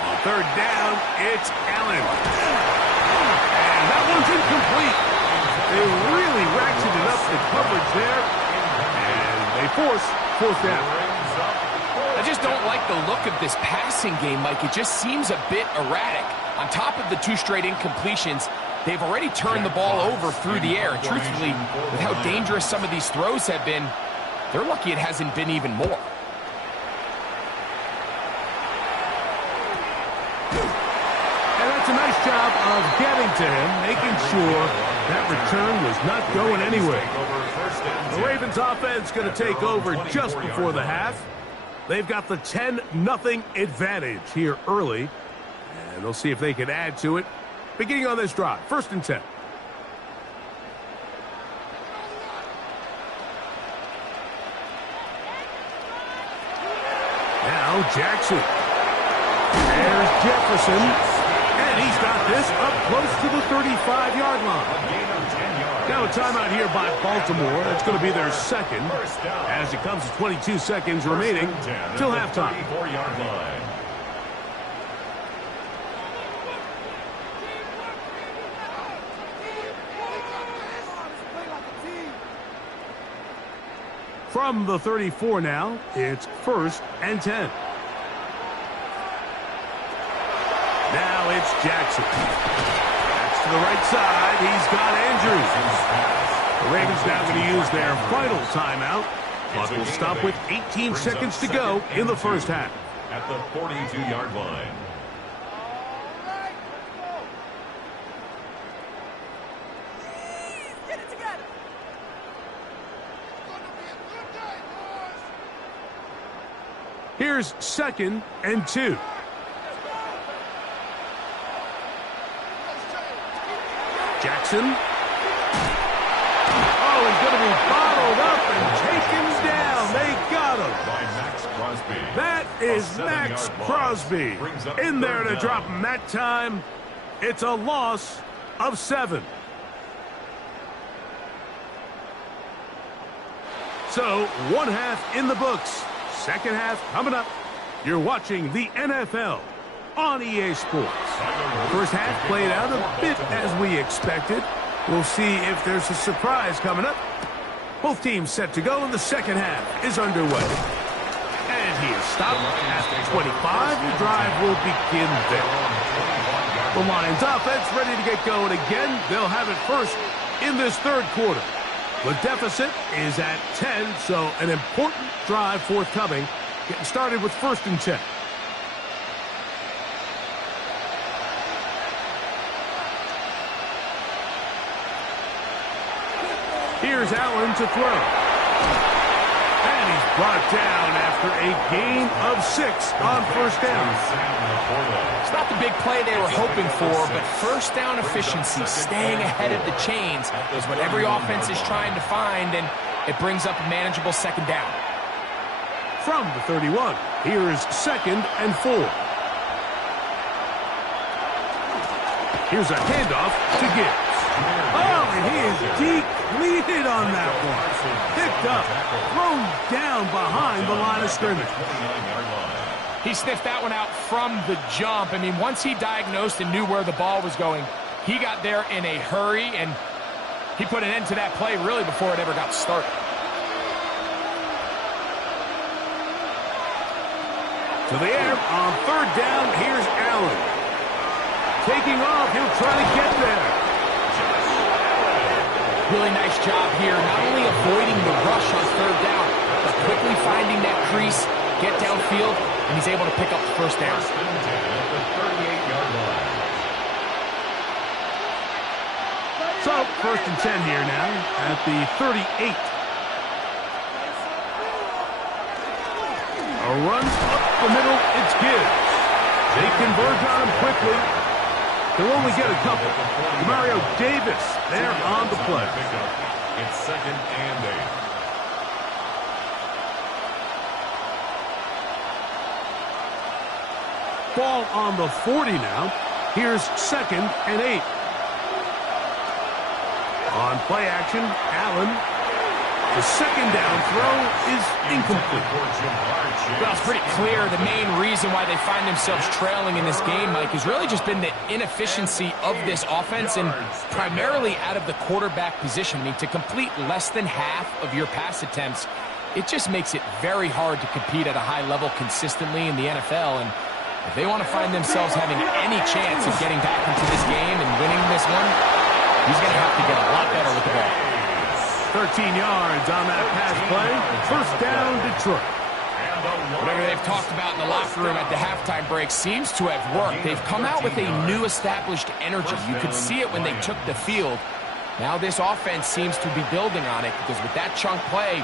On 3rd down, it's Allen. And that one's incomplete. They really ratcheted up the coverage there. And they force 4th down. I just don't like the look of this passing game, Mike. It just seems a bit erratic. On top of the 2 straight incompletions, they've already turned the ball over through the air. And truthfully, with how dangerous some of these throws have been, they're lucky it hasn't been even more. That's a nice job of getting to him, making sure that return was not going anywhere. The Ravens offense going to take over just before the half. They've got the 10-0 advantage here early, and they'll see if they can add to it. Beginning on this drive, 1st and 10. Now Jackson. There's Jefferson. And he's got this up close to the 35-yard line. Now a timeout here by Baltimore. That's going to be their 2nd as it comes to 22 seconds remaining till halftime. From the 34 now, it's 1st and 10. Now it's Jackson. That's to the right side. He's got Andrews. The Ravens now going to use their final timeout. Clock will stop with 18 seconds to go in the first half. At the 42-yard line. Here's 2nd and 2. Jackson. Oh, he's going to be bottled up and taken down. They got him. By Max Crosby. That is Max Crosby in there to drop him that time. It's a loss of 7. So, 1 half in the books. Second half coming up. You're watching the NFL on EA Sports. First half played out a bit as we expected. We'll see if there's a surprise coming up. Both teams set to go, and the second half is underway. And he is stopped at the 25. The drive will begin there. The Lions offense ready to get going again. They'll have it first in this third quarter. The deficit is at 10, so an important drive forthcoming. Getting started with 1st and 10. Here's Allen to throw. And he's brought down after a gain of 6 on 1st down. It's not the big play they were hoping for, but 1st down efficiency, staying ahead of the chains, is what every offense is trying to find, and it brings up a manageable 2nd down. From the 31, here's 2nd and 4. Here's a handoff to Gibbs. Oh, and he is depleted on that one. Picked up, thrown down behind the line of scrimmage. He sniffed that one out from the jump. I mean, once he diagnosed and knew where the ball was going, he got there in a hurry, and he put an end to that play really before it ever got started. To the air on 3rd down, here's Allen. Taking off, he'll try to get there. Really nice job here, not only avoiding the rush on 3rd down, but quickly finding that crease, get downfield, and he's able to pick up the 1st down. So, 1st and 10 here now at the 38. A run up the middle, it's Gibbs. They converge on him quickly. He'll only get a couple. Mario Davis there on the play. It's 2nd and 8. Ball on the 40 now. Here's 2nd and 8. On play action, Allen. The 2nd down throw is incomplete. Well, it's pretty clear the main reason why they find themselves trailing in this game, Mike, has really just been the inefficiency of this offense and primarily out of the quarterback position. I mean, to complete less than half of your pass attempts, it just makes it very hard to compete at a high level consistently in the NFL. And if they want to find themselves having any chance of getting back into this game and winning this one, he's going to have to get a lot better with the ball. 13 yards on that pass play. 1st down, Detroit. Whatever they've talked about in the locker room at the halftime break seems to have worked. They've come out with a new established energy. You could see it when they took the field. Now this offense seems to be building on it because with that chunk play,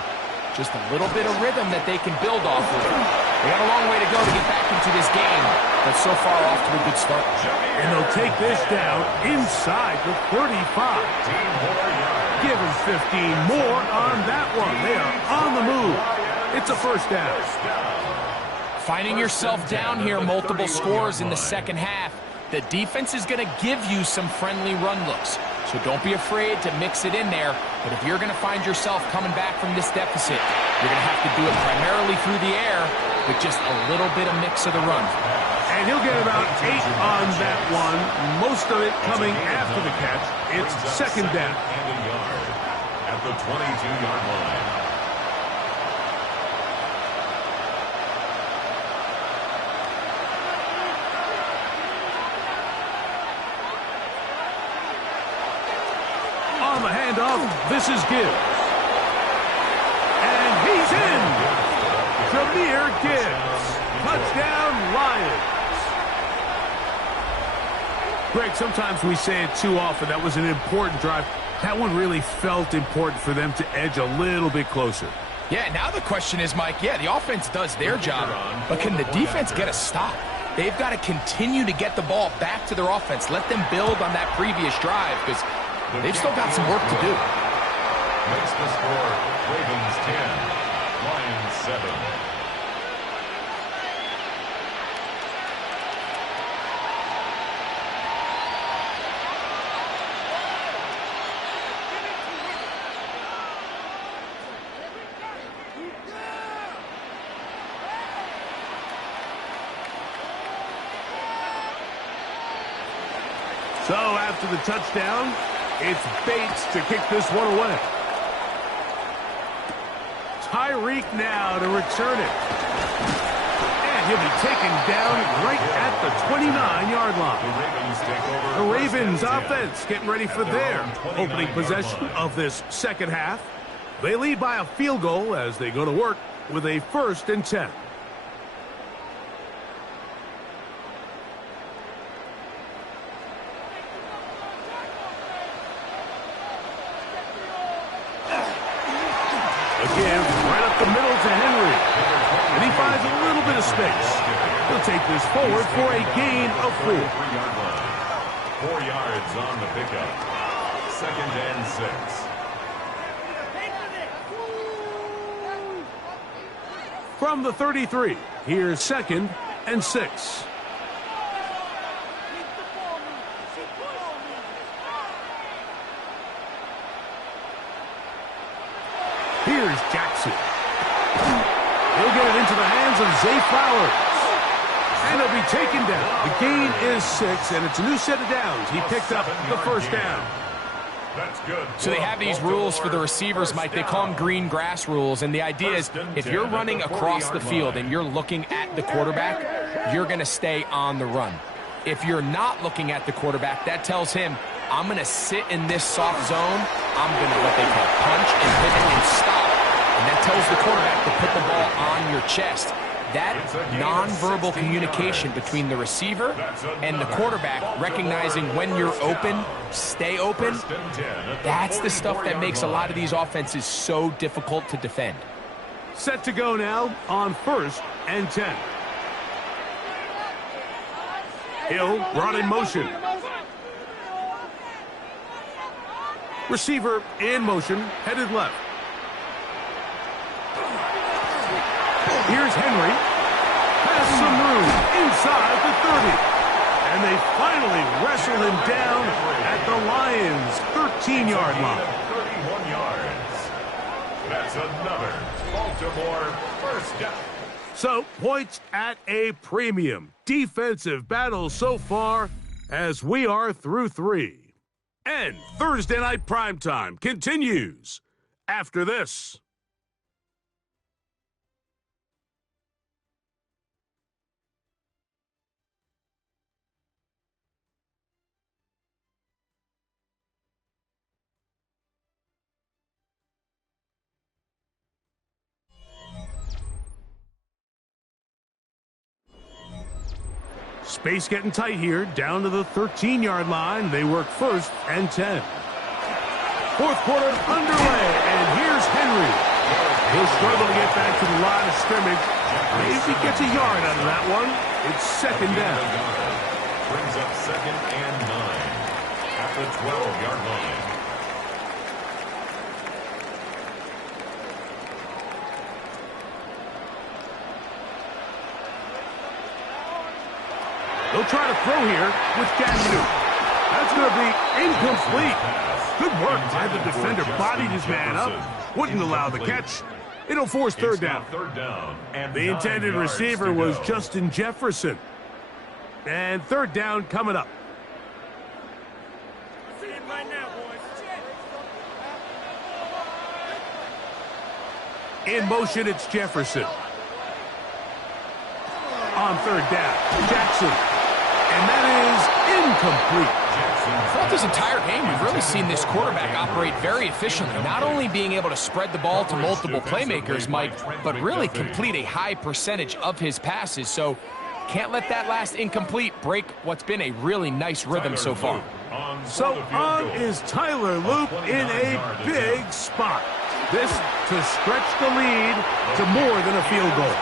just a little bit of rhythm that they can build off of. They got a long way to go to get back into this game, but so far off to a good start. And they'll take this down inside the 35. Give him 15 more on that one. They are on the move. It's a 1st down. Finding yourself down here, multiple scores in the 2nd half. The defense is going to give you some friendly run looks, so don't be afraid to mix it in there. But if you're going to find yourself coming back from this deficit, you're going to have to do it primarily through the air with just a little bit of mix of the run. And he'll get about 8 on that one, most of it coming after the catch. It's 2nd down. And a yard at the 22-yard line. On the handoff, this is Gibbs. And he's in. Jahmyr Gibbs. Touchdown, Lions. Greg, sometimes we say it too often. That was an important drive. That one really felt important for them to edge a little bit closer. Yeah, now the question is, Mike, yeah, the offense does their job, but can the defense get a stop? They've got to continue to get the ball back to their offense. Let them build on that previous drive because they've still got some work to do. Makes the score Ravens 10, Lions 7. So after the touchdown, it's Bates to kick this one away. Tyreek now to return it. And he'll be taken down right at the 29-yard line. The Ravens offense getting ready for their opening possession of this second half. They lead by a field goal as they go to work with a 1st and 10. Again, right up the middle to Henry. And he finds a little bit of space. He'll take this forward for a gain of 4. 4 yards on the pickup. 2nd and 6. From the 33, here's 2nd and 6. Here's Jackson. He'll get it into the hands of Zay Flowers. And he'll be taken down. The gain is 6, and it's a new set of downs. He picked up the 1st down. That's good. So they have these rules for the receivers, Mike. They call them green grass rules. And the idea is if you're running across the field and you're looking at the quarterback, you're going to stay on the run. If you're not looking at the quarterback, that tells him, I'm going to sit in this soft zone. I'm going to what they call punch and pivot and stop. And that tells the quarterback to put the ball on your chest. That nonverbal communication between the receiver and the quarterback, recognizing when you're open, stay open, that's the stuff that makes a lot of these offenses so difficult to defend. Set to go now on 1st and 10. Hill brought in motion. Receiver in motion, headed left. Here's Henry. Has some room inside the 30. And they finally wrestle him down at the Lions' 13-yard line. 31 yards. That's another Baltimore 1st down. So, points at a premium. Defensive battle so far as we are through 3. And Thursday Night Primetime continues after this. Space getting tight here, down to the 13-yard line. They work 1st and 10. 4th quarter underway, and here's Henry. He'll struggle to get back to the line of scrimmage. Maybe gets a yard out of that one. It's 2nd down. Brings up 2nd and 9 at the 12-yard line. They'll try to throw here with Jackson. That's going to be incomplete. Good work by the defender. Bodied his man up. Wouldn't allow the catch. It'll force 3rd down. The intended receiver was Justin Jefferson. And 3rd down coming up. In motion, it's Jefferson. On 3rd down, Jackson. And that is incomplete. Throughout this entire game, we've really seen this quarterback operate very efficiently, not only being able to spread the ball to multiple playmakers, Mike, but really complete a high percentage of his passes. So can't let that last incomplete break what's been a really nice rhythm so far. So on is Tyler Loop in a big spot. This to stretch the lead to more than a field goal.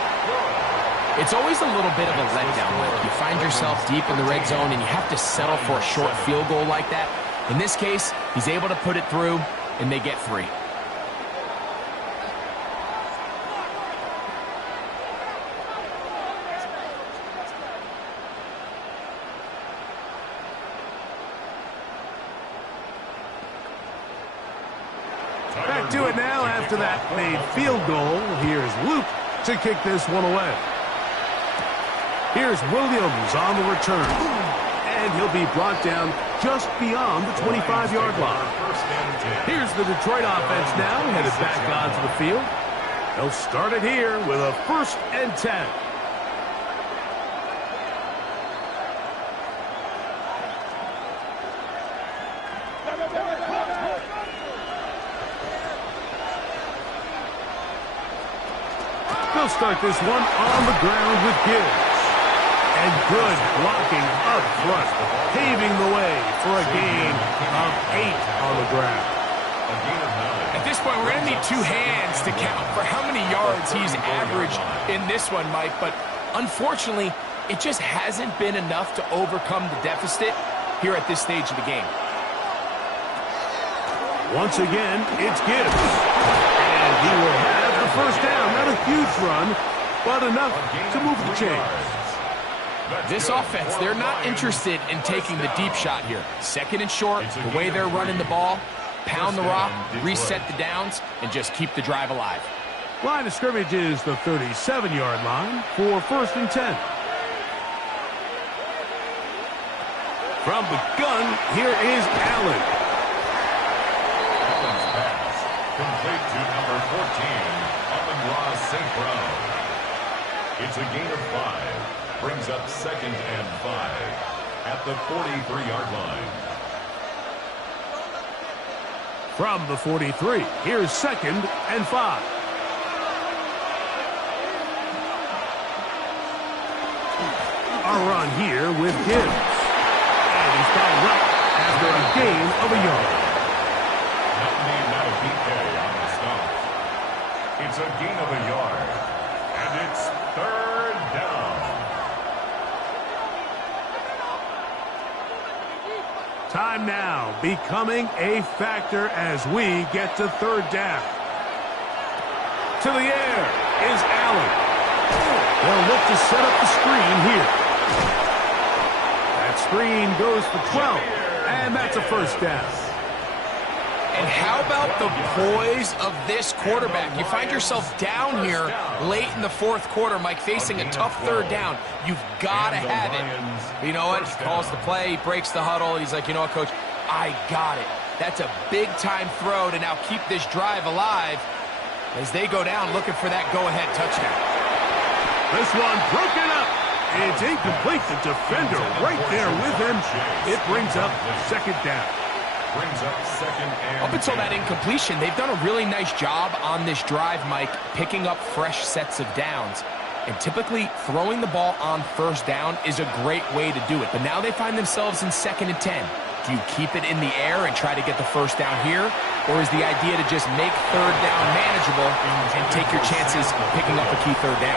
It's always a little bit of a letdown, Mike. You find yourself deep in the red zone and you have to settle for a short field goal like that. In this case, he's able to put it through, and they get 3. Back to it now after that made field goal. Here's Luke to kick this one away. Here's Williams on the return. and he'll be brought down just beyond the 25-yard line. Here's the Detroit offense now, headed back onto the field. They'll start it here with a 1st and 10. They'll start this one on the ground with Gibbs. And good blocking up front, paving the way for a gain of 8 on the ground. At this point, we're going to need 2 hands to count for how many yards he's averaged in this one, Mike. But unfortunately, it just hasn't been enough to overcome the deficit here at this stage of the game. Once again, it's Gibbs. And he will have the 1st down. Not a huge run, but enough to move the chains. This offense, they're not interested in taking the deep shot here. 2nd and short, the way they're running the ball, pound the rock, reset the downs, and just keep the drive alive. Line of scrimmage is the 37-yard line for 1st and 10. From the gun, here is Allen. Allen's pass, complete to number 14, Amon-Ra St. Brown. It's a gain of 5. Brings up 2nd and 5 at the 43-yard line. From the 43, here's 2nd and 5. A run here with Gibbs. And he's followed up after a gain of a yard. Not a PK on the stop. It's a gain of a yard. And it's 3rd down. Time now becoming a factor as we get to 3rd down. To the air is Allen. They'll look to set up the screen here. That screen goes for 12, and that's a 1st down. And how about the poise of this quarterback? You find yourself down here late in the 4th quarter, Mike, facing a tough 3rd down. You've got to have it. But you know what? He calls the play, he breaks the huddle. He's like, you know what, Coach? I got it. That's a big-time throw to now keep this drive alive as they go down looking for that go-ahead touchdown. This one broken up. It's incomplete. The defender right there with him. It brings up 2nd down. Up until that incompletion, they've done a really nice job on this drive, Mike, picking up fresh sets of downs. And typically, throwing the ball on 1st down is a great way to do it. But now they find themselves in 2nd and 10. Do you keep it in the air and try to get the 1st down here? Or is the idea to just make 3rd down manageable and take your chances picking up a key 3rd down?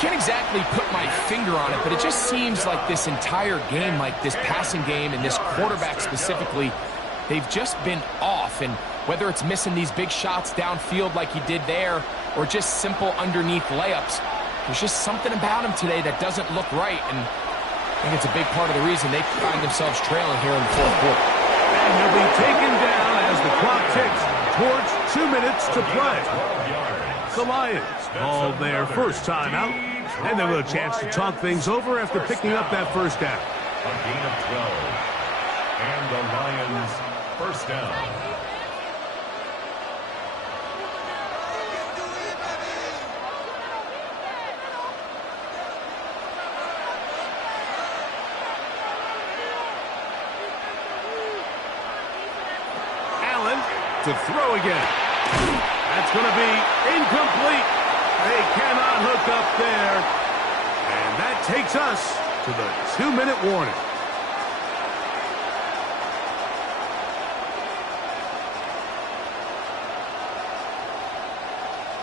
Can't exactly put my finger on it, but it just seems like this entire game, like this passing game and this quarterback specifically, they've just been off. And whether it's missing these big shots downfield like he did there or just simple underneath layups, there's just something about him today that doesn't look right. And I think it's a big part of the reason they find themselves trailing here in the 4th quarter. And he'll be taken down as the clock ticks towards 2 minutes to play. The Lions called their first time out, and they'll have a chance to talk things over after picking up that 1st down. A gain of 12. And the Lions 1st down. Allen to throw again. That's going to be incomplete. They cannot hook up there. And that takes us to the 2-minute warning.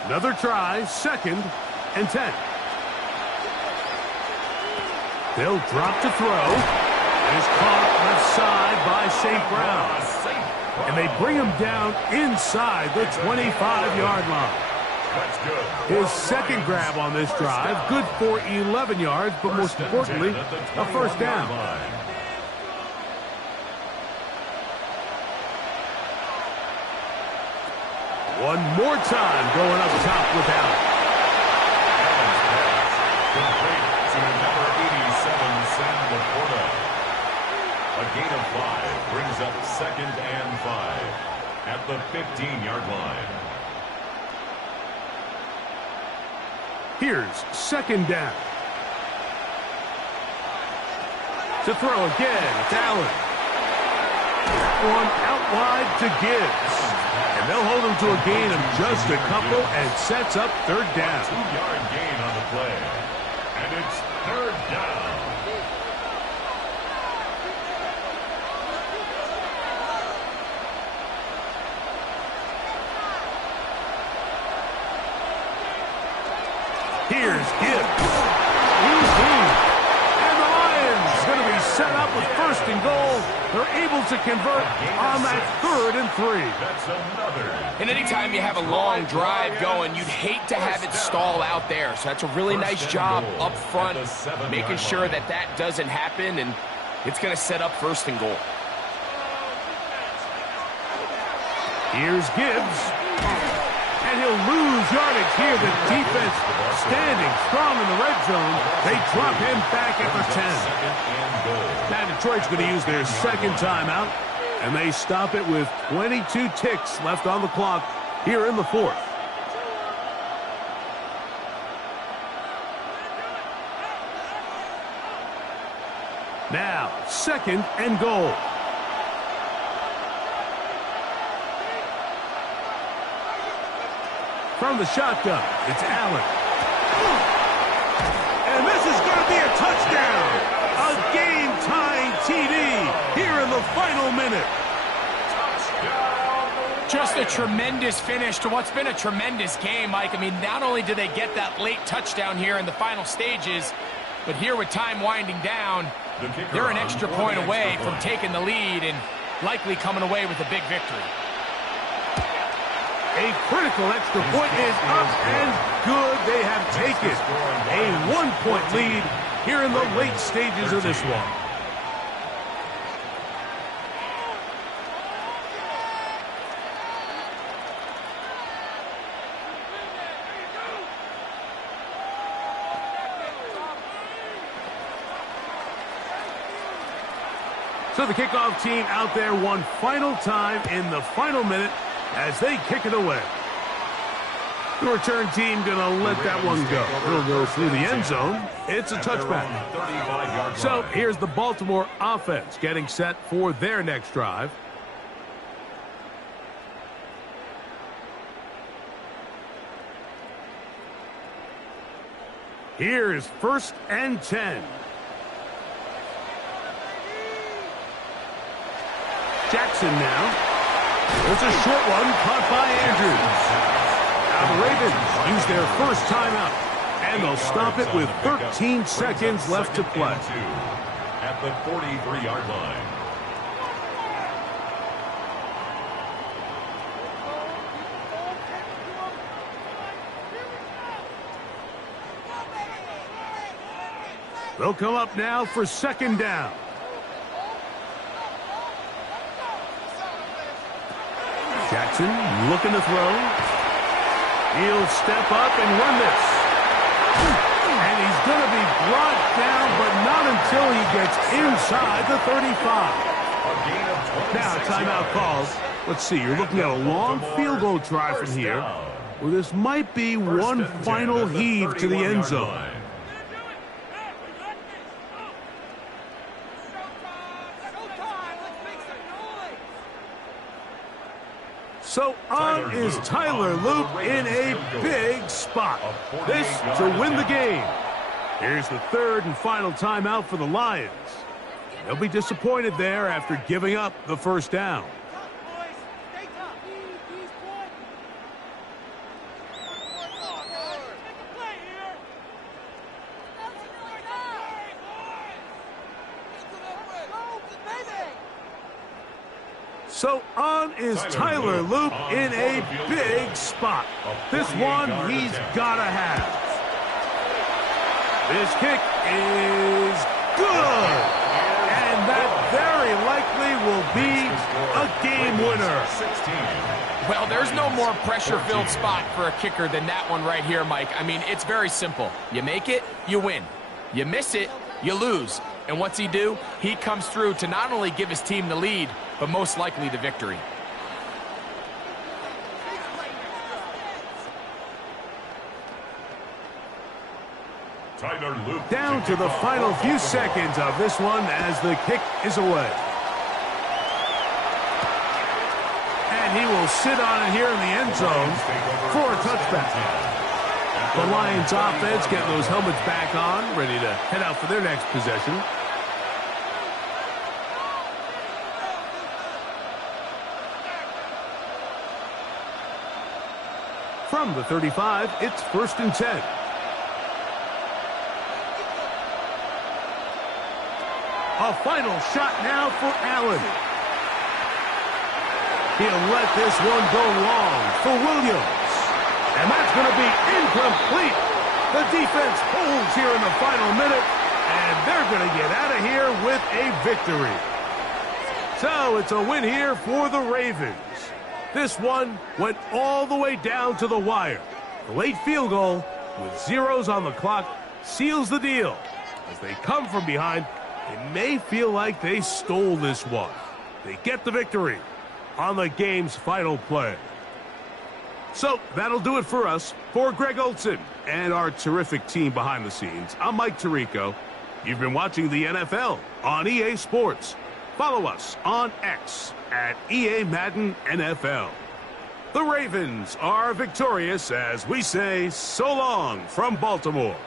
Another try, 2nd and 10. They'll drop to throw. It is caught left side by St. Brown. And they bring him down inside the 25-yard line. His 2nd grab on this drive, good for 11 yards, but most importantly, a 1st down. One more time going up top with Allen. Complete to number 87, Sam Laporta. A gain of 5 brings up 2nd and 5 at the 15-yard line. Here's 2nd down. To throw again, it's Allen. One out wide to Gibbs. And they'll hold him to a gain of just a couple and sets up 3rd down. 2-yard gain on the play. And it's 3rd down. Here's Gibbs. Easy. And the Lions going to be set up with 1st and goal. They're able to convert on that 3rd and 3. That's another. And anytime you have a long drive going, you'd hate to have it stall out there. So that's a really nice job up front, making sure that that doesn't happen, and it's going to set up 1st and goal. Here's Gibbs. And he'll lose yardage here. The defense standing strong in the red zone. They drop him back at the 10. Now Detroit's going to use their 2nd timeout. And they stop it with 22 ticks left on the clock here in the 4th. Now, 2nd and goal. From the shotgun, it's Allen. And this is going to be a touchdown. A game-tying TD here in the final minute. Just a tremendous finish to what's been a tremendous game, Mike. I mean, not only do they get that late touchdown here in the final stages, but here with time winding down, they're an extra point away from taking the lead and likely coming away with a big victory. A critical extra point is up and good. They have taken a 1-point lead here in the late stages of this one. So the kickoff team out there one final time in the final minute as they kick it away. The return team going to let that one go. It'll go through the end zone. It's a touchback. So here's the Baltimore offense getting set for their next drive. Here's 1st and 10. Jackson now. It's a short one caught by Andrews. Now the Ravens use their 1st timeout, and they'll stop it with 13 seconds left to play. At the 43-yard line. They'll come up now for 2nd down. Jackson looking to throw. He'll step up and run this. And he's going to be brought down, but not until he gets inside the 35. Now, timeout calls. Let's see, you're looking at a long field goal try from here, where this might be one final heave to the end zone. So on is Tyler Loop in a big spot. This to win the game. Here's the 3rd and final timeout for the Lions. They'll be disappointed there after giving up the 1st down. So on is Tyler Loop in a big spot. This one he's got to have. This kick is good. And that very likely will be a game winner. Well, there's no more pressure-filled spot for a kicker than that one right here, Mike. I mean, it's very simple. You make it, you win. You miss it, you lose. And what's he do? He comes through to not only give his team the lead, but most likely the victory. Down to the final few seconds of this one as the kick is away. And he will sit on it here in the end zone for a touchback. The Lions offense getting those helmets back on, ready to head out for their next possession. From the 35, it's 1st and 10. A final shot now for Allen. He'll let this one go long for Williams. And that's going to be incomplete. The defense holds here in the final minute, and they're going to get out of here with a victory. So it's a win here for the Ravens. This one went all the way down to the wire. The late field goal with zeros on the clock seals the deal. As they come from behind, it may feel like they stole this one. They get the victory on the game's final play. So that'll do it for us. For Greg Olsen and our terrific team behind the scenes, I'm Mike Tirico. You've been watching the NFL on EA Sports. Follow us on X at EA Madden NFL. The Ravens are victorious as we say so long from Baltimore.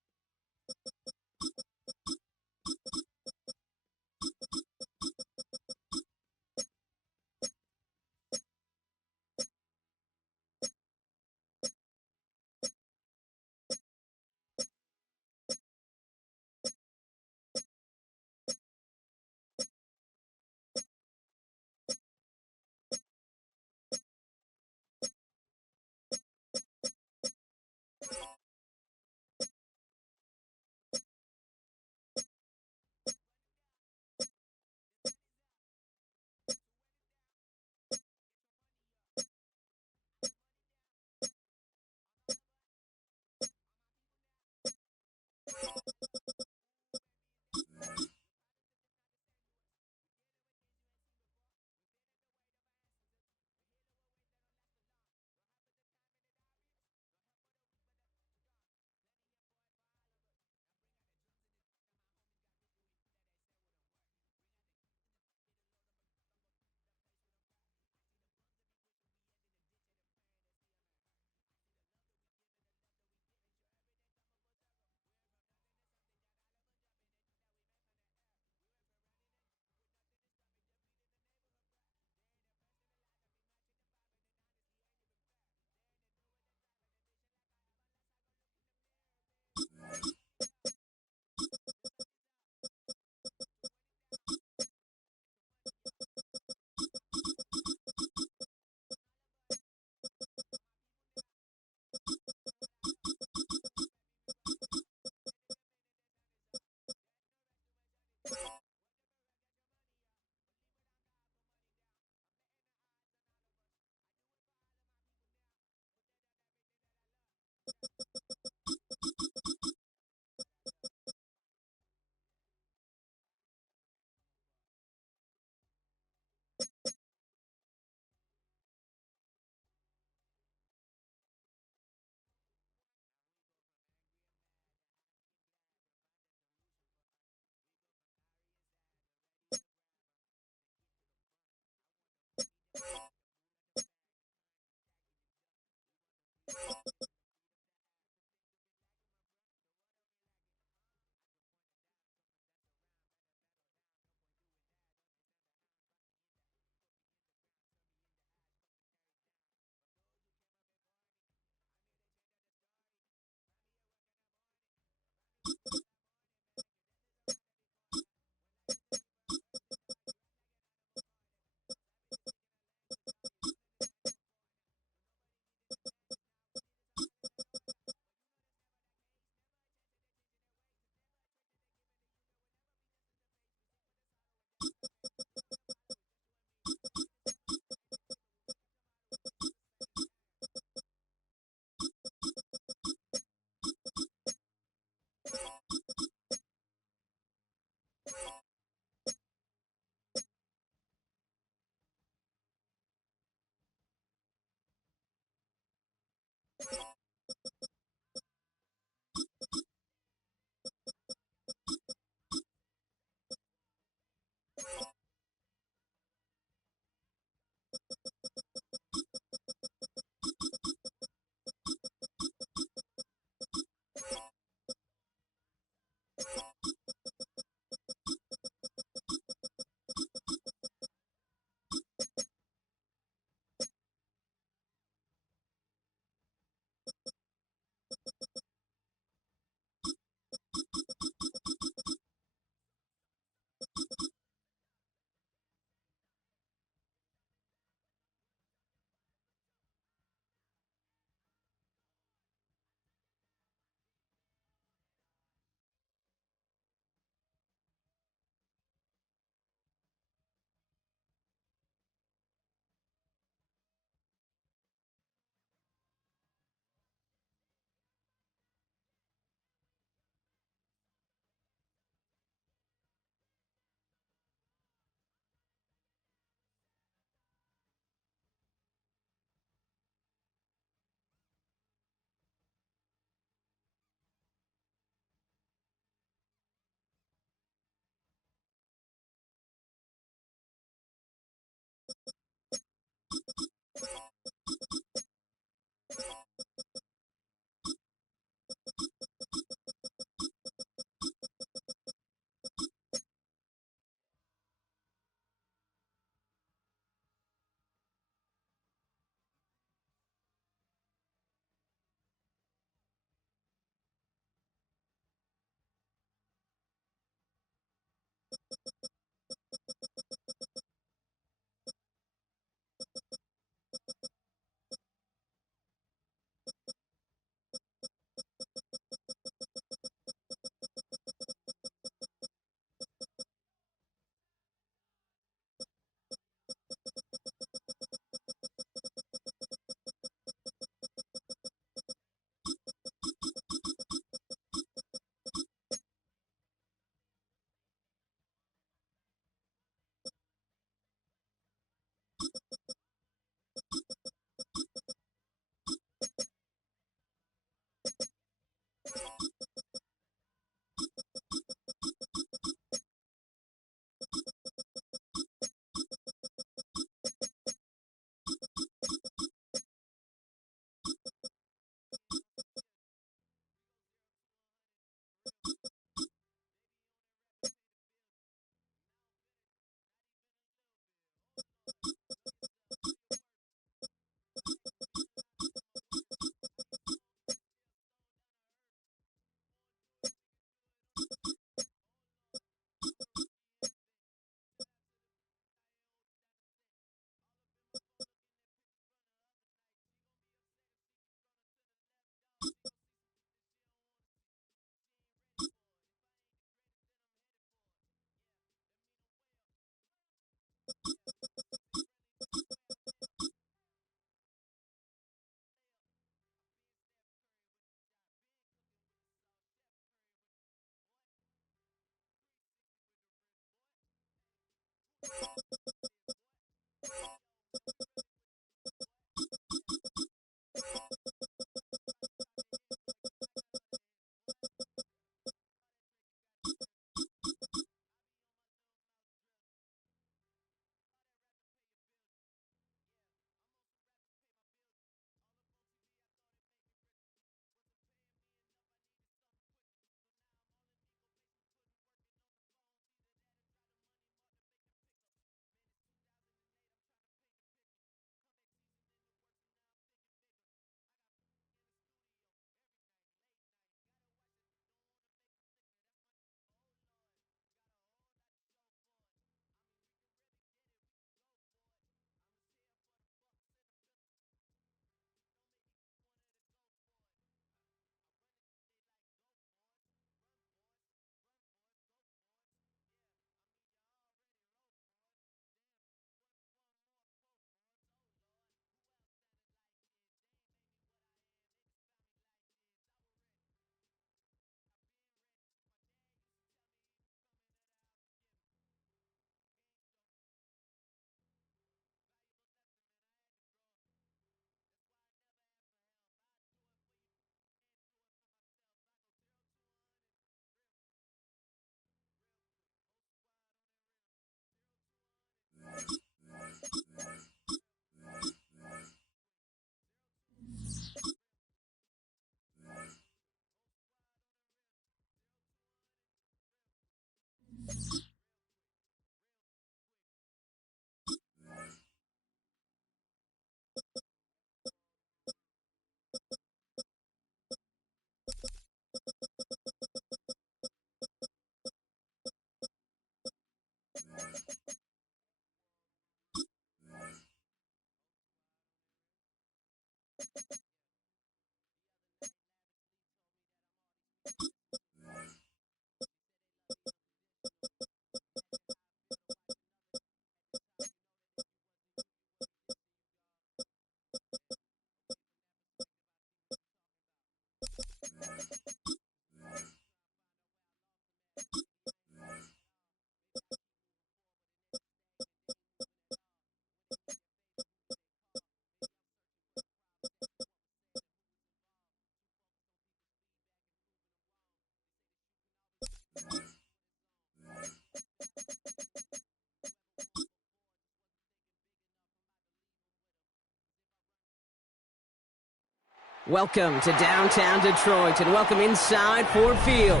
Welcome to downtown Detroit and welcome inside Ford Field.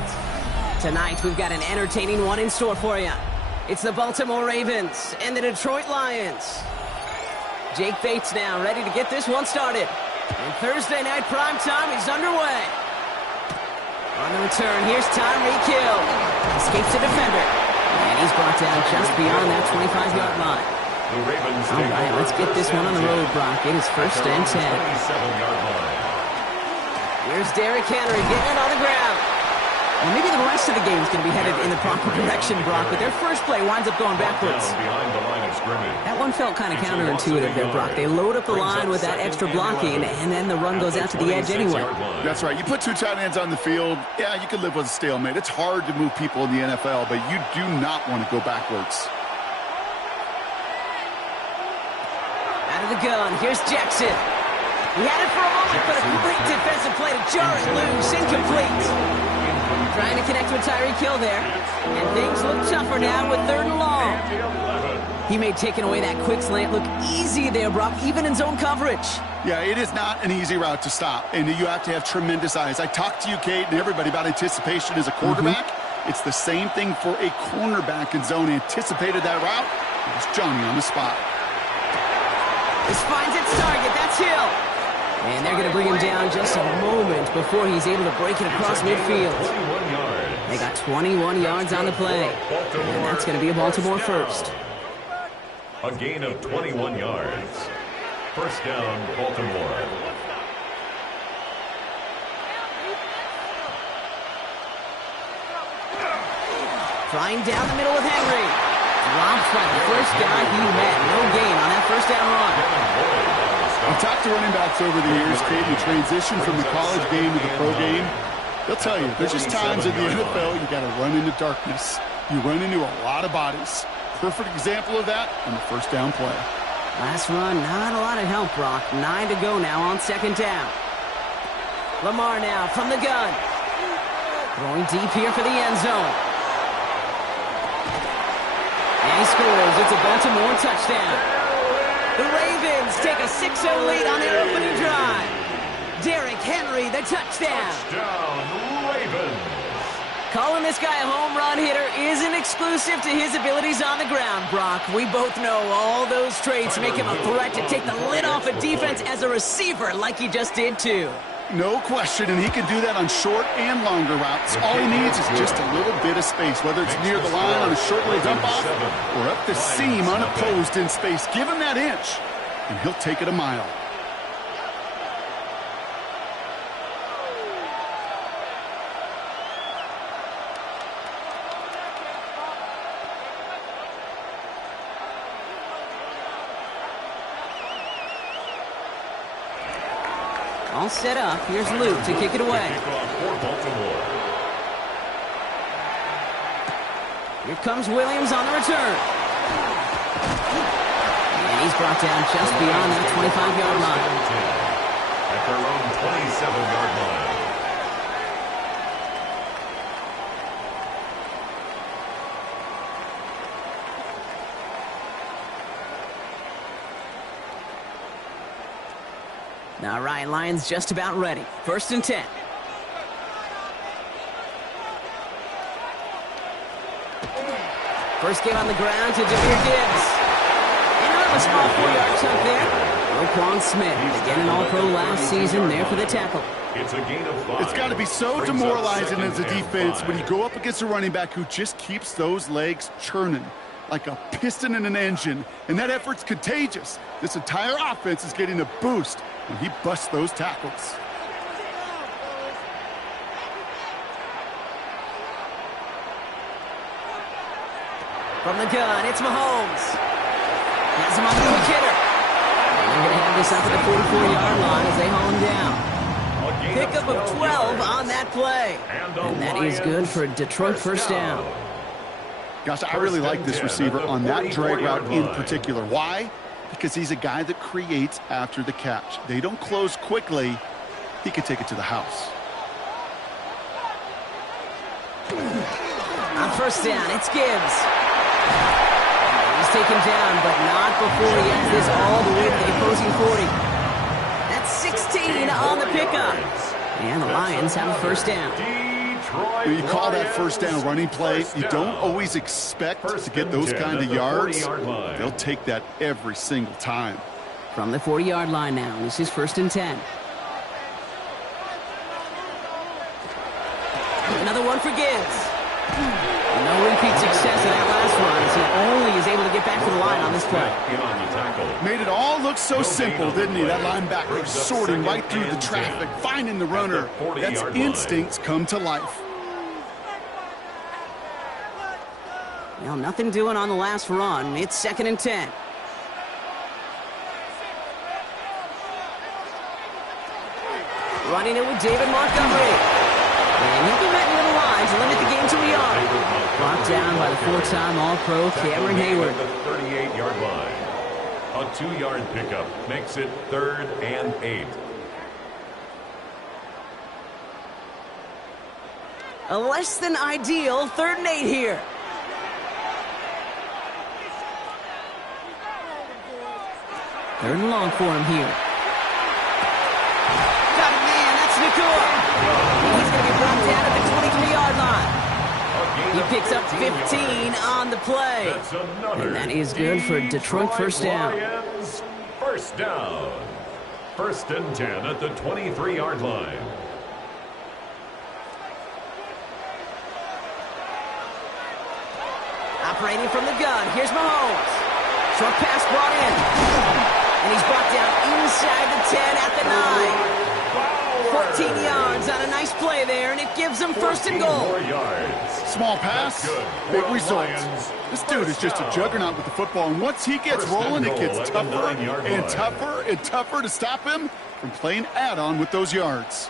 Tonight we've got an entertaining one in store for you. It's the Baltimore Ravens and the Detroit Lions. Jake Bates now ready to get this one started. And Thursday night primetime is underway. On the return, here's Tyreek Hill. Escapes the defender. And he's brought down just beyond that 25-yard line. All right, let's get this one on the road, Brock. It is 1st and 10. Here's Derrick Henry getting it on the ground. Well, maybe the rest of the game is going to be headed in the proper direction, Brock, but their first play winds up going backwards. That one felt kind of counterintuitive there, Brock. They load up the line with that extra blocking, and then the run goes out to the edge anyway. That's right. You put 2 tight ends on the field, yeah, you can live with a stalemate. It's hard to move people in the NFL, but you do not want to go backwards. Out of the gun, here's Jackson. He had it for a moment, but a great defensive play to jar it loose, incomplete. Trying to connect with Tyreek Hill there. And things look tougher now with 3rd and long. He made taking away that quick slant look easy there, Brock, even in zone coverage. Yeah, it is not an easy route to stop, and you have to have tremendous eyes. I talked to you, Kate, and everybody about anticipation as a quarterback. It's the same thing for a cornerback in zone. He anticipated that route. It was Johnny on the spot. This finds its target. That's Hill. And they're going to bring him down just a moment before he's able to break it across midfield. They got 21 yards on the play. And that's going to be a Baltimore first. A gain of 21 yards. First down, Baltimore. Flying down the middle with Henry. Dropped by the first guy he met. No gain on that first down run. I've talked to running backs over the years, Kate, the transition from the college game to the pro game. They'll tell you, there's just times in the NFL you got to run into darkness. You run into a lot of bodies. Perfect example of that on the first down play. Last run, not a lot of help, Brock. 9 to go now on 2nd down. Lamar now from the gun. Throwing deep here for the end zone. And he scores. It's a Baltimore touchdown. The Ravens take a 6-0 lead on their opening drive. Derrick Henry, the touchdown. Touchdown, Ravens. Calling this guy a home run hitter isn't exclusive to his abilities on the ground, Brock. We both know all those traits make him a threat to take the lid off a defense as a receiver like he just did too. No question, and he can do that on short and longer routes. All he needs is just a little bit of space, whether it's near the line on a short little dump-off or up the seam unopposed in space. Give him that inch, and he'll take it a mile. All set up. Here's Luke to kick it away. Here comes Williams on the return. And he's brought down just beyond that 25-yard line. At their own 27-yard line. All right, Lions just about ready. 1st and 10. First game on the ground to Jahmyr Gibbs. And out of a small 4-yard chunk there. Roquan Smith, again an All-Pro last season, there for the tackle. It's a gain of 5. It's got to be so demoralizing as a defense when you go up against a running back who just keeps those legs churning like a piston in an engine, and that effort's contagious. This entire offense is getting a boost when he busts those tackles. From the gun, it's Mahomes. Has him on the quick hitter. And they're going to have this up at the 44-yard line as they haul him down. Pickup of 12 on that play. And that is good for a Detroit first down. Gosh, I really like this receiver on that drag route in particular. Why? Because he's a guy that creates after the catch. They don't close quickly. He can take it to the house. On first down, it's Gibbs. He's taken down, but not before he ends this all the way to the opposing 40. That's 16 15 on the pickup. And the Lions have a first down. When you call that first down running play, you don't always expect to get those kind of yards. They'll take that every single time. From the 40-yard line now, this is 1st and 10. Another one for Gibbs. No repeat success in that last run as he only is able to get back to the line on this play. Made it all look so simple, didn't he? That linebacker sorting right through the traffic, finding the runner. That's instincts come to life. Well, nothing doing on the last run. It's 2nd and 10. Running it with David Montgomery. And he'll be letting the line to limit the game to a yard. Brought down by the 4-time All-Pro Cameron Hayward. The 38-yard line. A 2-yard pickup makes it 3rd and 8. A less than ideal 3rd and 8 here. Third and long for him here. Got it, man. That's Nakua. He's going to be brought down at the 23-yard line. He picks up 15 on the play. And that is good for Detroit first down. First down. 1st and 10 at the 23-yard line. Operating from the gun. Here's Mahomes. Short pass brought in. And he's brought down inside the 10 at the 9. 14 yards on a nice play there, and it gives them 1st and goal. Small pass, big results. This dude is just a juggernaut with the football, and once he gets rolling, it gets tougher and tougher and tougher to stop him from playing add-on with those yards.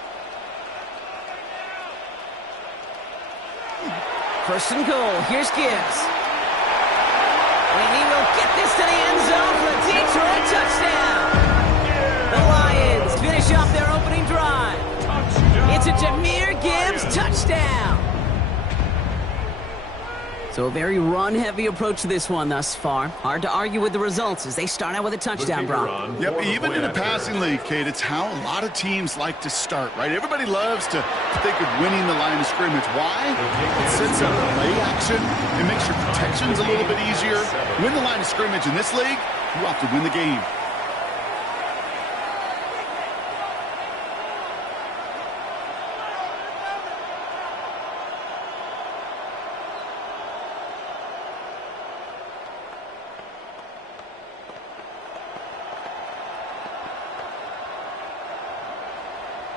1st and goal. Here's Gibbs. And he will get this to the end zone for a Detroit touchdown. The Lions finish off their opening drive. It's a Jahmyr Gibbs touchdown. So a very run-heavy approach to this one thus far. Hard to argue with the results as they start out with a touchdown, Brock. Yep, even in a passing league, Kate, it's how a lot of teams like to start, right? Everybody loves to think of winning the line of scrimmage. Why? It sets up play action. It makes your protections a little bit easier. Win the line of scrimmage in this league, you have to win the game.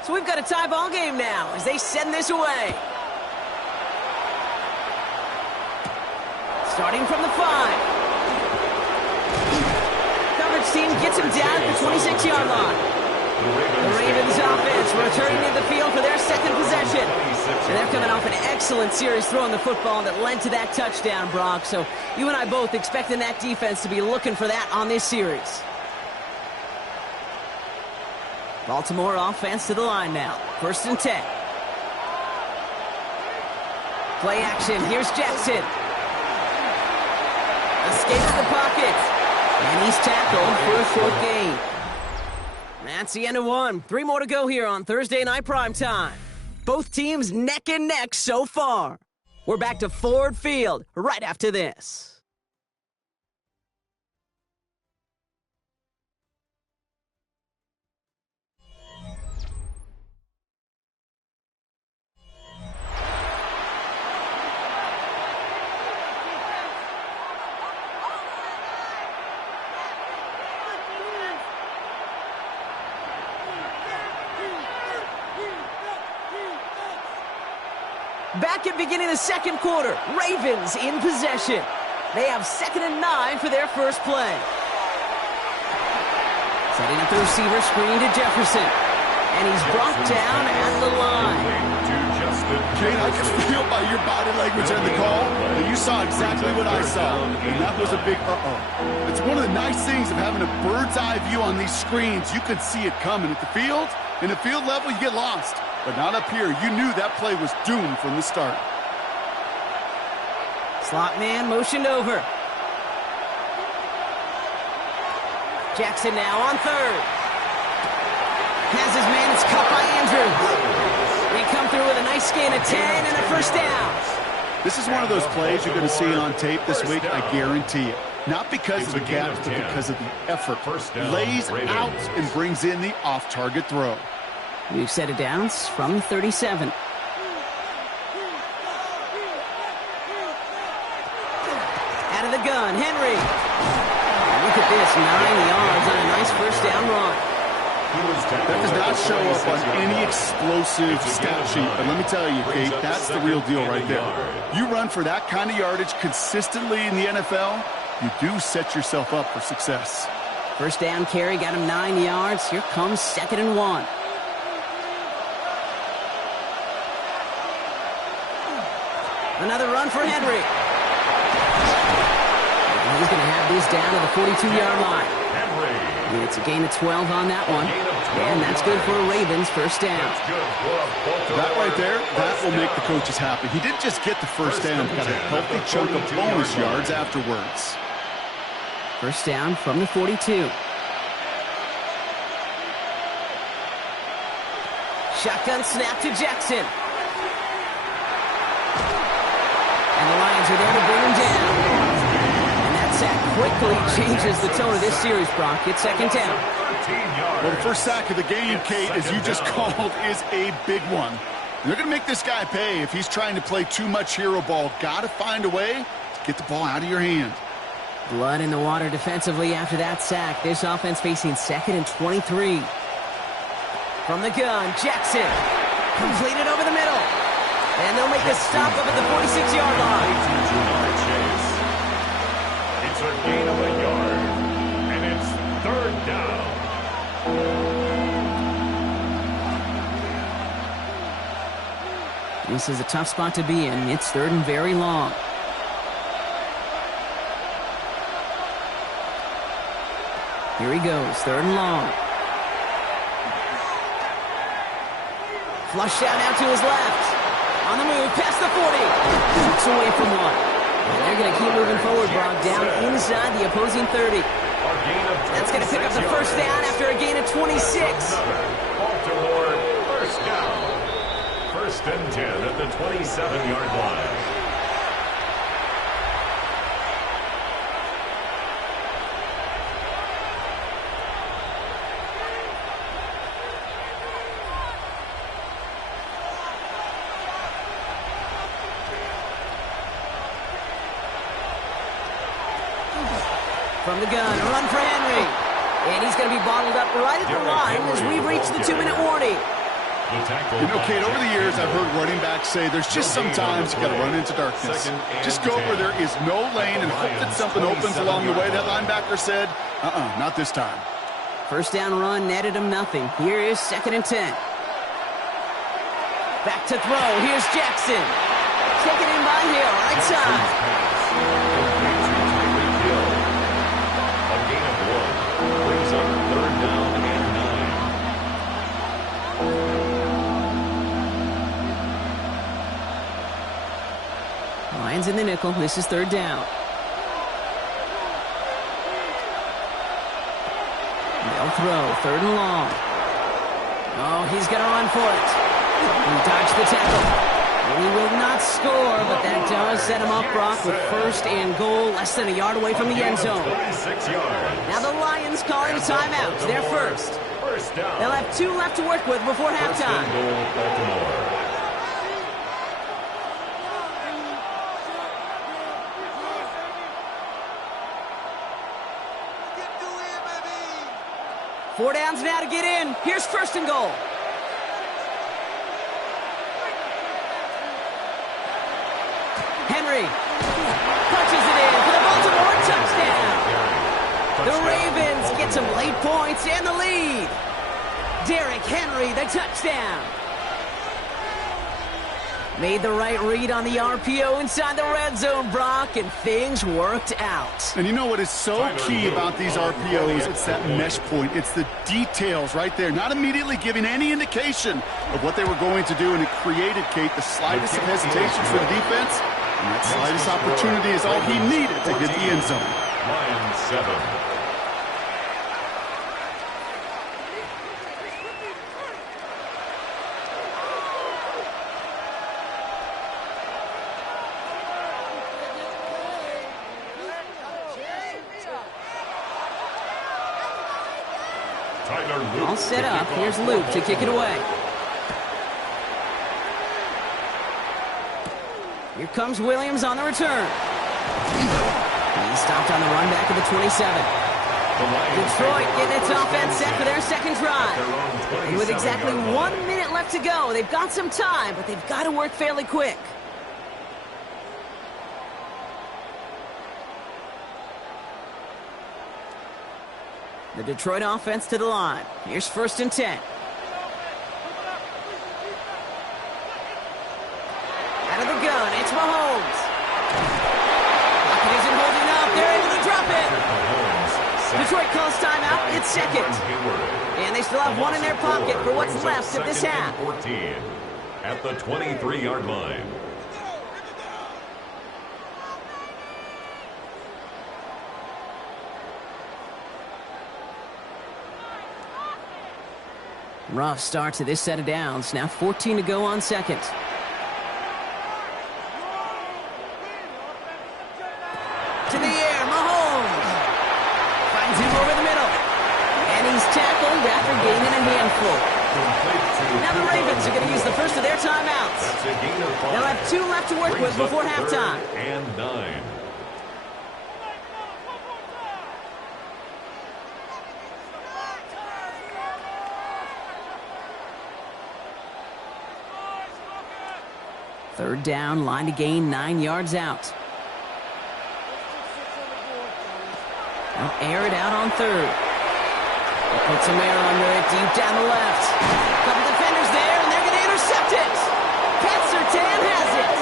So we've got a tie ball game now as they send this away. Starting from the 5. Coverage team gets him down at the 26-yard line. The Ravens offense returning to the field for their 2nd possession. And they're coming off an excellent series throwing the football that led to that touchdown, Brock. So you and I both expecting that defense to be looking for that on this series. Baltimore offense to the line now. 1st and 10. Play action. Here's Jackson. Escapes the pocket. And he's tackled for a short gain. That's the end of one. 3 more to go here on Thursday Night Primetime. Both teams neck and neck so far. We're back to Ford Field right after this. Back at beginning of the 2nd quarter, Ravens in possession. They have 2nd and 9 for their first play. Setting up the receiver screen to Jefferson. And he's brought down at the line. Kate, I can feel by your body language and the call that you saw exactly what I saw. And that was a big uh-oh. It's one of the nice things of having a bird's eye view on these screens. You could see it coming at the field. In the field level, you get lost. But not up here. You knew that play was doomed from the start. Slot man motioned over. Jackson now on 3rd. Has his man. It's caught by Andrews. They come through with a nice gain of 10 and a first down. This is one of those plays you're going to see on tape this week, I guarantee it. Not because of the gaps, but because of the effort. Lays out and brings in the off-target throw. We've set it downs from 37. Out of the gun, Henry. Look at this, 9 yards on a nice first down run. That does not show up on any explosive stat sheet, but let me tell you, Kate, that's the real deal right there. You run for that kind of yardage consistently in the NFL, you do set yourself up for success. First down carry, got him 9 yards. Here comes 2nd and 1. Another run for Henry. And he's going to have this down to the 42-yard line. And it's a gain of 12 on that one. And that's good for a Ravens first down. That right there, that will make the coaches happy. He didn't just get the first down, got a healthy chunk of bonus yards afterwards. First down from the 42. Shotgun snap to Jackson. And the Lions are there to bring him down. And that sack quickly changes the tone of this series, Brock. It's 2nd down. Well, the first sack of the game, Kate, as you just called, is a big one. And they're going to make this guy pay if he's trying to play too much hero ball. Got to find a way to get the ball out of your hand. Blood in the water defensively after that sack. This offense facing 2nd and 23. From the gun, Jackson. Completed over the middle. And they'll make a stop up at the 46-yard line. It's a gain of a yard, and it's 3rd down. This is a tough spot to be in. It's 3rd and very long. Here he goes, 3rd and long. Flushed out now to his left. On the move, past the 40. Shoots away from one. And they're going to keep moving forward, Brock, down inside the opposing 30. That's going to pick up the first down after a gain of 26. Baltimore, first down. 1st and 10 at the 27-yard line. From the gun, a run for Henry. And he's going to be bottled up right at the line as we reach the 2-minute warning. You know, Kate, over the years, I've heard running backs say there's just sometimes you got to run into darkness. Just go where there is no lane and hope that something opens along the way. That linebacker said, not this time. First down run netted him nothing. Here is 2nd and 10. Back to throw. Here's Jackson. Taken in by Hill, right side. Lions in the nickel. This is 3rd down. They'll throw. 3rd and long. Oh, he's going to run for it. He dodged the tackle. And he will not score, but that does set him up, Brock, with 1st and goal, less than a yard away from the end zone. Now the Lions calling a timeout. They're first. They'll have 2 left to work with before halftime. 4 downs now to get in. Here's 1st and goal. Henry punches it in for the Baltimore touchdown. The Ravens get some late points and the lead. Derrick Henry, the touchdown. Made the right read on the RPO inside the red zone, Brock, and things worked out. And you know what is so key about these RPOs? It's that mesh point. It's the details right there, not immediately giving any indication of what they were going to do, and it created, Kate, the slightest of hesitation for the defense, and that slightest opportunity is all he needed to hit the end zone. Lions 7. All set up. Here's Luke to kick it away. Here comes Williams on the return. He's stopped on the run back of the 27. Detroit getting its offense set for their second drive. And with exactly 1 minute left to go, they've got some time, but they've got to work fairly quick. The Detroit offense to the line. Here's 1st and 10. Out of the gun, it's Mahomes. Pocket isn't holding up. They're able to drop it. Detroit calls timeout. It's second. And they still have one in their pocket for what's left of this half. 14 at the 23-yard line. Rough start to this set of downs. Now 14 to go on second. To the air, Mahomes. Finds him over the middle. And he's tackled after gaining a handful. Now the Ravens are going to use the first of their timeouts. They'll have 2 left to work with before halftime. And 9. Third down, line to gain 9 yards out. They'll air it out on third. They'll put some air under it deep down the left. Couple defenders there, and they're going to intercept it. Pat Surtain has it.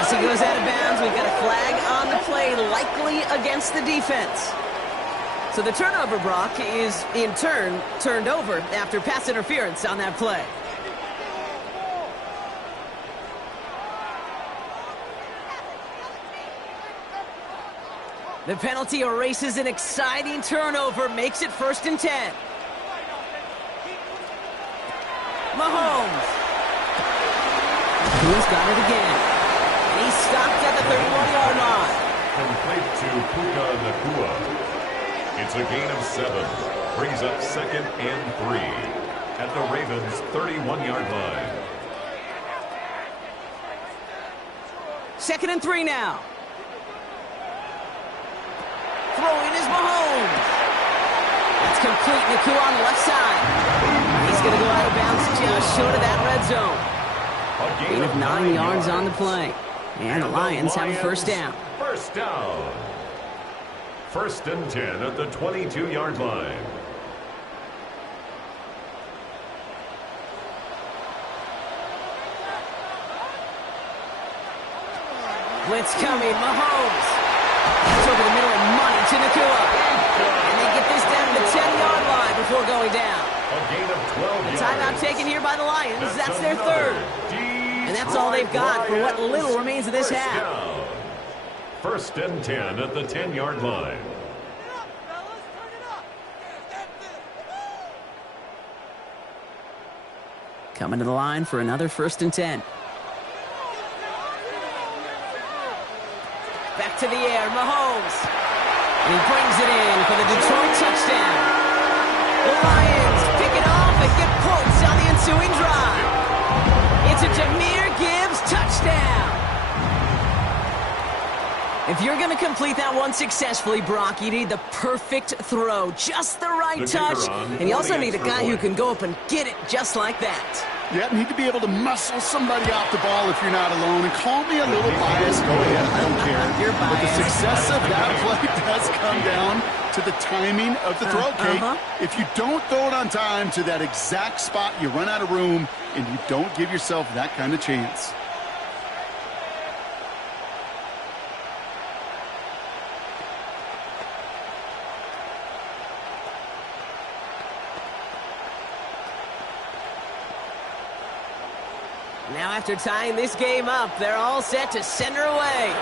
As he goes out of bounds, we've got a flag on the play, likely against the defense. So the turnover, Brock, is in turn turned over after pass interference on that play. The penalty erases an exciting turnover, makes it 1st and 10. Mahomes. He's got it again. And he's stopped at the 31-yard line. Complete to Puka Nacua. It's a gain of 7. Brings up 2nd and 3 at the Ravens' 31-yard line. 2nd and 3 now. Throwing is Mahomes. That's complete. Nacua on the left side. He's going to go out of bounds just short of that red zone. Gain of 9 yards on the play. And the Lions have a first down. First down. 1st and 10 at the 22-yard line. Blitz coming. Mahomes. It's over the middle and money to Nacua. And they get this down to the 10-yard line before going down. A gain of 12 yards. The timeout taken here by the Lions. That's their third. And that's all they've got for what little remains of this half. 1st and 10 at the 10-yard line. Coming to the line for another 1st and 10. Back to the air, Mahomes. And he brings it in for the Detroit touchdown. The Lions pick it off and get points on the ensuing drive. It's a Jahmyr Gibbs touchdown. If you're going to complete that one successfully, Brock, you need the perfect throw, just the right touch. And you also need a guy who can go up and get it just like that. Yeah, need to be able to muscle somebody off the ball if you're not alone. And call me a little biased. Go ahead. I don't care. You're biased. But the success of that play does come down to the timing of the throw, Kate. If you don't throw it on time to that exact spot, you run out of room, and you don't give yourself that kind of chance. Now after tying this game up, they're all set to send her away.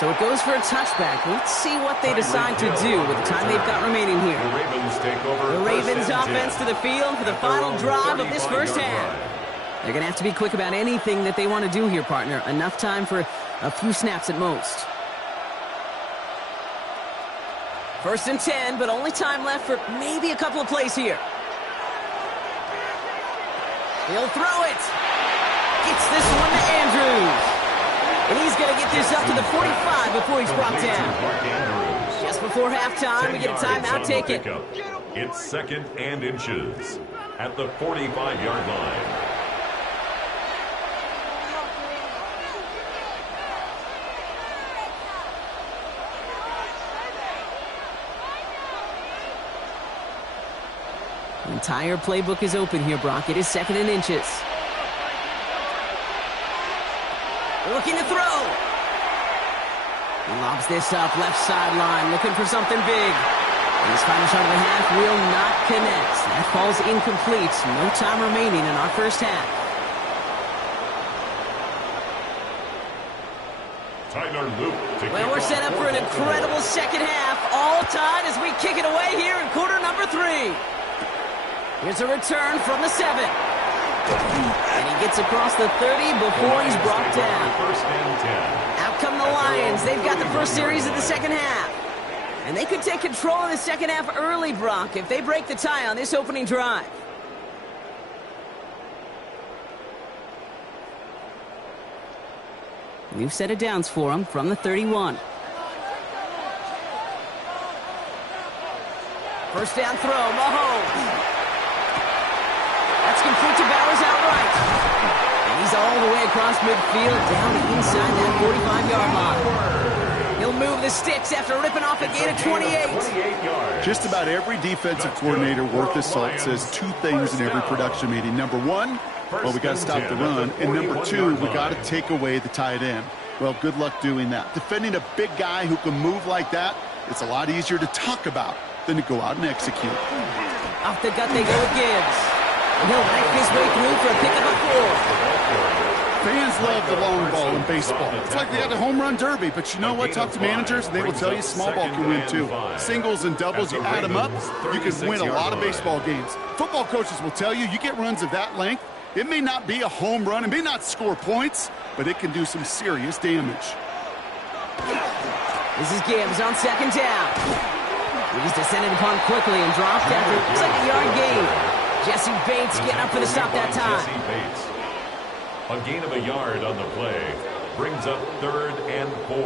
So it goes for a touchback. Let's see what they decide to do with the time they've got remaining here. The Ravens take over. The Ravens offense to the field for the final drive of this first half. They're going to have to be quick about anything that they want to do here, partner. Enough time for a few snaps at most. First and 10, but only time left for maybe a couple of plays here. He'll throw it. Gets this one to Andrews. And he's going to get this up to the 45 before he's brought down. Just before halftime, we get a timeout taken. It's second and inches at the 45-yard line. The entire playbook is open here, Brock. It is second and inches. Looking to throw. He lobs this up, left sideline, looking for something big. And his final shot of the half will not connect. That falls incomplete. No time remaining in our first half. Tyler Luke. Well, we're set up for an incredible second half. All tied as we kick it away here in quarter number 3. Here's a return from the 7. And he gets across the 30 before he's brought down. First and 10. Out come the Lions. They've got the first series of the second half. And they could take control of the second half early, Brock, if they break the tie on this opening drive. New set of downs for him from the 31. First down throw, Mahomes. That's complete to Bowers outright. And he's all the way across midfield, down inside that 45-yard line. He'll move the sticks after ripping off a gain of 28. Just about every defensive coordinator worth his salt says two things in every production meeting. Number one, well, we got to stop the run. And number two, we got to take away the tight end. Well, good luck doing that. Defending a big guy who can move like that, it's a lot easier to talk about than to go out and execute. Off the gut they go with Gibbs. And he'll make his way through for a pickup of 4. Fans love the long ball in baseball. It's like they had the home run derby, but you know what? Talk to managers, and they will tell you small ball can win too. Singles and doubles, you add them up, you can win a lot of baseball games. Football coaches will tell you, you get runs of that length, it may not be a home run, it may not score points, but it can do some serious damage. This is Gibbs on second down. He's descended upon quickly and dropped after looks like a yard gain. Jesse Bates getting up for the stop that time. Jesse Bates. A gain of a yard on the play brings up 3rd and 4.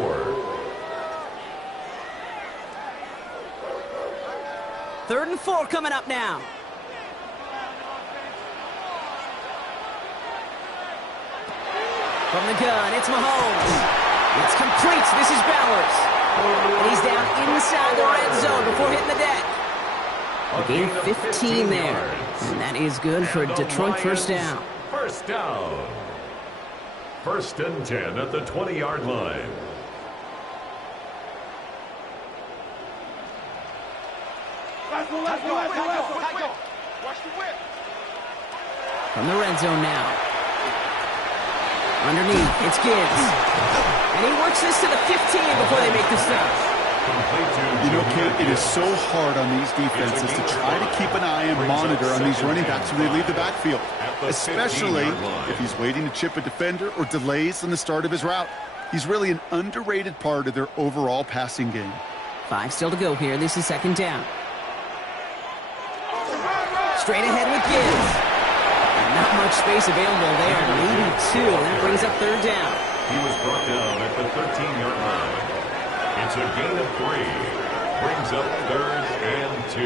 3rd and 4 coming up now. From the gun, it's Mahomes. It's complete. This is Bowers. And he's down inside the red zone before hitting the deck. A gain of 15 there. And that is good for Detroit first down. First down. 1st and 10 at the 20-yard line. From the red zone now. Underneath, it's Gibbs. And he works this to the 15 before they make the stop. You know, Kate, it is so hard on these defenses to try to keep an eye and monitor on these running backs when they leave the backfield, especially if he's waiting to chip a defender or delays on the start of his route. He's really an underrated part of their overall passing game. 5 still to go here. This is second down. Straight ahead with Gibbs. Not much space available there. Maybe 2. That brings up 3rd down. He was brought down at the 13-yard line. It's a gain of 3. Brings up 3rd and 2.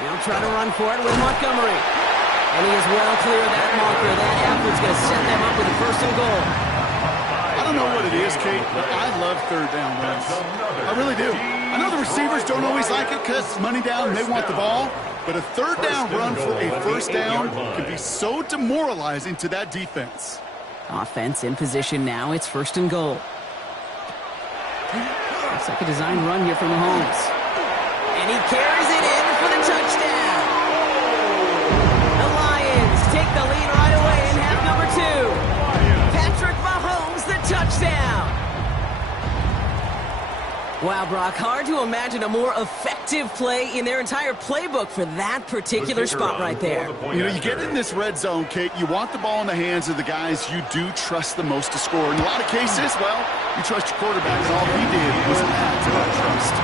He'll try to run for it with Montgomery. And he is well clear of that marker. That effort's going to set them up with a 1st and goal. I don't know what it is, Kate, but I love 3rd down runs. I really do. I know the receivers don't always like it because money down and they want the ball, but a 3rd down run for a 1st down can be so demoralizing to that defense. Offense in position now. It's 1st and goal. Looks like a design run here from Mahomes. And he carries it in for the touchdown. The Lions take the lead right away in half number 2. Patrick Mahomes, the touchdown. Wow, Brock, hard to imagine a more effective effective play in their entire playbook for that particular spot right there. You know, you get in this red zone, Kate, you want the ball in the hands of the guys you do trust the most to score. In a lot of cases, well, you trust your quarterback, and all he did was add to that trust.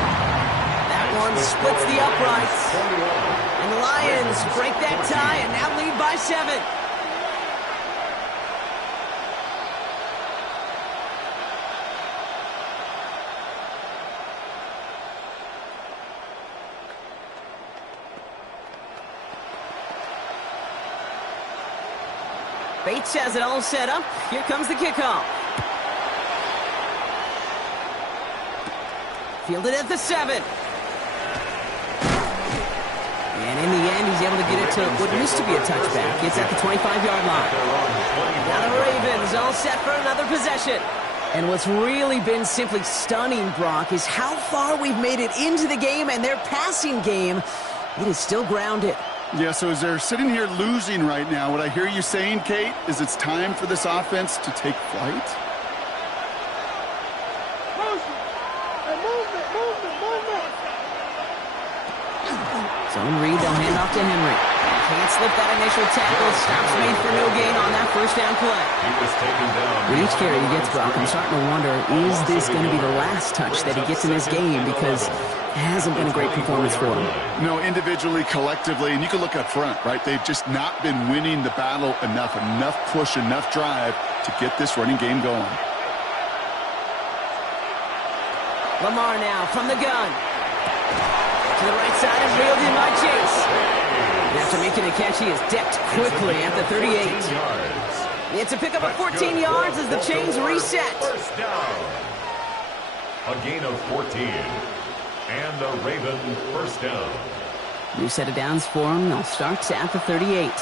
That one splits the uprights. And the Lions break that tie and now lead by 7. Bates has it all set up. Here comes the kickoff. Fielded at the 7. And in the end, he's able to get it to what used to be a touchback. It's at the 25-yard line. Now the Ravens all set for another possession. And what's really been simply stunning, Brock, is how far we've made it into the game, and their passing game, it is still grounded. Yeah, so as they're sitting here losing right now, what I hear you saying, Kate, is it's time for this offense to take flight? Zone read, they'll hand off to Henry. Can't slip that initial tackle. Stops made for no gain on that first down play. With each carry he gets, Brock, I'm starting to wonder, is this going to be the last touch that he gets in this game? Because it hasn't been a great performance for him. No, individually, collectively, and you can look up front, right? They've just not been winning the battle enough push, enough drive to get this running game going. Lamar now from the gun. To the right side and reeled in by Chase. And after making a catch, he is decked quickly at the 38. It's a pickup of 14 yards as the chains reset. First down. A gain of 14. And the Ravens first down. New set of downs for him. They'll start at the 38.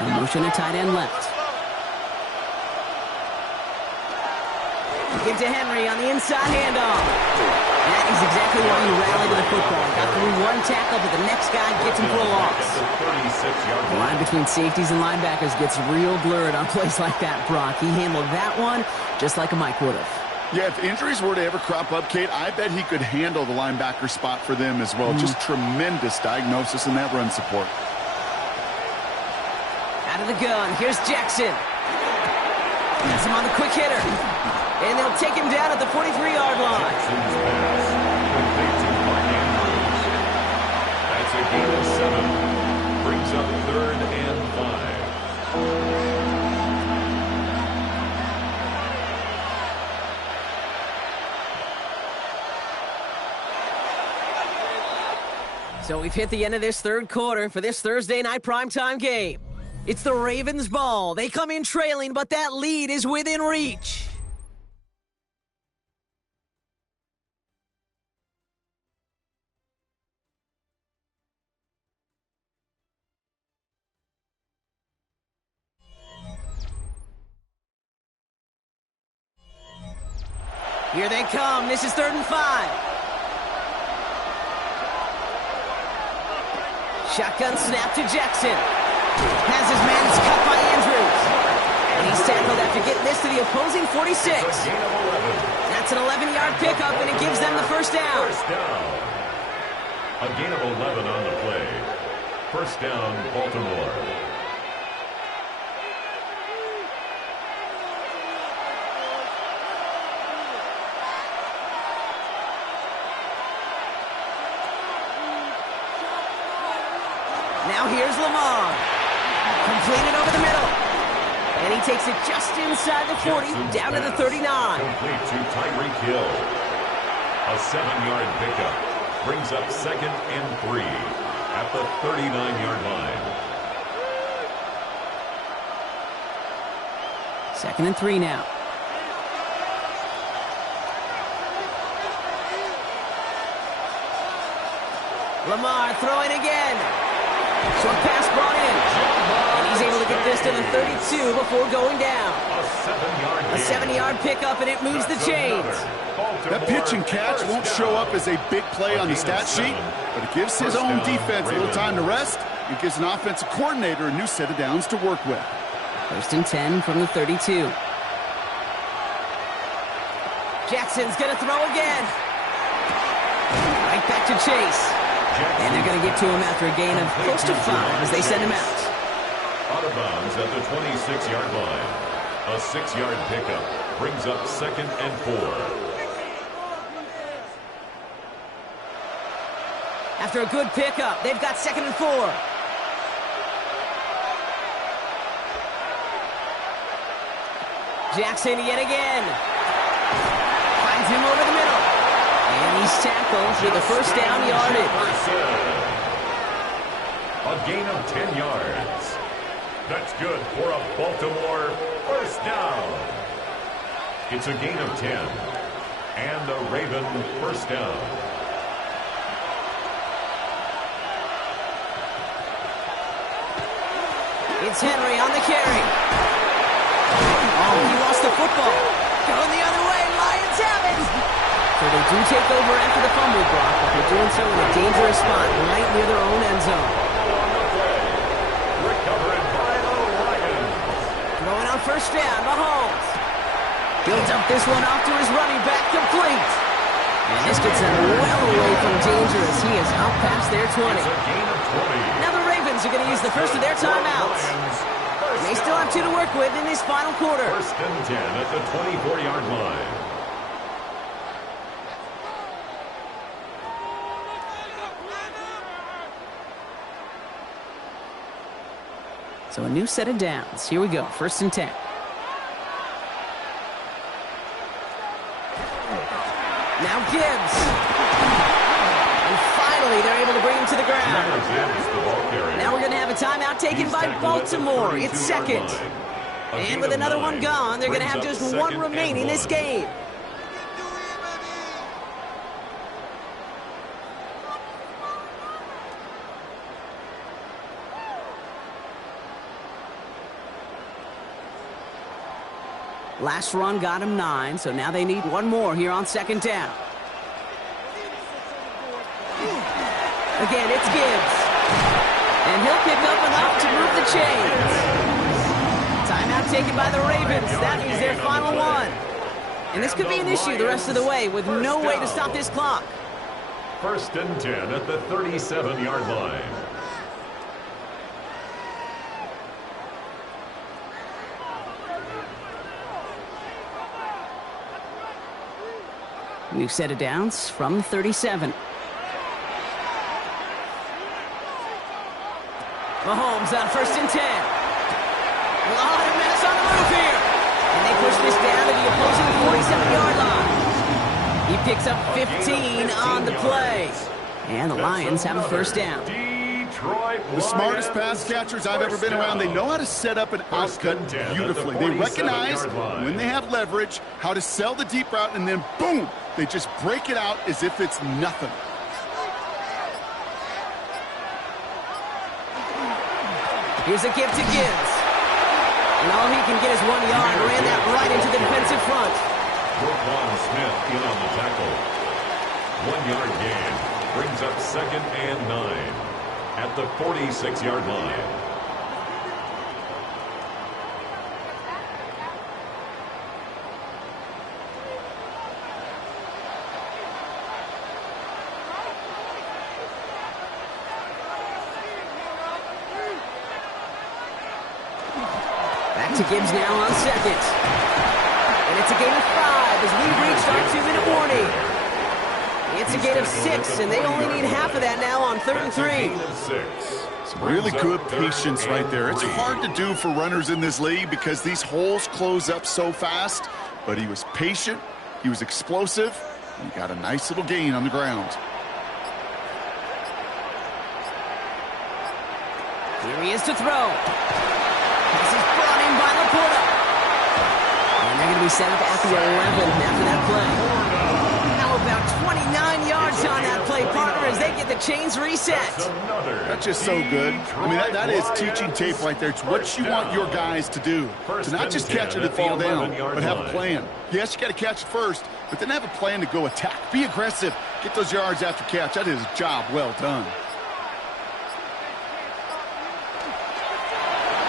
In motion, a tight end left. Give to Henry on the inside handoff. That is exactly why you rally to the football. Got through one tackle, but the next guy gets him for a loss. The line between safeties and linebackers gets real blurred on plays like that, Brock. He handled that one just like a Mike would have. Yeah, if injuries were to ever crop up, Kate, I bet he could handle the linebacker spot for them as well. Just tremendous diagnosis in that run support. Out of the gun, here's Jackson. That's him on the quick hitter. And they'll take him down at the 43-yard line. That's a gain of 7. Brings up 3rd and 5. So we've hit the end of this third quarter for this Thursday night primetime game. It's the Ravens' ball. They come in trailing, but that lead is within reach. Here they come. This is 3rd and 5. Shotgun snap to Jackson. Has his man cut by Andrews. And he's tackled after getting this to the opposing 46. That's an 11-yard pickup, and it gives them the first down. A gain of 11 on the play. First down, Baltimore. Now here's Lamar. Completed over the middle. And he takes it just inside the 40, down to the 39. Complete to Tyreek Hill. A 7-yard pickup. Brings up 2nd and 3 at the 39-yard line. 2nd and 3 now. Lamar throwing again. Short pass brought in. And he's able to get this to the 32 before going down. A 7-yard pickup, and it moves the chains. That pitch and catch won't show up as a big play on the stat sheet, but it gives his own defense a little time to rest. It gives an offensive coordinator a new set of downs to work with. 1st and 10 from the 32. Jackson's going to throw again. Right back to Chase. And they're going to get to him after a gain of close to 5 as they send him out. Out of bounds at the 26-yard line. A 6-yard pickup brings up 2nd and 4. After a good pickup, they've got 2nd and 4. Jackson yet again. Finds him over the middle. And he's tackled for the first down yardage. A gain of 10 yards. That's good for a Baltimore first down. It's a gain of 10. And a Raven first down. It's Henry on the carry. Oh, he lost the football. Going the other way, Lions have it. So they do take over after the fumble block, but they're doing so in a dangerous spot right near their own end zone. Recovered by the Lions. Throwing on first down, Mahomes. Builds up this one off to his running back, complete. And this gets them well away from danger as he is out past their 20. It's a gain of 20. Now the Ravens are going to use the first of their timeouts. They still have 2 to work with in this final quarter. First and 10 at the 24-yard line. So a new set of downs. Here we go, 1st and 10. Now Gibbs. And finally, they're able to bring him to the ground. Now we're going to have a timeout taken by Baltimore. It's 2nd. And with another one gone, they're going to have just 1 remaining this game. Last run got him 9, so now they need 1 more here on 2nd down. Again, it's Gibbs. And he'll pick up enough to move the chains. Timeout taken by the Ravens. That is their final one. And this could be an issue the rest of the way with no way to stop this clock. First and 10 at the 37-yard line. New set of downs from 37. Mahomes on 1st and 10. A lot of mess on the move here. And they push this down to the opposing 47-yard line. He picks up 15 on the play. And the Lions have a first down. The smartest pass catchers I've ever been around. They know how to set up an outcut beautifully. They recognize when they have leverage, how to sell the deep route, and then boom, they just break it out as if it's nothing. Here's a give to Gibbs. And all he can get is 1 yard. Ran that right into the defensive front. Roquan Smith in on the tackle. 1-yard gain brings up 2nd and 9 at the 46-yard line. Back to Gibbs now on 2nd. And it's a gain of 5 as we reached our 2-minute warning. It's a gain of 6, and they only need half of that now on 3rd and 3. Some really good patience right there. It's hard to do for runners in this league because these holes close up so fast. But he was patient, he was explosive, and he got a nice little gain on the ground. Here he is to throw. This is brought in by Laporta. And they're going to be set up at the 11 after that play. How about 29 yards on that play, partner, as they get the chains reset. That's just so good. I mean, that is teaching tape right there. It's what you want your guys to do. To not just catch it and fall down, but have a plan. Yes, you got to catch it first, but then have a plan to go attack. Be aggressive. Get those yards after catch. That is a job well done.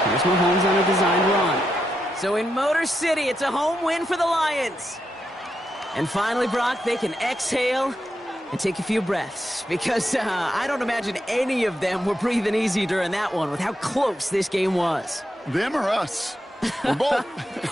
Here's Mahomes on a designed run. So in Motor City, it's a home win for the Lions. And finally, Brock, they can exhale and take a few breaths, because I don't imagine any of them were breathing easy during that one with how close this game was. Them or us? Or both.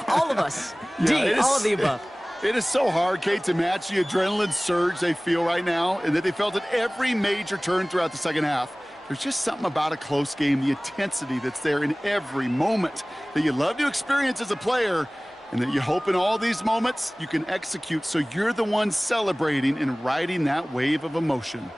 All of us. Yeah, D, all of the above. It is so hard, Kate, to match the adrenaline surge they feel right now and that they felt at every major turn throughout the second half. There's just something about a close game, the intensity that's there in every moment that you love to experience as a player, and that you hope in all these moments you can execute so you're the one celebrating and riding that wave of emotion.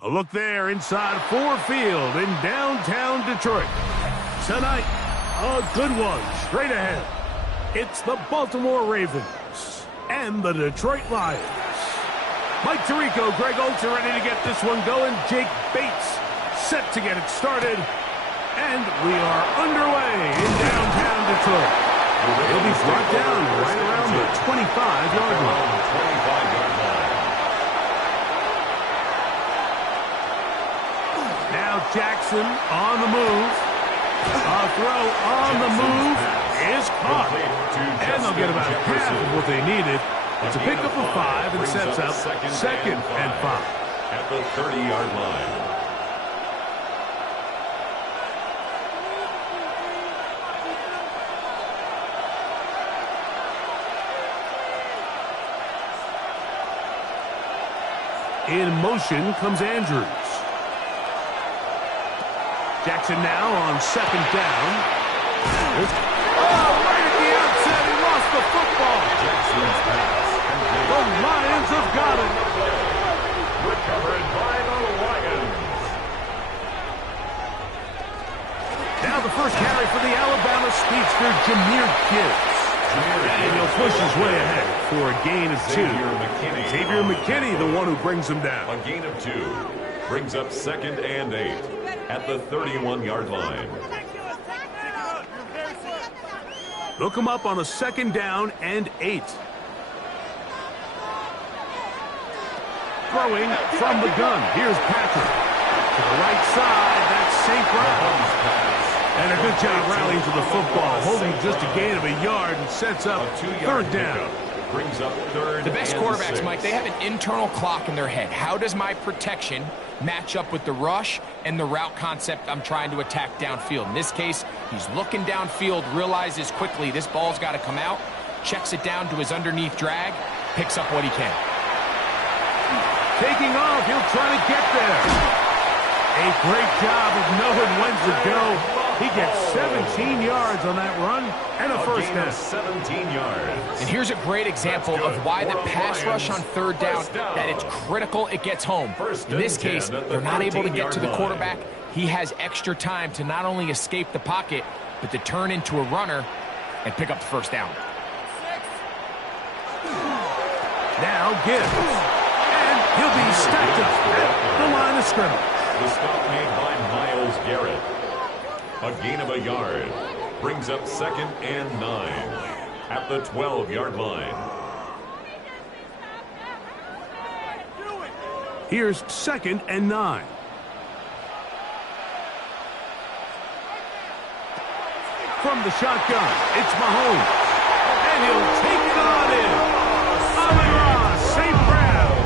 A look there inside Ford Field in downtown Detroit. Tonight, a good one straight ahead. It's the Baltimore Ravens and the Detroit Lions. Mike Tirico, Greg Olsen ready to get this one going. Jake Bates set to get it started. And we are underway in downtown Detroit. He'll be brought down right around the 25-yard line. Now Jackson on the move. A throw on the move is caught. And they'll get about half of what they needed. It's a pickup of 5 and sets up second and 5. At the 30-yard line. In motion comes Andrews. Jackson now on second down. Oh, right at the outset, he lost the football. Jackson's pass. The Lions have got it. Recovered by the Lions. Now the first carry for the Alabama speedster, Jahmyr Gibbs. And he'll push his way ahead for a gain of 2. Xavier McKinney, the one who brings him down. A gain of 2. Brings up second and 8 at the 31-yard line. Look him up on a second down and 8. Throwing from the gun. Here's Patrick. To the right side, that's St. Brown. And a good job rallying to the football, holding just a gain of a yard and sets up third down. Brings up third. The best quarterbacks, 6. Mike, they have an internal clock in their head. How does my protection match up with the rush and the route concept I'm trying to attack downfield? In this case, he's looking downfield, realizes quickly this ball's got to come out, checks it down to his underneath drag, picks up what he can. Taking off, he'll try to get there. A great job of knowing when to go. He gets 17 yards on that run and a first down. 17 yards. And here's a great example of why the pass rush on third down, that it's critical it gets home. In this case, they're not able to get to the quarterback. He has extra time to not only escape the pocket, but to turn into a runner and pick up the first down. Now Gibbs. And he'll be stacked up at the line of scrimmage. The stop made by Myles Garrett. A gain of a yard. Brings up second and 9 at the 12-yard line. Here's second and 9. From the shotgun, it's Mahomes. And he'll take it on in. Amon-Ra St. Brown.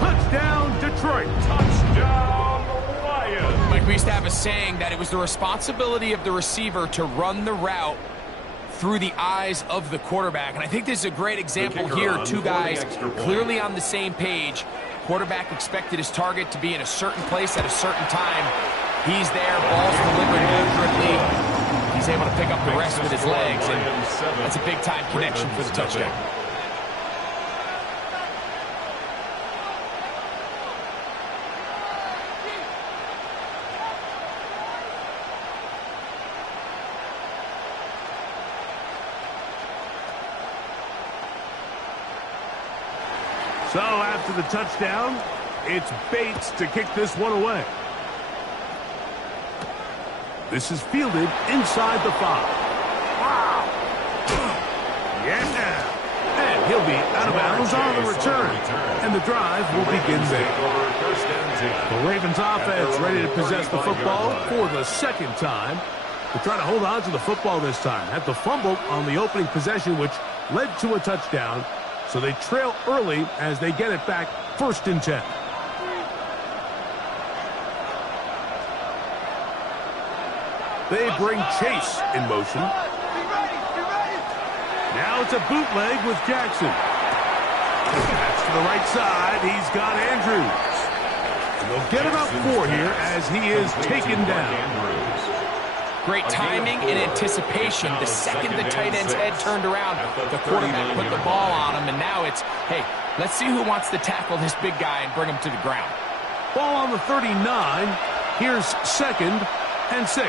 Touchdown, Detroit. Touchdown, Lions. Mike, we used to have a saying that it was the responsibility of the receiver to run the route through the eyes of the quarterback. And I think this is a great example here. Two guys clearly on the same page. Quarterback expected his target to be in a certain place at a certain time. He's there, ball's delivered accurately. He's able to pick up the rest with his legs, and that's a big-time connection for the touchdown. So after the touchdown, it's Bates to kick this one away. This is fielded inside the 5. Wow! Yeah! And he'll be out of bounds on the return. And the drive will begin there. The Ravens offense ready to possess the football for the second time. They try to hold on to the football this time. Had the fumble on the opening possession, which led to a touchdown. So they trail early as they get it back 1st and 10. They bring Chase in motion. Now it's a bootleg with Jackson. That's to the right side. He's got Andrews. And they'll get about 4 here as he is taken down. Great timing and anticipation. The second the tight end's head turned around, the quarterback put the ball on him, and now it's, hey, let's see who wants to tackle this big guy and bring him to the ground. Ball on the 39. Here's 2nd and 6.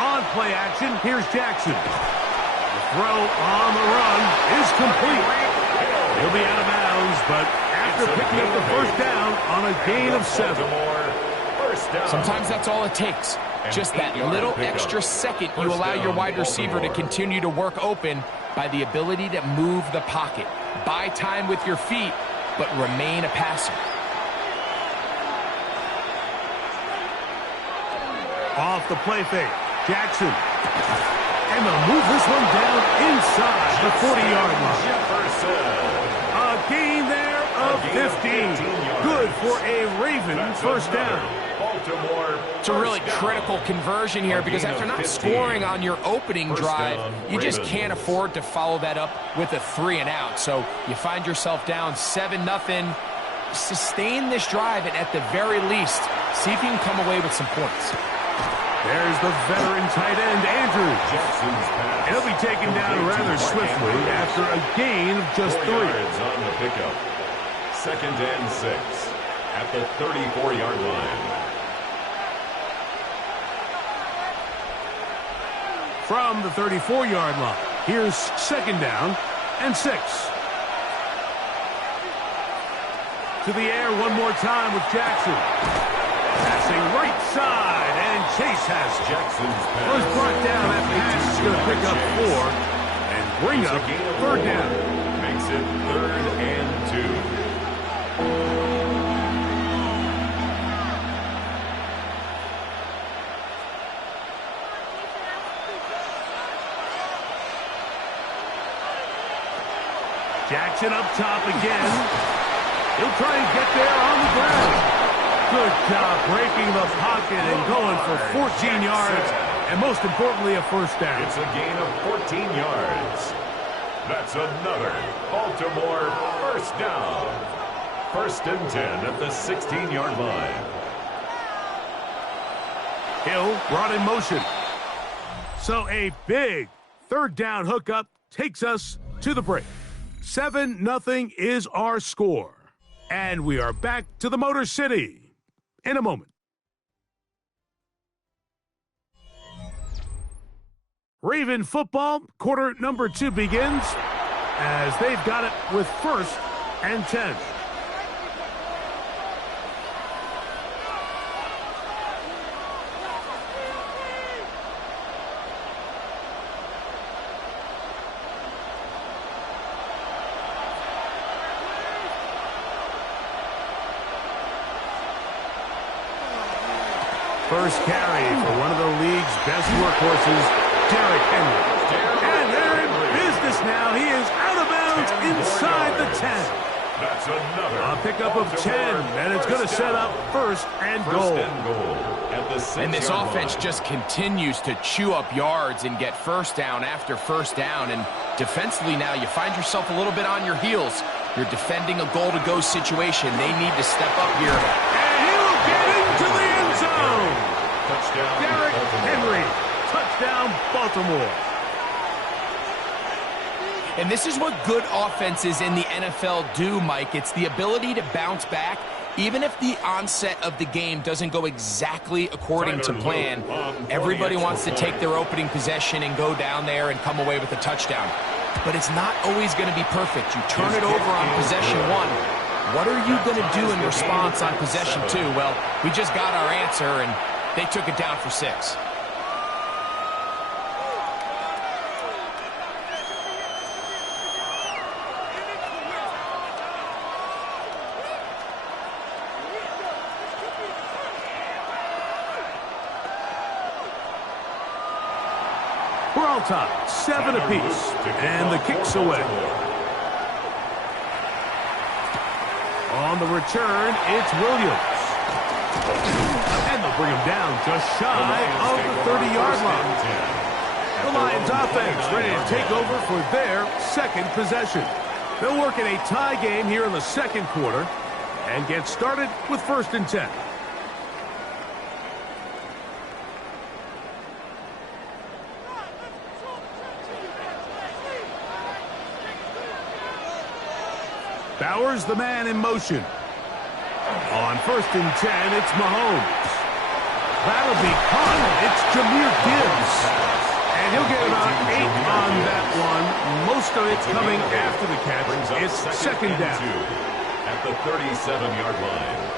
On play action, here's Jackson. The throw on the run is complete. He'll be out of bounds, but after picking up the first down on a gain of 7. Sometimes that's all it takes. Just that little extra second you allow your wide receiver to continue to work open by the ability to move the pocket. Buy time with your feet, but remain a passer. Off the play fake, Jackson. And they'll move this one down inside the 40-yard line. A gain there of 15. Good for a Raven first down. It's a really critical conversion here because after not scoring on your opening drive, you just can't afford to follow that up with a 3 and out. So you find yourself down 7-0. Sustain this drive and at the very least, see if you can come away with some points. There's the veteran tight end, Andrews. He'll be taken down rather swiftly after a gain of just 3. On the pickup. 2nd and 6 at the 34-yard line. From the 34-yard line, here's 2nd down and 6. To the air one more time with Jackson. Passing right side, and Chase has it. Jackson's pass. Was brought down. That pass is going to pick up 4 and bring up 3rd down. Makes it 3rd and 2. Jackson up top again. He'll try and get there on the ground. Good job breaking the pocket and going for 14 yards, and most importantly, a first down. It's a gain of 14 yards. That's another Baltimore first down. 1st and 10 at the 16-yard line. Hill brought in motion. So a big 3rd down hookup takes us to the break. 7-0 is our score. And we are back to the Motor City in a moment. Raven football, quarter number 2 begins as they've got it with 1st and 10. First carry for one of the league's best workhorses, Derrick Henry. And they're in business now. He is out of bounds inside the 10. That's another. A pickup of 10, and it's going to set up first and goal. And this offense just continues to chew up yards and get first down after first down. And defensively now, you find yourself a little bit on your heels. You're defending a goal-to-go situation. They need to step up here. And he'll get into the end zone. Touchdown, Derrick Baltimore. Henry. Touchdown, Baltimore. And this is what good offenses in the NFL do, Mike. It's the ability to bounce back, even if the onset of the game doesn't go exactly according to plan. Everybody wants to take their opening possession and go down there and come away with a touchdown. But it's not always going to be perfect. You turn it over on possession 1. What are you going to do in response on possession 2? Well, we just got our answer, and they took it down for 6. We're all tied, 7 apiece, and the kick's away. On the return, it's Williams. And they'll bring him down just shy of the 30-yard line. The Lions offense ready to take over for their second possession. They'll work in a tie game here in the second quarter and get started with 1st and 10. Bowers, the man in motion. On 1st and 10, it's Mahomes. That'll be caught. It's Jahmyr Gibbs. And he'll get about 8 on that one. Most of it's coming after the catch. It's second down. At the 37-yard line.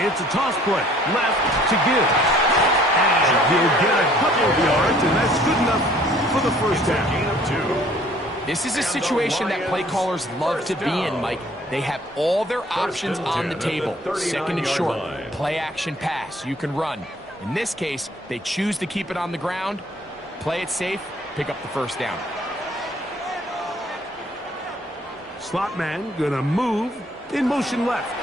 It's a toss play, left to Gibbs. And he'll get a couple of yards, and that's good enough for the first down. Gain of 2. This is a situation that play callers love to be in, Mike. They have all their options on the table. 2nd and short, play action pass. You can run. In this case, they choose to keep it on the ground, play it safe, pick up the first down. Slot man gonna move in motion left.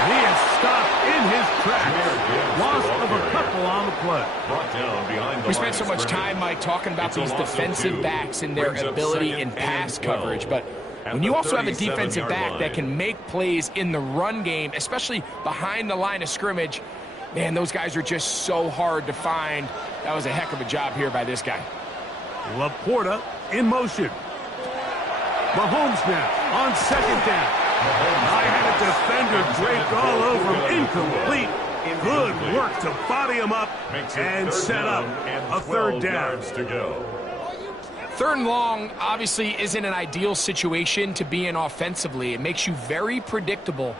He is stopped in his tracks. Loss of a couple on the play. Brought down behind the We spent so much time, Mike, talking about these defensive backs and their ability in pass coverage, but when you also have a defensive back that can make plays in the run game, especially behind the line of scrimmage, man, those guys are just so hard to find. That was a heck of a job here by this guy. Laporta in motion. Mahomes now on 2nd down. I had a defender draped all over him. Incomplete. Good work to body him up and set up a 3rd down. To go. 3rd and long obviously isn't an ideal situation to be in offensively. It makes you very predictable,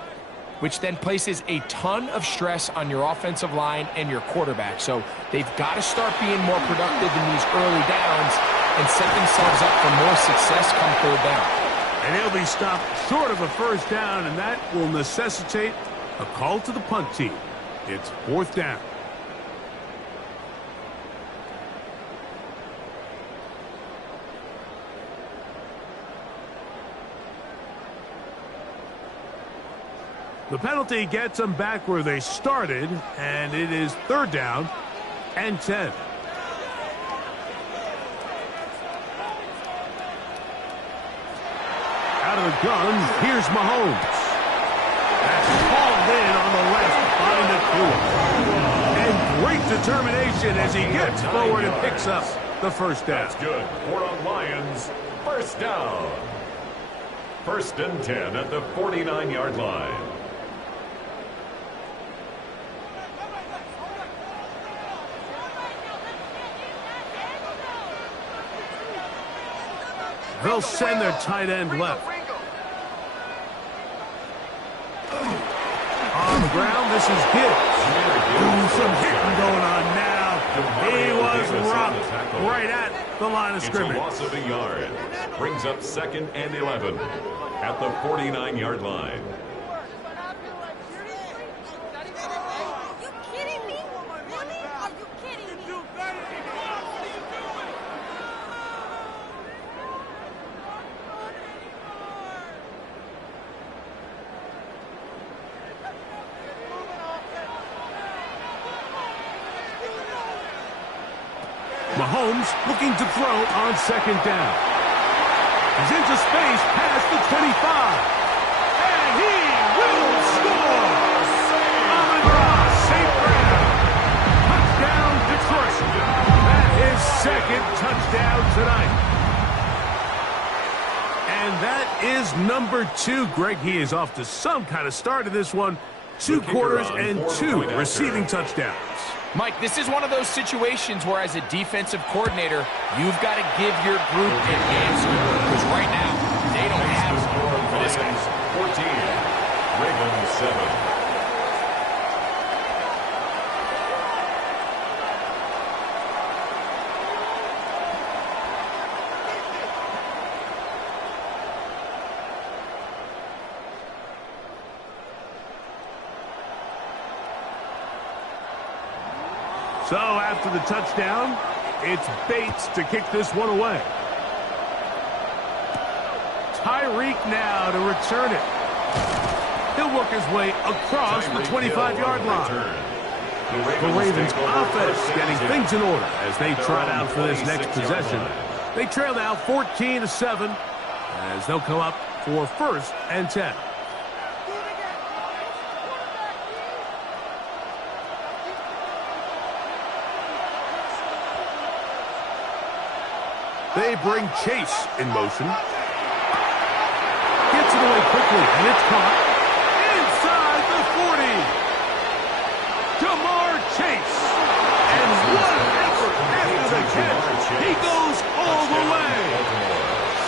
which then places a ton of stress on your offensive line and your quarterback. So they've got to start being more productive in these early downs and set themselves up for more success come 3rd down. And he'll be stopped short of a first down, and that will necessitate a call to the punt team. It's 4th down. The penalty gets them back where they started, and it is 3rd down and 10. Out of the gun, here's Mahomes. That's hauled in on the left by Nakua. And great determination as he gets forward and picks up the first down. That's good. 4 on Lions. First down. 1st and 10 at the 49-yard line. They'll send their tight end left. On the ground, this is Gibbs. Some hitting going on now. He was rocked right at the line of scrimmage. It's a loss of a yard. Brings up 2nd and 11 at the 49-yard line. Mahomes looking to throw on second down. He's into space past the 25. And he will score! Amon-Ra St. Brown. Touchdown, Detroit. That is second touchdown tonight. And that is number 2. Greg, he is off to some kind of start in this one. 2 quarters and 2 receiving touchdowns. Mike, this is one of those situations where as a defensive coordinator, you've got to give your group an answer. Because right now, they don't have one for this guy. 14, Ravens 7. So after the touchdown, it's Bates to kick this one away. Tyreek now to return it. He'll work his way across the 25-yard line. The Ravens offense getting things in order as they trot out for this next possession. They trail now 14-7 as they'll come up for 1st and 10. They bring Chase in motion. Gets it away quickly, and it's caught inside the 40. Ja'Marr Chase. And what an effort after the catch. He goes all the way.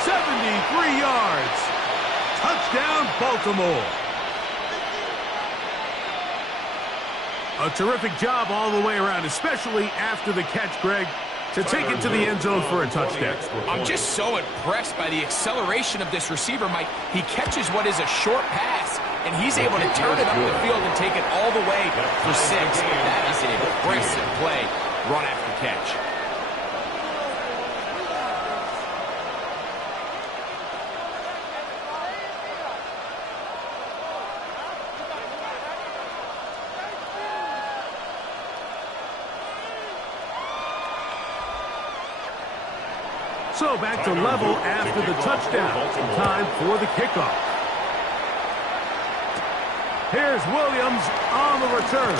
73 yards. Touchdown, Baltimore. A terrific job all the way around, especially after the catch, Greg, to take it to the end zone for a touchdown. I'm just so impressed by the acceleration of this receiver, Mike. He catches what is a short pass, and he's able to turn it up the field and take it all the way for 6. That is an impressive play, run after catch. So back to level after the touchdown. Time for the kickoff. Here's Williams on the return.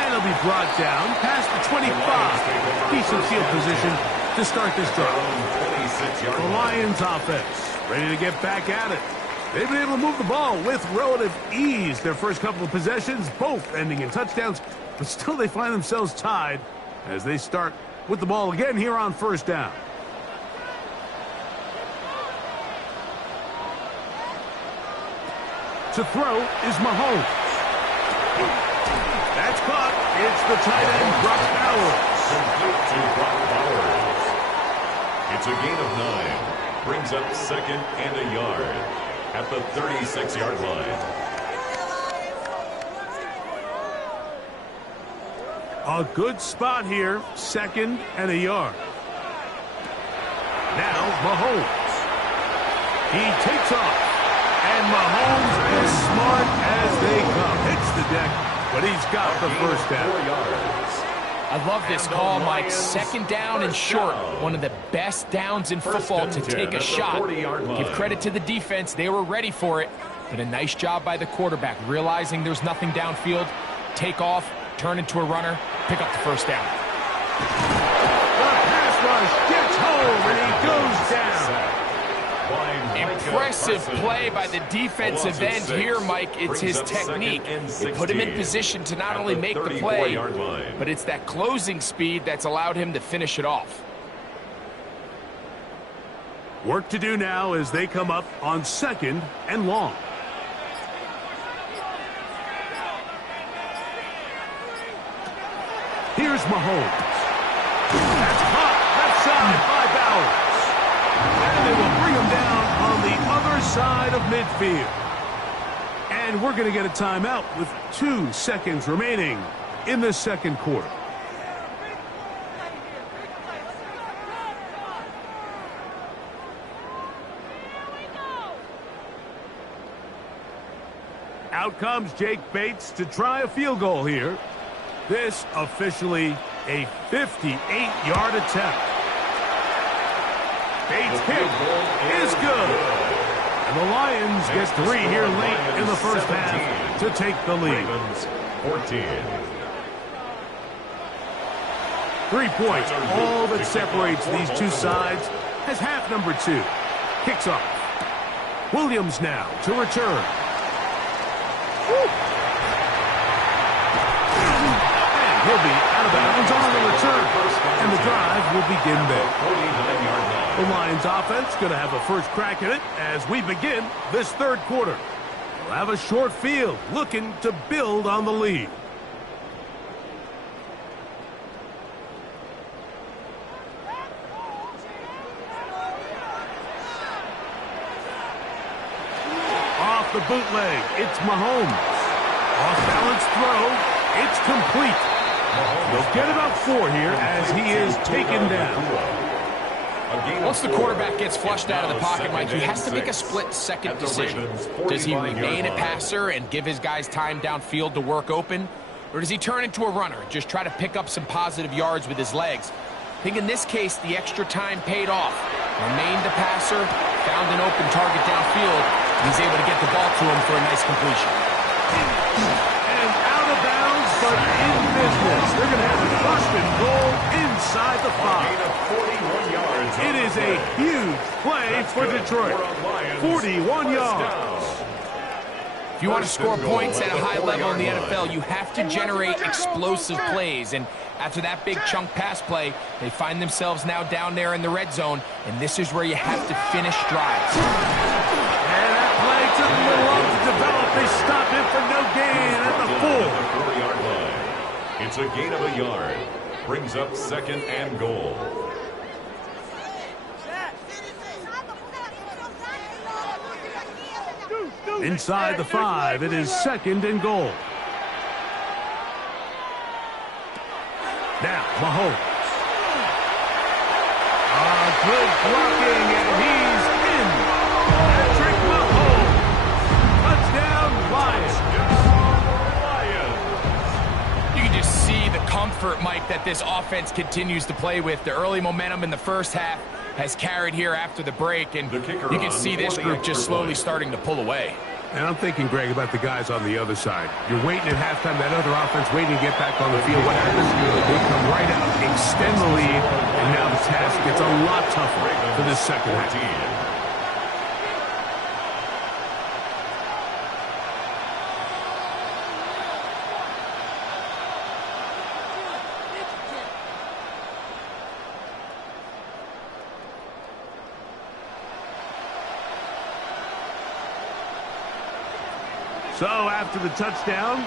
And he'll be brought down past the 25. Decent field position to start this drive. The Lions offense ready to get back at it. They've been able to move the ball with relative ease. Their first couple of possessions, both ending in touchdowns, but still they find themselves tied as they start with the ball again here on 1st down. To throw is Mahomes. That's caught. It's the tight end, Brock Bowers. It's a gain of 9. Brings up 2nd and a yard at the 36-yard line. A good spot here. 2nd and a yard. Now Mahomes. He takes off. And Mahomes as smart as they come. Hits the deck, but he's got the 1st down. I love this call, Mike. 2nd down and short. One of the best downs in football to take a shot. Give credit to the defense. They were ready for it. But a nice job by the quarterback, realizing there's nothing downfield. Take off, turn into a runner, pick up the 1st down. The pass rush gets home, and he goes down. Impressive play by the defensive end here, Mike. It's his technique. It put him in position to not only make the play, but it's that closing speed that's allowed him to finish it off. Work to do now as they come up on 2nd and long. Here's Mahomes. That's caught left side by Bowers. And they will bring him down on the other side of midfield. And we're going to get a timeout with 2 seconds remaining in the 2nd quarter. Out comes Jake Bates to try a field goal here. This officially A 58-yard attempt. Bates' kick is good. And the Lions get 3 here late in the first half to take the lead. 14. 3 points, all that separates these two sides as half number 2 kicks off. Williams now to return. And he'll be out of bounds on the return. And the drive will begin there. The Lions offense going to have a first crack at it as we begin this third quarter. They'll have a short field looking to build on the lead. Off the bootleg, it's Mahomes. Off-balance throw, it's complete. They'll get about 4 here as he is taken down. Once the quarterback gets flushed out of the pocket, Mike, he has to make a split-second decision. Does he remain a passer and give his guys time downfield to work open? Or does he turn into a runner and just try to pick up some positive yards with his legs? I think in this case, the extra time paid off. Remained a passer, found an open target downfield, and he's able to get the ball to him for a nice completion. And out of bounds, but in business. They're going to have a first and goal inside the 5. It is a huge play for Detroit. 41 yards. If you want to score points at a high level in the NFL, you have to generate explosive plays. And after that big chunk pass play, they find themselves now down there in the red zone, and this is where you have to finish drives. And that play took a little long to develop. They stop it for no gain at the 40-yard line. It's a gain of a yard. Brings up 2nd and goal. Inside the 5, it is 2nd and goal. Now, Mahomes. Good blocking, and he's in. Patrick Mahomes. Touchdown, Lions. You can just see the comfort, Mike, that this offense continues to play with. The early momentum in the first half has carried here after the break, and you can see this group just slowly starting to pull away. And I'm thinking, Greg, about the guys on the other side. You're waiting at halftime, that other offense waiting to get back on the field. What happens? They come right out, extend the lead, and now the task gets a lot tougher for this second half. So after the touchdown,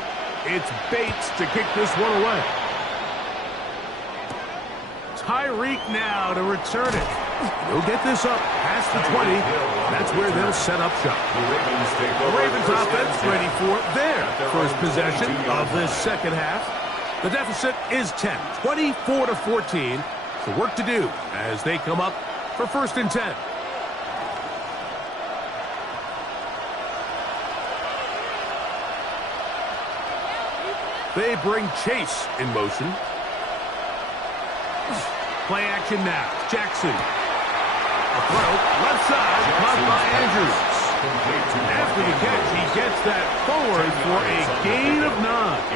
it's Bates to kick this one away. Tyreek now to return it. He'll get this up past the 20. That's where they'll set up shop. The Ravens offense ready for their first possession of this second half. The deficit is 10, 24-14. So work to do as they come up for 1st and 10. They bring Chase in motion. Play action now. Jackson. A throw. Left side. Caught by Andrews. After the catch, he gets that forward for a gain of 9.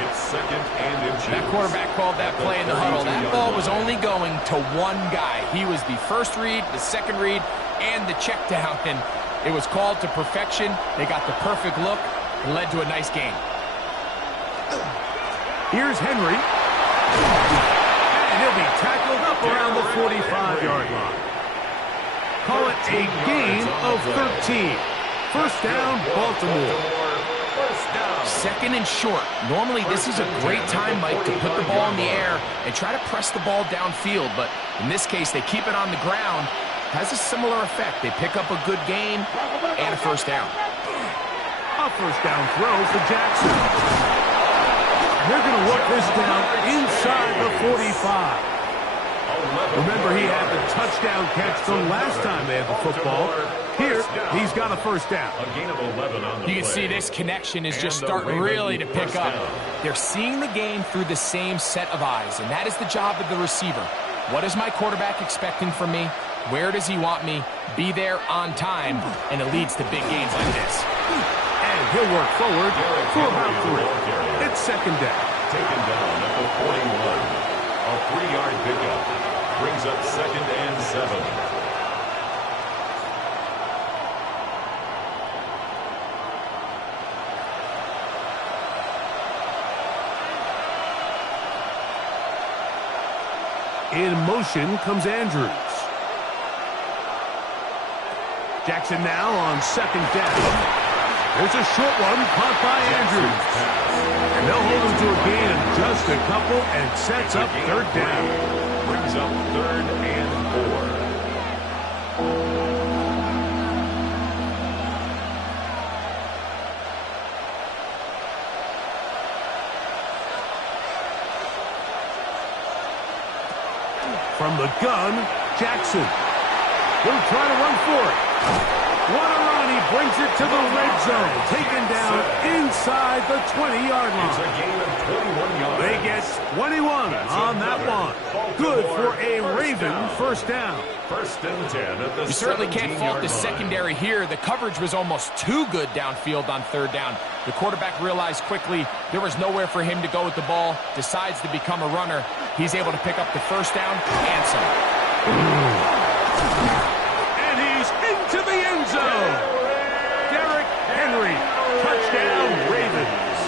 It's 2nd and inches. That quarterback called that play in the huddle. That ball was only going to one guy. He was the first read, the second read, and the check down. And it was called to perfection. They got the perfect look and led to a nice game. Here's Henry. And he'll be tackled up around the 45-yard line. Call it a gain of 13. First down, Baltimore. 2nd and short. Normally, this is a great time, Mike, to put the ball in the air and try to press the ball downfield. But in this case, they keep it on the ground. Has a similar effect. They pick up a good gain and a first down. A first down throw for Jackson. They're going to work this down inside the 45. Remember, he had the touchdown catch the last time they had the football. Here, he's got a first down. A gain of 11 on the You can play. see this connection is just And the starting Ravens really to pick first up. down. They're seeing the game through the same set of eyes, and that is the job of the receiver. What is my quarterback expecting from me? Where does he want me? Be there on time, and it leads to big gains like this. And he'll work forward for about 3. It's second down. Taken down at the 41. A 3-yard pickup. Brings up 2nd and 7. In motion comes Andrews. Jackson now on second down. There's a short one caught by Andrews. And they'll hold him to a gain of just a couple and sets up third down. Brings up 3rd and 4. From the gun, Jackson. He'll try to run for it. What a run. He brings it to the red zone. Taken down inside the 20-yard It's a line. gain of 21 yards. They get 21 on that one. Good for a Raven first down. 1st and 10 at the You certainly can't fault 17-yard the line. secondary here. The coverage was almost too good downfield on third down. The quarterback realized quickly there was nowhere for him to go with the ball, decides to become a runner. He's able to pick up the first down and some. And he's into the end zone. Derrick Henry, touchdown Ravens.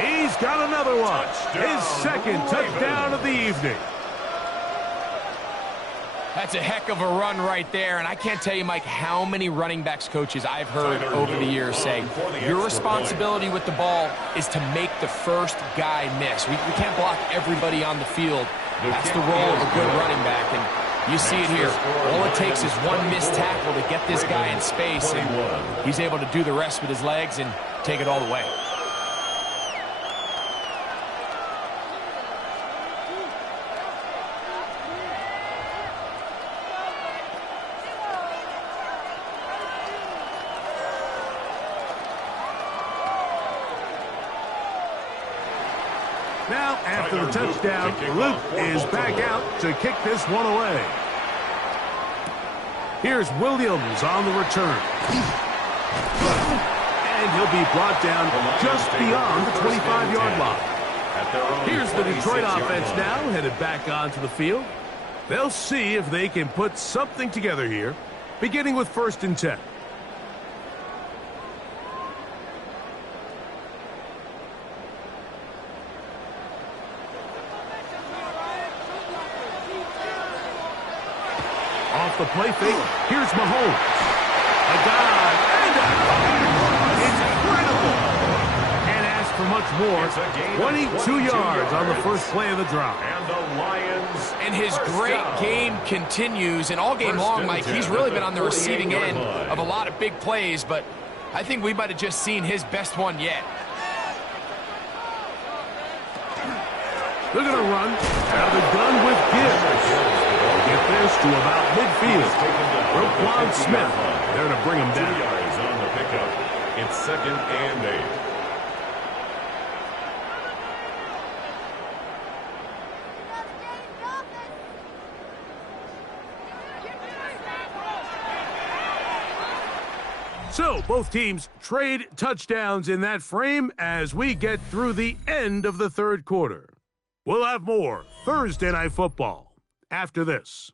He's got another one. His second touchdown of the evening. That's a heck of a run right there, and I can't tell you, Mike, how many running backs coaches I've heard over the years say, your responsibility with the ball is to make the first guy miss. We can't block everybody on the field. That's the role of a good running back, and you see it here. All it takes is one missed tackle to get this guy in space, and he's able to do the rest with his legs and take it all the way. Now, after the touchdown, Luke is back out to kick this one away. Here's Williams on the return. And he'll be brought down just beyond the 25-yard line. Here's the Detroit offense now, headed back onto the field. They'll see if they can put something together here, beginning with 1st and 10. Off the play fake, here's Mahomes. A dive and out. Incredible. Can't ask for much more. 22 yards on the first play of the drive. And the Lions. And his great game continues, and all game long, Mike, he's really been on the receiving end of a lot of big plays, but I think we might have just seen his best one yet. They're going to run out of the gun with Gibbs. Get this to about midfield. Roquan Smith there to bring him 2 down. yards on the pickup. It's 2nd and 8. So both teams trade touchdowns in that frame as we get through the end of the third quarter. We'll have more Thursday Night Football after this.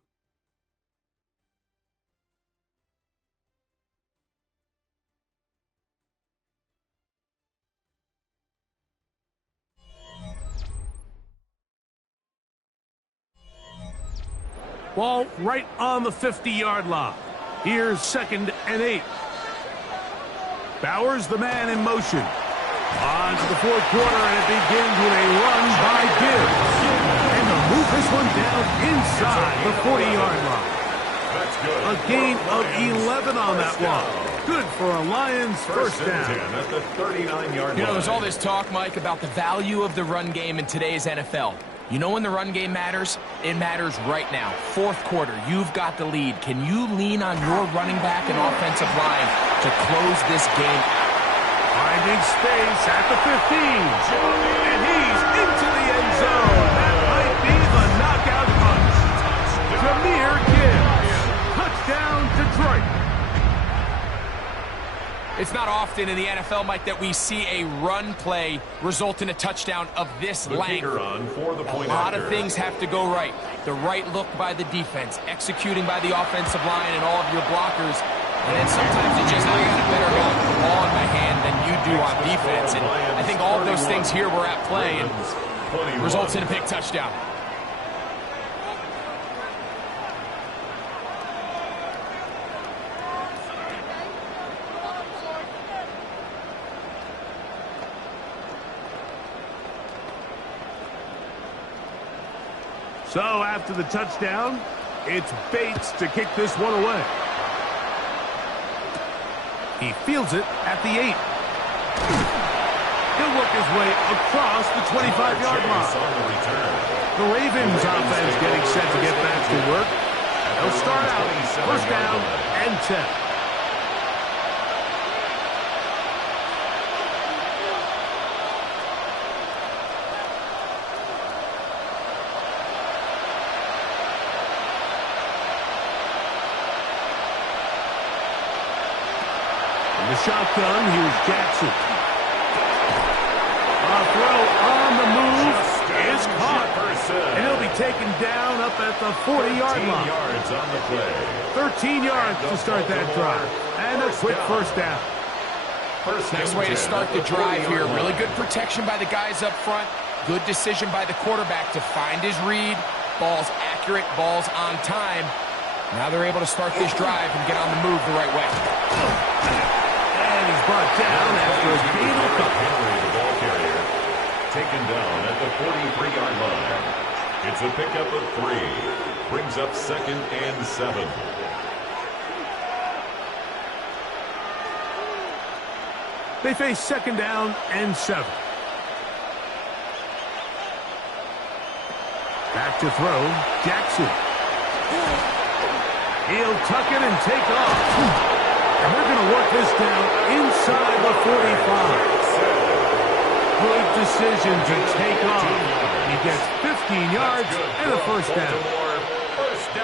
Ball right on the 50-yard line. Here's 2nd and 8. Bowers, the man in motion. On to the fourth quarter, and it begins with a run by Gibbs. And they'll move this one down inside the 40-yard line. A gain of 11 on that one. Good for a Lions first down. 10 at the 39-yard line. You know, there's all this talk, Mike, about the value of the run game in today's NFL. You know when the run game matters? It matters right now. Fourth quarter, you've got the lead. Can you lean on your running back and offensive line to close this game out? Finding space at the 15. And he's into the end zone. That might be the knockout punch. Jahmyr Gibbs. Touchdown, Detroit. It's not often in the NFL, Mike, that we see a run play result in a touchdown of this length. A lot of things have to go right. The right look by the defense, executing by the offensive line and all of your blockers. And then sometimes it's just, I got a better guy with the ball in my hand than you do on defense. And I think all of those things here were at play and results in a big touchdown. So after the touchdown, it's Bates to kick this one away. He fields it at the 8. He'll work his way across the 25-yard line. The Ravens offense getting set to get back to work. They'll start out first down and 10. The shotgun, here's Jackson. A throw on the move is caught. And he'll be taken down up at the 40-yard line. 13 yards to start that drive. And a quick first down. Nice way to start the drive here. Really good protection by the guys up front. Good decision by the quarterback to find his read. Ball's accurate, ball's on time. Now they're able to start this drive and get on the move the right way. And he's brought down after a gain of a couple. Henry, the ball carrier, taken down at the 43-yard line. It's a pickup of 3. Brings up 2nd and 7. They face 2nd down and 7. Back to throw, Jackson. He'll tuck it and take off. And they're going to work this down inside the 45. Good decision to take off. He gets 15 yards and a first down.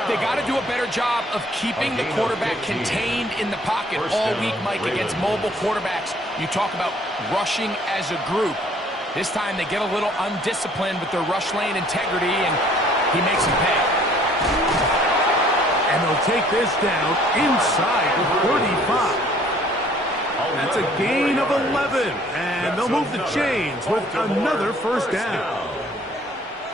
They got to do a better job of keeping the quarterback contained in the pocket all week, Mike, against mobile quarterbacks. You talk about rushing as a group. This time they get a little undisciplined with their rush lane integrity, and he makes them pay. And they'll take this down inside the 35. That's a gain of 11. And they'll move the chains with another first down.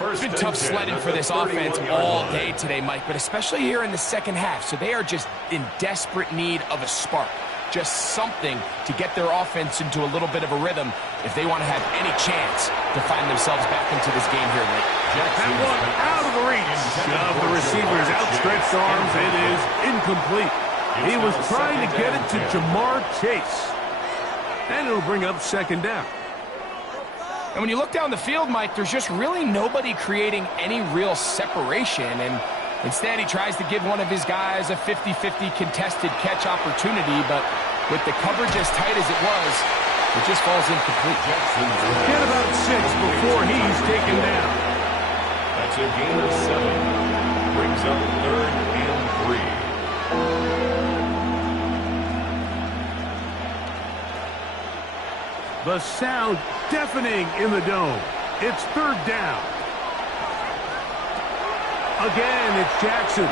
It's been tough sledding for this offense all day today, Mike, but especially here in the second half. So they are just in desperate need of a spark. Just something to get their offense into a little bit of a rhythm if they want to have any chance to find themselves back into this game here late. That one out of the reach of the receiver's outstretched arms. It is incomplete. He was trying to get it to Ja'Marr Chase. And it'll bring up 2nd down. And when you look down the field, Mike, there's just really nobody creating any real separation. And instead, he tries to give one of his guys a 50-50 contested catch opportunity. But with the coverage as tight as it was, it just falls incomplete. Get about 6 before he's taken down. That's a gain of 7. Brings up 3rd and 3. The sound deafening in the dome. It's 3rd down. Again, it's Jackson.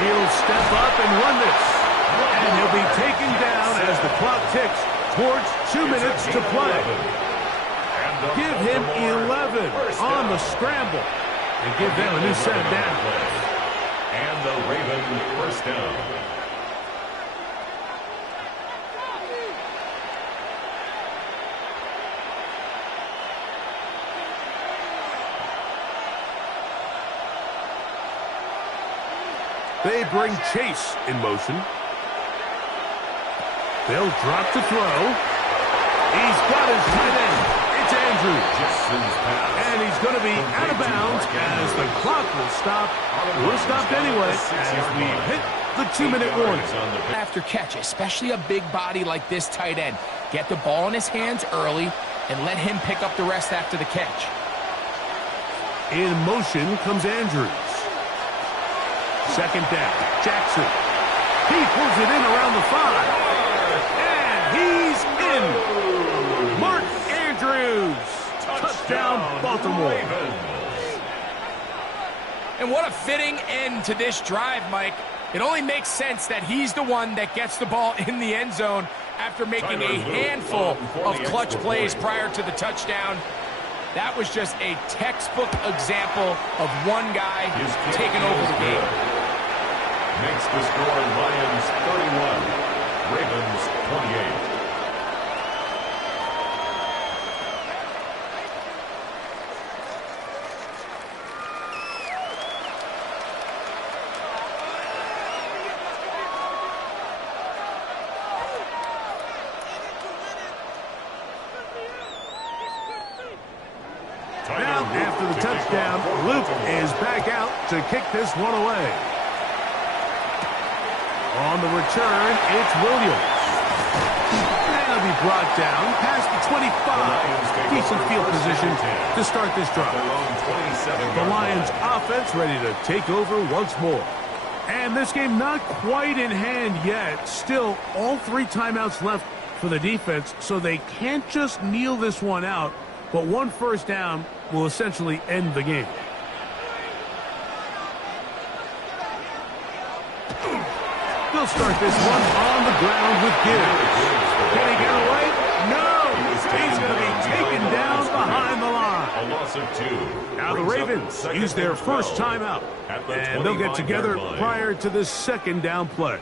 He'll step up and run this. And he'll be taken down as the clock ticks towards 2 minutes to play. Give him 11 on the scramble. And give them a new set of downs. And the Ravens first down. They bring Chase in motion. They'll drop to throw. He's got his tight end. It's Andrews. And he's going to be out of bounds as the clock will stop. It would have stopped anyway as we hit the 2-minute warning. After catch, especially a big body like this tight end. Get the ball in his hands early and let him pick up the rest after the catch. In motion comes Andrews. Second down, Jackson. He pulls it in around the 5. And he's in. Mark Andrews. Touchdown, Baltimore. And what a fitting end to this drive, Mike. It only makes sense that he's the one that gets the ball in the end zone after making a handful of clutch plays prior to the touchdown. That was just a textbook example of one guy taking over the game. Makes the score Lions 31, Ravens 28. Now, after the touchdown, Luke is back out to kick this one away. On the return, it's Williams. And he'll be brought down past the 25. Decent field position to start this drive. The Lions offense ready to take over once more. And this game not quite in hand yet. Still, all 3 timeouts left for the defense, so they can't just kneel this one out. But 1 first down will essentially end the game. They'll start this one on the ground with Gibbs. Can he get away? No! He's going to be taken down behind the line. A loss of 2. Now the Ravens use their first timeout. And they'll get together prior to the second down play.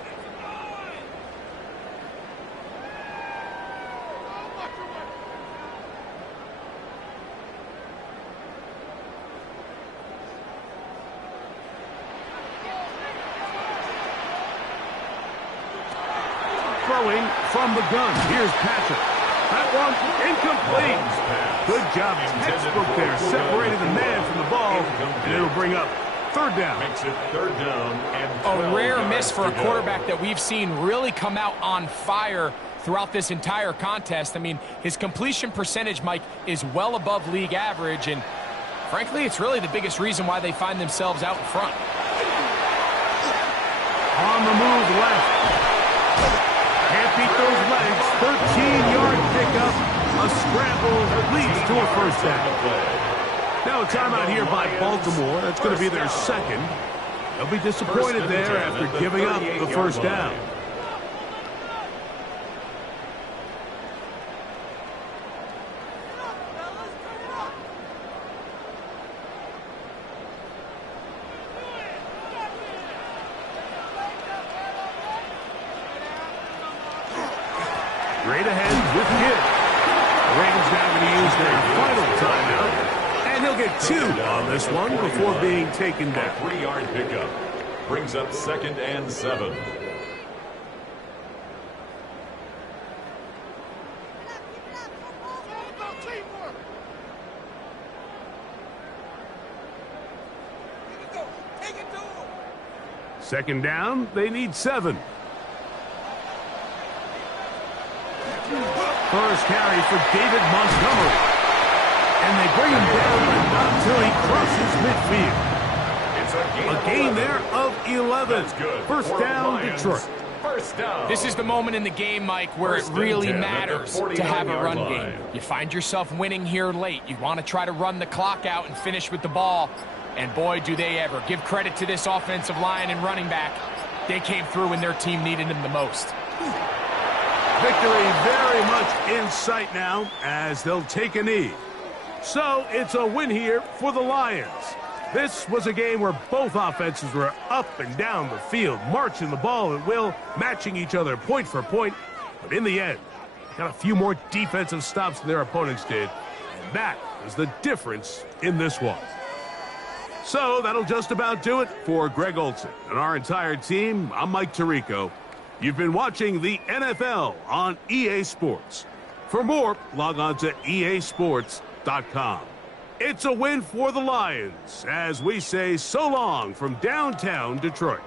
Throwing from the gun. Here's Patrick. That one incomplete. Good job. Textbook there. Separating the man from the ball. And it'll bring up third down. Makes it third down and A rare miss for a quarterback that we've seen really come out on fire throughout this entire contest. I mean, his completion percentage, Mike, is well above league average. And frankly, it's really the biggest reason why they find themselves out in front. On the move left. Can't beat those legs. 13-yard pickup. A scramble leads to a first down. Now a timeout here by Baltimore. That's going to be their second. They'll be disappointed there after giving up the first down. Straight ahead with Gibbs. The Ravens now going to use their final timeout. And he'll get 2 on this one before being taken down. A 3-yard pickup brings up 2nd and 7. Second down, they need 7. First carry for David Montgomery. And they bring him down, but not until he crosses midfield. It's A gain there of 11. First down, Detroit. First down. This is the moment in the game, Mike, where it really matters to have a run game. You find yourself winning here late. You want to try to run the clock out and finish with the ball. And boy, do they ever. Give credit to this offensive line and running back. They came through when their team needed them the most. Victory very much in sight now as they'll take a knee. So it's a win here for the Lions. This was a game where both offenses were up and down the field, marching the ball at will, matching each other point for point. But in the end, got a few more defensive stops than their opponents did. And that is the difference in this one. So that'll just about do it for Greg Olsen and our entire team. I'm Mike Tirico. You've been watching the NFL on EA Sports. For more, log on to easports.com. It's a win for the Lions as we say so long from downtown Detroit.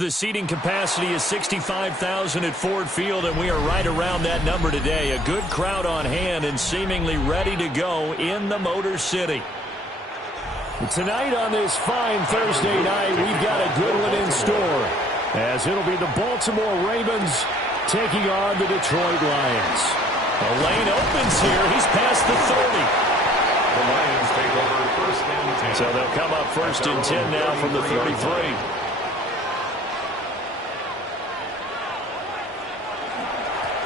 The seating capacity is 65,000 at Ford Field, and we are right around that number today. A good crowd on hand and seemingly ready to go in the Motor City. Tonight on this fine Thursday night, we've got a good one in store, as it'll be the Baltimore Ravens taking on the Detroit Lions. The lane opens here. He's past the 30. The Lions take over first and 10. So they'll come up first and 10 now from the 33.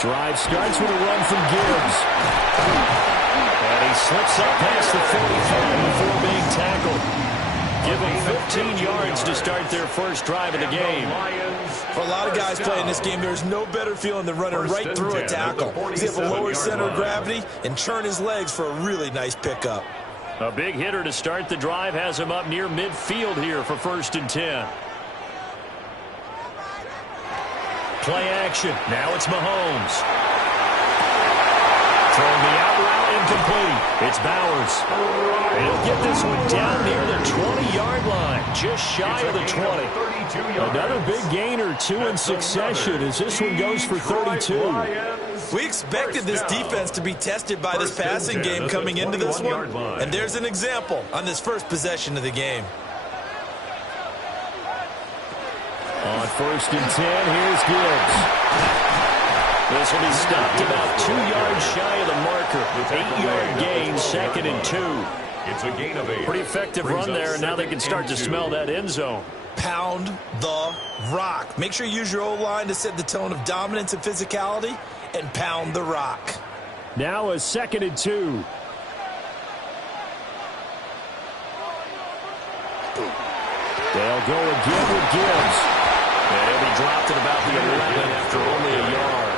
Drive starts with a run from Gibbs. And he slips up past the 45 before being tackled. Give him 15 yards to start their first drive of the game. For a lot of guys playing this game, there's no better feeling than running right through a tackle. He's able to lower center of gravity and turn his legs for a really nice pickup. A big hitter to start the drive has him up near midfield here for first and 10. Play action. Now it's Mahomes. Throwing the out route incomplete. It's Bowers. And he'll get this one down near the 20-yard line. Just shy of the 20. Another big gainer, two in succession, as this one goes for 32. We expected this defense to be tested by this passing game coming into this one. And there's an example on this first possession of the game. On first and 10, here's Gibbs. This will be stopped about 2 yards shy of the marker. 8-yard gain, second and 2. It's a gain of 8. Pretty effective run there, and now they can start to smell that end zone. Pound the rock. Make sure you use your O-line to set the tone of dominance and physicality, and pound the rock. Now a second and 2. They'll go again with Gibbs. And he'll be dropped at about the 11 after only a yard.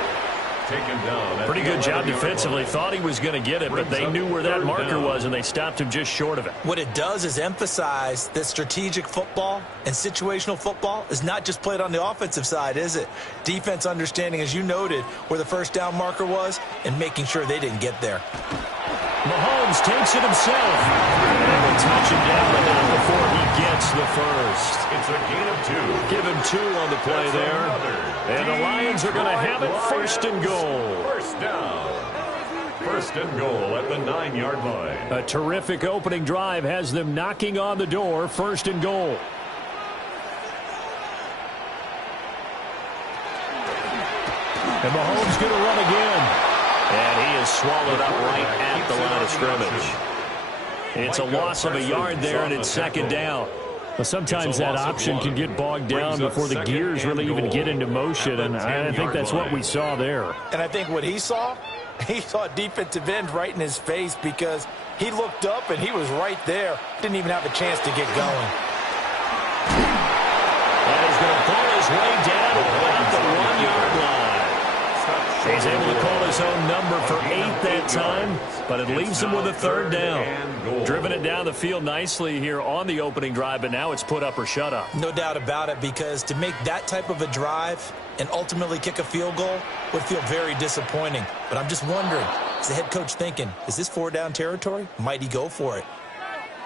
Taken down. Pretty good job defensively. Thought he was going to get it, but they knew where that marker was, and they stopped him just short of it. What it does is emphasize that strategic football and situational football is not just played on the offensive side, is it? Defense understanding, as you noted, where the first down marker was and making sure they didn't get there. Mahomes takes it himself. And will touch him down the hill before he gets the first. It's a gain of 2. Give him 2 on the play there. And the Lions are going to have it first and goal. First down. First and goal at the 9-yard line. A terrific opening drive has them knocking on the door. First and goal. And Mahomes going to run again. And he is swallowed up right at the line of scrimmage. It's a loss of a yard there, and it's second down. Well, sometimes that option can get bogged down before the gears really even get into motion, and I think that's what we saw there. And I think what he saw a defensive end right in his face because he looked up and he was right there. Didn't even have a chance to get going. And he's going to pull his way down about the 1-yard line. He's able to call his own number for 8 that time, but it leaves him with a third down. Driven it down the field nicely here on the opening drive, but now it's put up or shut up. No doubt about it, because to make that type of a drive and ultimately kick a field goal would feel very disappointing. But I'm just wondering, is the head coach thinking, is this 4-down territory? Might he go for it?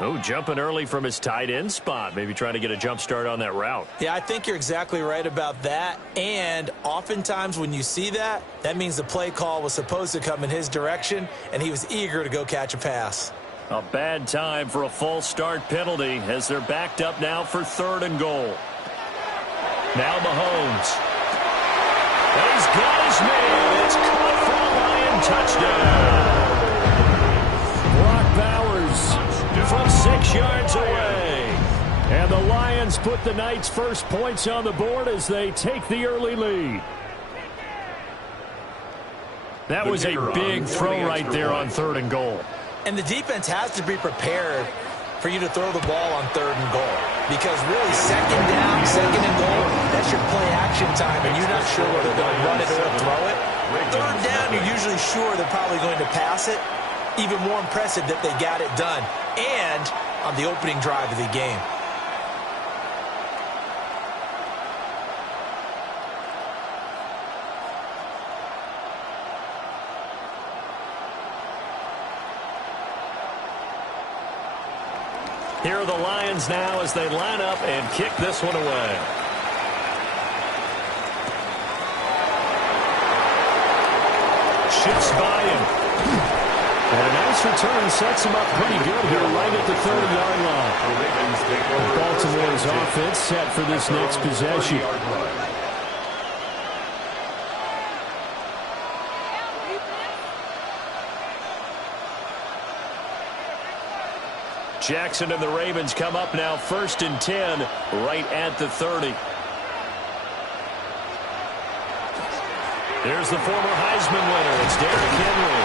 Oh, jumping early from his tight end spot. Maybe trying to get a jump start on that route. Yeah, I think you're exactly right about that. And oftentimes when you see that, that means the play call was supposed to come in his direction, and he was eager to go catch a pass. A bad time for a false start penalty as they're backed up now for 3rd and goal. Now Mahomes. And he's got his man. It's caught for a Lion touchdown. Brock Bowers from 6 yards away. And the Lions put the Knights' first points on the board as they take the early lead. That was a big throw right there on 3rd and goal. And the defense has to be prepared for you to throw the ball on 3rd and goal. Because really, 2nd down, 2nd and goal, that's your play action time, and you're not sure whether they're going to run it or throw it. 3rd down, you're usually sure they're probably going to pass it. Even more impressive that they got it done. And on the opening drive of the game. Here are the Lions now as they line up and kick this one away. Shifts by him. And a nice return sets him up pretty good here right at the 30-yard line. Baltimore's offense set for this next possession. Jackson and the Ravens come up now 1st and 10 right at the 30. There's the former Heisman winner. It's Derrick Henry.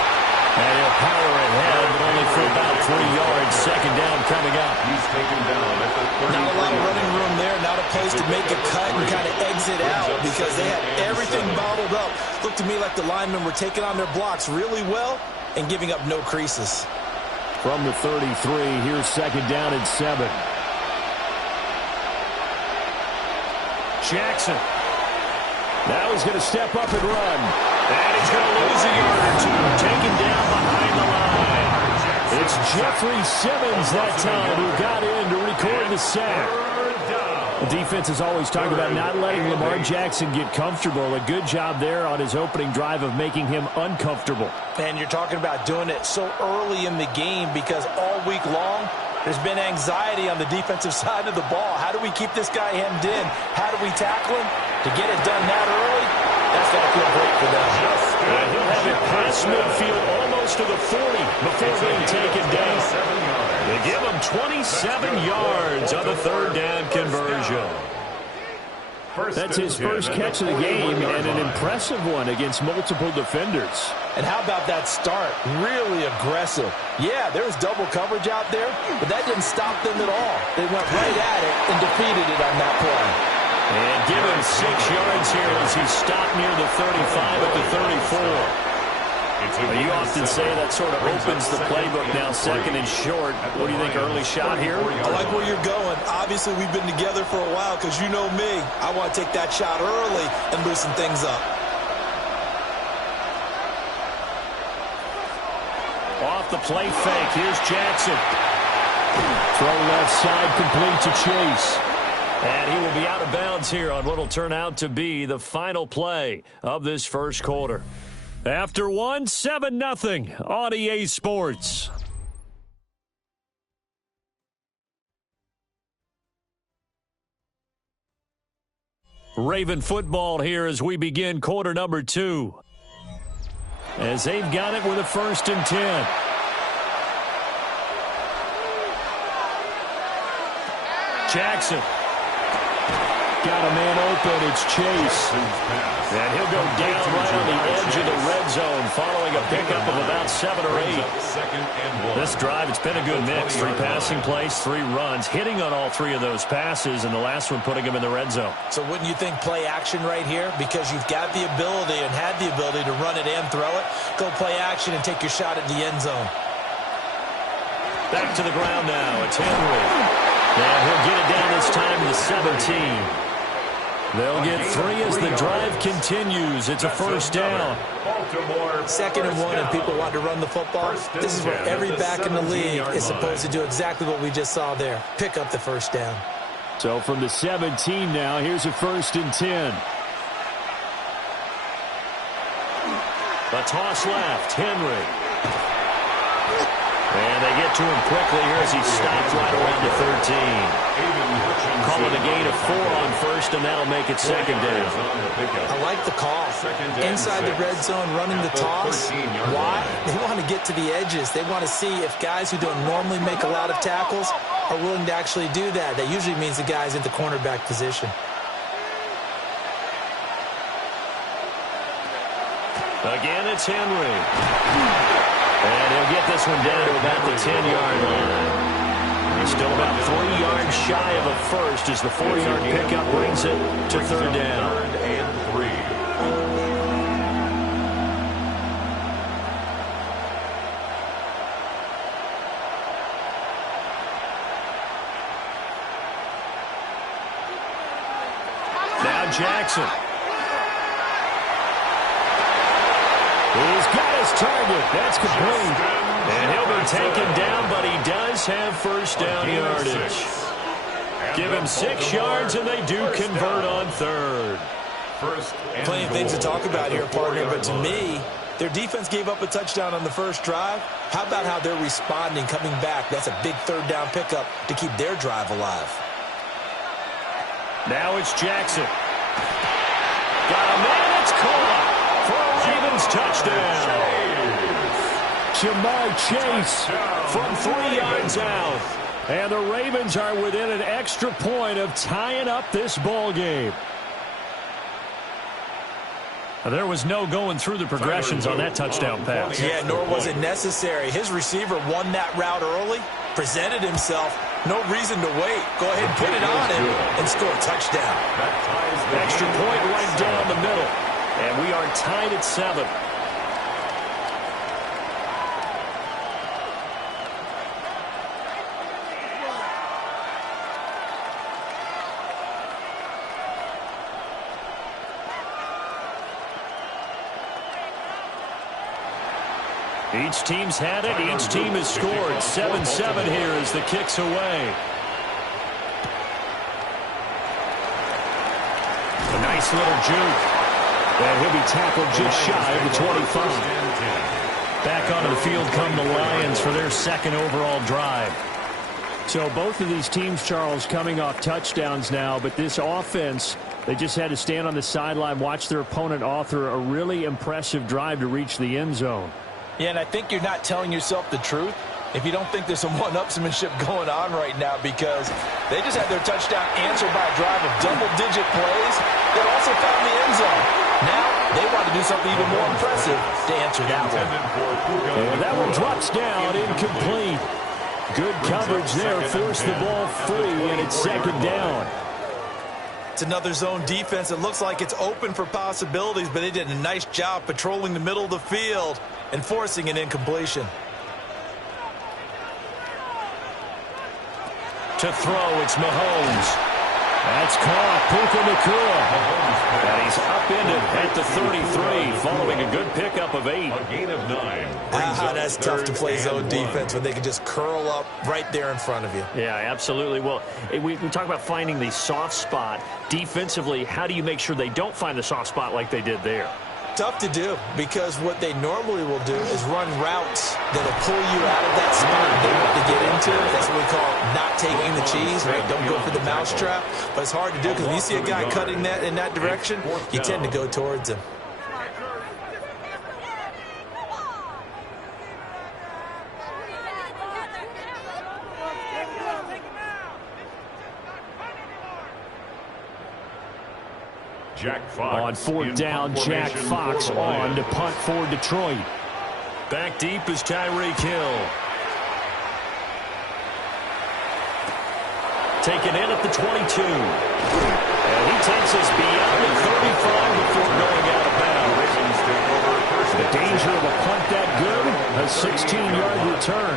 And he'll power ahead, but only for about 3 yards. 2nd down coming up. He's taken down at the 30. Not a lot of running room there. Not a place to make a cut and kind of exit out because they had everything bottled up. Looked to me like the linemen were taking on their blocks really well and giving up no creases. From the 33, here's 2nd down and 7. Jackson. Now he's going to step up and run. And he's going to lose a yard or 2. Taken down behind the line. It's Jeffrey Simmons that time who got in to record the sack. The defense is always talking about not letting Lamar Jackson get comfortable. A good job there on his opening drive of making him uncomfortable. And you're talking about doing it so early in the game because all week long there's been anxiety on the defensive side of the ball. How do we keep this guy hemmed in? How do we tackle him? To get it done that early, that's got to feel great for them. And he'll have it past midfield almost to the 40 before being taken down. They give him 27 yards on the 3rd down conversion. That's his first catch of the game and an impressive one against multiple defenders. And how about that start? Really aggressive. Yeah, there was double coverage out there, but that didn't stop them at all. They went right at it and defeated it on that play. And give him 6 yards here as he stopped near the 35 at the 34. You often say that sort of opens the playbook now, 2nd and short. What do you think, early shot here? I like where you're going. Obviously, we've been together for a while because you know me. I want to take that shot early and loosen things up. Off the play fake, here's Jackson. Throw left side, complete to Chase. And he will be out of bounds here on what will turn out to be the final play of this first quarter. After 1, 7-0 on EA Sports. Raven football here as we begin quarter number 2. As they've got it with a 1st and 10. Jackson. Got a man open. It's Chase. And he'll go down right on the edge of the red zone following a pickup of about 7 or 8. This drive, it's been a good mix. 3 passing plays, 3 runs, hitting on all 3 of those passes, and the last one putting him in the red zone. So wouldn't you think play action right here? Because you've got the ability and had the ability to run it and throw it. Go play action and take your shot at the end zone. Back to the ground now. It's Henry. And he'll get it down this time to the 17. They'll get 3 as the drive continues. It's a 1st down. 2nd and 1, and people want to run the football. This is where every back in the league is supposed to do exactly what we just saw there. Pick up the 1st down. So from the 17 now, here's a 1st and 10. A toss left. Henry. And they get to him quickly here as he stopped right around the 13. Call it a gain of 4 on 1st, and that'll make it 2nd down. I like the call. Inside the red zone, running the toss. Why? They want to get to the edges. They want to see if guys who don't normally make a lot of tackles are willing to actually do that. That usually means the guy's in the cornerback position. Again, it's Henry. And he'll get this one down to about the 10-yard line. He's still about 3 yards shy of a 1st as the 4-yard pickup brings it to 3rd down. 3rd and 3. Now Jackson. He's got his target. That's complete. And he'll be taken down, but he does have 1st down yardage. Give him 6 yards, and they do convert on 3rd. Plenty of things to talk about here, partner, but to me, their defense gave up a touchdown on the 1st drive. How about how they're responding, coming back? That's a big 3rd down pickup to keep their drive alive. Now it's Jackson. Got a man. It's caught. For a Ravens touchdown. Ja'Marr Chase from 3 yards out. And the Ravens are within an extra point of tying up this ball game. There was no going through the progressions on that touchdown pass. Yeah, nor was it necessary. His receiver won that route early, presented himself. No reason to wait. Go ahead and put it on him and score a touchdown. Extra point right down the middle. And we are tied at 7. Each team's had it. Each team has scored. 7-7 here as the kick's away. A nice little juke. And he'll be tackled just shy of the 25. Back onto the field come the Lions for their 2nd overall drive. So both of these teams, Charles, coming off touchdowns now, but this offense, they just had to stand on the sideline, watch their opponent author a really impressive drive to reach the end zone. Yeah, and I think you're not telling yourself the truth if you don't think there's some one-upsmanship going on right now, because they just had their touchdown answered by a drive of double-digit plays that also found the end zone. Now they want to do something even more impressive to answer that one. And that one drops down, incomplete. Good coverage there, forced the ball free, and it's 2nd down. It's another zone defense. It looks like it's open for possibilities, but they did a nice job patrolling the middle of the field and forcing an incompletion. To throw, it's Mahomes. That's caught. Puka Nacua. And he's upended at the 33 following a good pickup of 8. A gain of 9. That's tough to play zone defense when they can just curl up right there in front of you. Yeah, absolutely. Well, we talk about finding the soft spot. Defensively, how do you make sure they don't find the soft spot like they did there? tough to do because what they normally will do is run routes that'll pull you out of that spot they want to get into. That's what we call not taking the cheese, right? Don't go for the mousetrap. But it's hard to do because when you see a guy cutting that in that direction, you tend to go towards him. Jack Fox on 4th down, Jack Fox on to punt for Detroit. Back deep is Tyreek Hill. Taken in at the 22. And he takes us beyond the 35 before going out of bounds. The danger of a punt that good, a 16-yard return.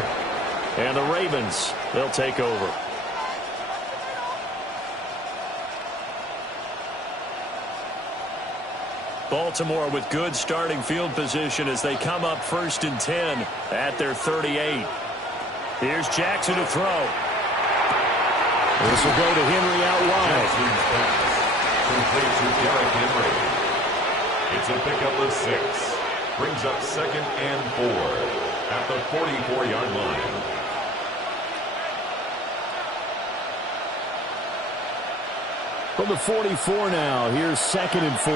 And the Ravens, they'll take over. Baltimore with good starting field position as they come up 1st and 10 at their 38. Here's Jackson to throw. This will go to Henry out wide. Complete to Derrick Henry. It's a pickup of 6. Brings up 2nd and 4 at the 44-yard line. From the 44 now, here's 2nd and 4.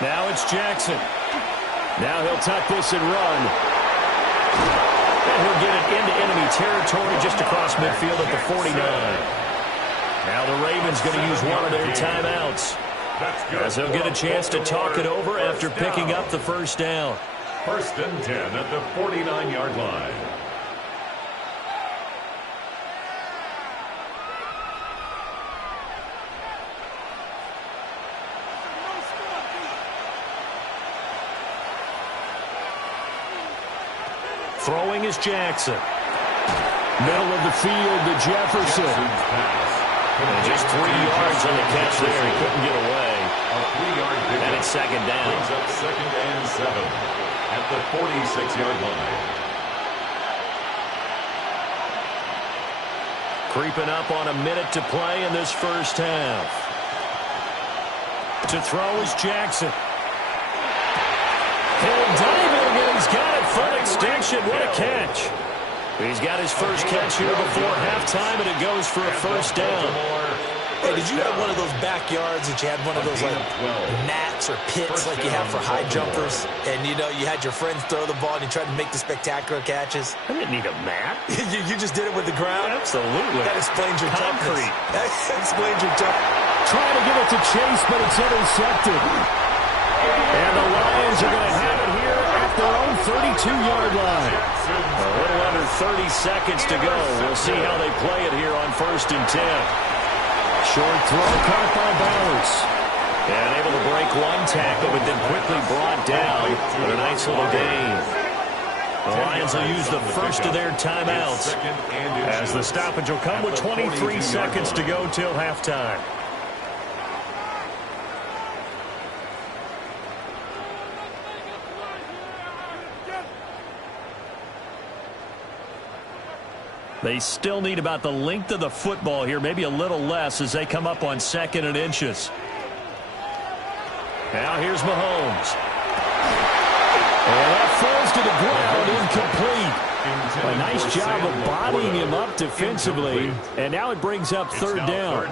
Now it's Jackson. Now he'll tuck this and run. And he'll get it into enemy territory just across midfield at the 49. Now the Ravens going to use one of their timeouts, as they'll get a chance to talk it over after picking up the 1st down. 1st and 10 at the 49-yard line. Throwing is Jackson. Middle of the field to Jefferson. And just 3 yards on the catch there. He couldn't get away. And it's 2nd down. Brings up 2nd and 7 at the 46-yard line. Creeping up on a minute to play in this 1st half. To throw is Jackson. He'll dive in, and he's got it. Full extension. What a catch. He's got his first catch here before halftime, and it goes for a 1st down. Hey, did you have one of those backyards that you had one of those like mats or pits like you have for high jumpers? And, you know, you had your friends throw the ball and you tried to make the spectacular catches? I didn't need a mat. you just did it with the ground? Absolutely. That explains your concrete. That explains your toughness. Trying to give it to Chase, but it's intercepted. And the Lions are going to have it here at their own 32-yard line. A little under 30 seconds to go. We'll see how they play it here on 1st and 10. Short throw caught by Bowers. And able to break one tackle, but then quickly brought down. But a nice little gain. The Lions will use the first of their timeouts, as the stoppage will come with 23 seconds to go till halftime. They still need about the length of the football here, maybe a little less as they come up on 2nd and inches. Now here's Mahomes. And that falls to the ground, incomplete. A nice job of bodying him up defensively, and now it brings up 3rd down.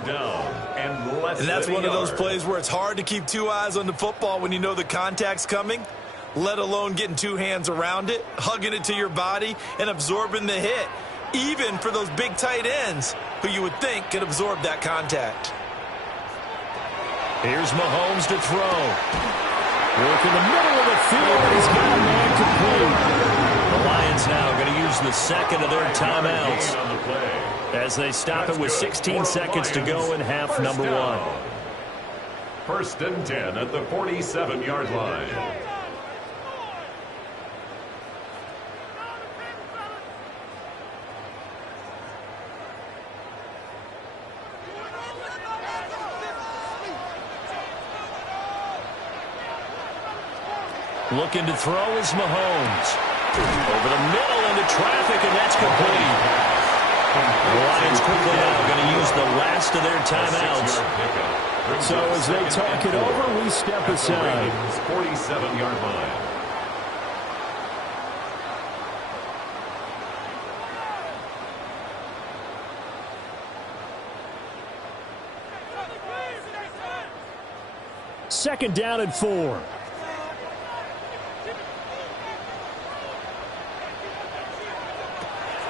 And that's one of those plays where it's hard to keep 2 eyes on the football when you know the contact's coming, let alone getting 2 hands around it, hugging it to your body, and absorbing the hit. Even for those big tight ends who you would think could absorb that contact. Here's Mahomes to throw. Work in the middle of the field. He's got a man complete. The Lions now going to use the 2nd of their timeouts as they stop it with 16 seconds to go in half number 1. 1st and 10 at the 47-yard line. Looking to throw is Mahomes. Over the middle into traffic, and that's complete. The Lions quickly now going to use the last of their timeouts. So as they talk it over, we step aside. 47-yard line. Second down and 4.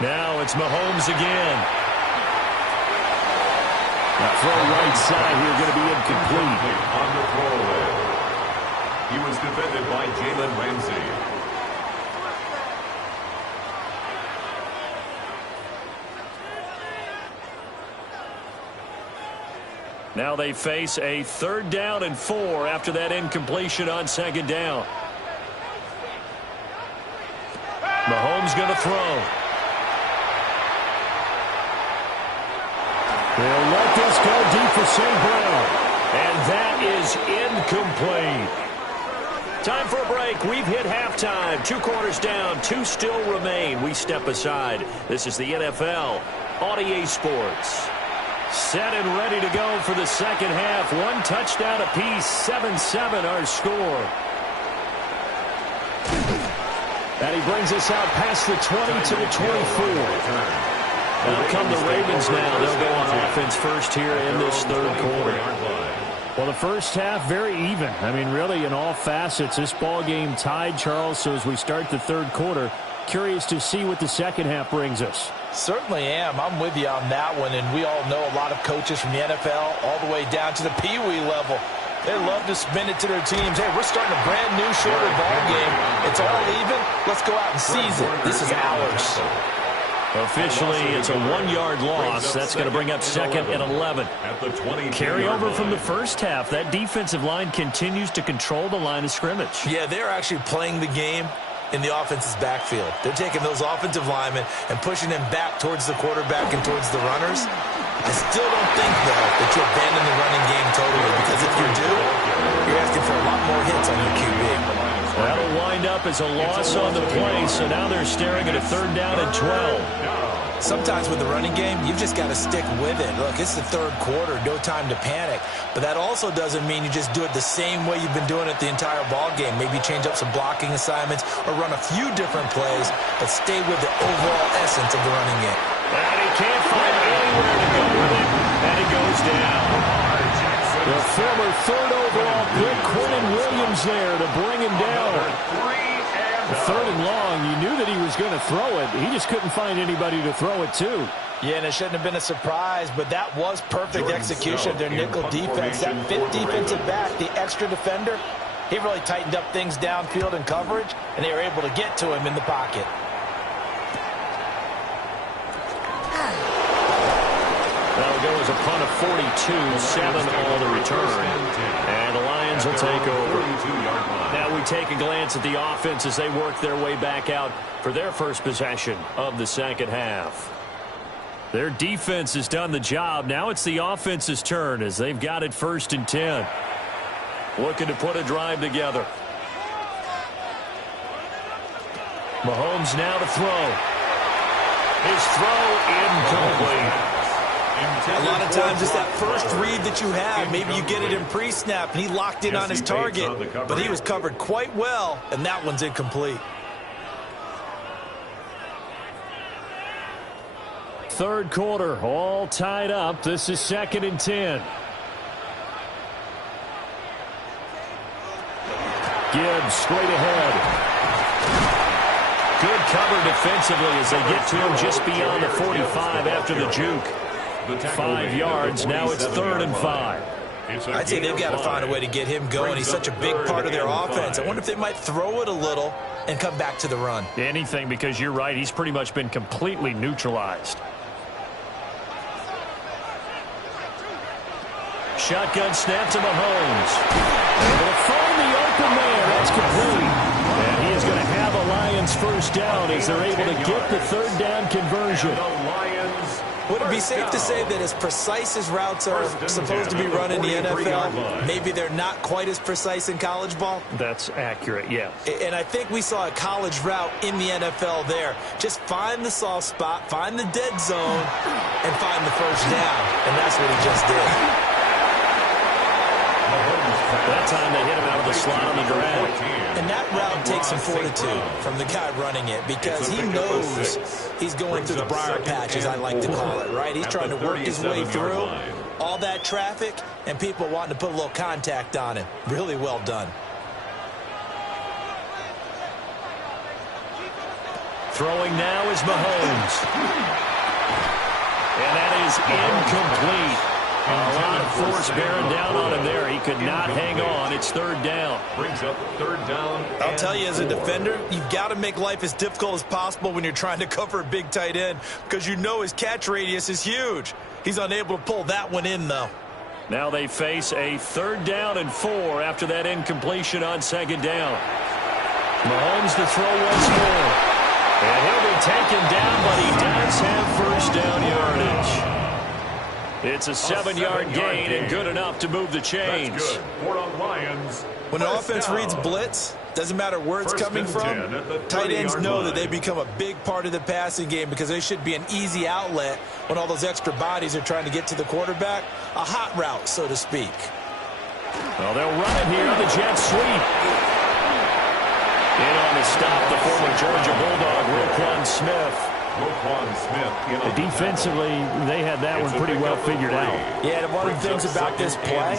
Now it's Mahomes again. That throw right side here going to be incomplete. On the throwaway. He was defended by Jalen Ramsey. Now they face a 3rd down and 4 after that incompletion on 2nd down. Mahomes going to throw. They'll let this go deep for St. Brown. And that is incomplete. Time for a break. We've hit halftime. 2 quarters down. 2 still remain. We step aside. This is the NFL on EA Sports. Set and ready to go for the second half. 1 touchdown apiece. 7-7 our score. And he brings us out past the 20 to the 24. Now come the Ravens now. They'll go on offense first here in this 3rd quarter. Well, the first half, very even. I mean, really, in all facets, this ball game tied, Charles. So as we start the 3rd quarter, curious to see what the second half brings us. Certainly am. I'm with you on that one. And we all know a lot of coaches from the NFL all the way down to the Pee-wee level. They love to spin it to their teams. Hey, we're starting a brand new, shorter ball game. It's all even. Let's go out and seize it. This is ours. Officially, it's a 1-yard loss. That's going to bring up 2nd and 11. Carry over from the first half. That defensive line continues to control the line of scrimmage. Yeah, they're actually playing the game in the offense's backfield. They're taking those offensive linemen and pushing them back towards the quarterback and towards the runners. I still don't think, though, that you abandon the running game totally, because if you do, you're asking for a lot more hits on your QB. That'll wind up as a loss on the play, so now they're staring at a 3rd down and 12. Sometimes with the running game, you've just got to stick with it. Look, it's the 3rd quarter, no time to panic. But that also doesn't mean you just do it the same way you've been doing it the entire ball game. Maybe change up some blocking assignments or run a few different plays, but stay with the overall essence of the running game. And he can't find anywhere to go with it, and it goes down. The former 3rd overall pick, Quinnen Williams, there to bring him down. 3rd and long, you knew that he was going to throw it. He just couldn't find anybody to throw it to. Yeah, and it shouldn't have been a surprise, but that was perfect execution of their nickel defense. That 5th defensive back, the extra defender, he really tightened up things downfield in coverage, and they were able to get to him in the pocket. That'll go as a punt of 42, 7 on the return. And the Lions will take over. Now we take a glance at the offense as they work their way back out for their first possession of the second half. Their defense has done the job. Now it's the offense's turn as they've got it 1st and 10. Looking to put a drive together. Mahomes now to throw. His throw incomplete. A lot of times it's that first read that you have. Maybe you get it in pre-snap, and he locked in on his target, but he was covered quite well, and that one's incomplete. 3rd quarter, all tied up. This is 2nd and 10. Gibbs straight ahead. Good cover defensively as they get to him just beyond the 45 after the juke. 5 yards. Now it's 3rd and 5. I'd say they've got to find a way to get him going. He's such a big part of their offense. I wonder if they might throw it a little and come back to the run. Anything, because you're right. He's pretty much been completely neutralized. Shotgun snap to Mahomes. Able to find the open man. That's complete. And he is going to have a Lions first down as they're able to get the 3rd down conversion. And the Lions Would it be safe to say that as precise as routes are supposed to be run in the NFL, maybe they're not quite as precise in college ball? That's accurate, yes. And I think we saw a college route in the NFL there. Just find the soft spot, find the dead zone, and find the first down. And that's what he just did. That time they hit him out of the slot on the drag. And that route takes some fortitude from the guy running it because he knows he's going through the briar patch, as I like to call it, right? He's trying to work his way through all that traffic and people wanting to put a little contact on him. Really well done. Throwing now is Mahomes. And that is incomplete. A lot of force bearing down on him there. He could not hang on. It's third down. Brings up third down. I'll tell you, as a defender, you've got to make life as difficult as possible when you're trying to cover a big tight end because you know his catch radius is huge. He's unable to pull that one in, though. Now they face a 3rd down and 4 after that incompletion on 2nd down. Mahomes to throw once more. And he'll be taken down, but he does have first down yardage. It's a 7-yard gain and good enough to move the chains. That's good. For the Lions. When an offense reads blitz, doesn't matter where it's coming from, tight ends know that they become a big part of the passing game because they should be an easy outlet when all those extra bodies are trying to get to the quarterback. A hot route, so to speak. Well, they'll run it here. The Jets sweep. In on the stop, the former Georgia Bulldog, Roquan Smith. Defensively, they had that one pretty well figured out. Yeah, and one of the things about this play,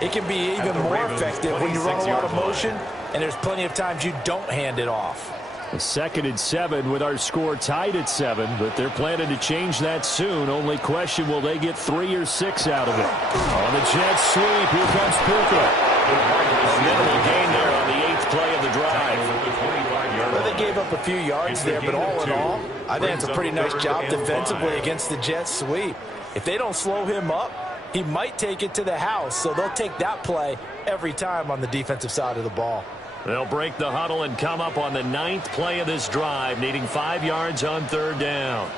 it can be even more effective when you run a lot of motion, and there's plenty of times you don't hand it off. 2nd and 7 with our score tied at 7, but they're planning to change that soon. Only question, will they get 3 or 6 out of it? On the Jets sweep, here comes Puka. A minimal gain there on the 8th play of the drive. Well, they gave up a few yards there, but all in all, I think it's a pretty nice job defensively against the Jets sweep. If they don't slow him up, he might take it to the house, so they'll take that play every time on the defensive side of the ball. They'll break the huddle and come up on the 9th play of this drive, needing 5 yards on 3rd down.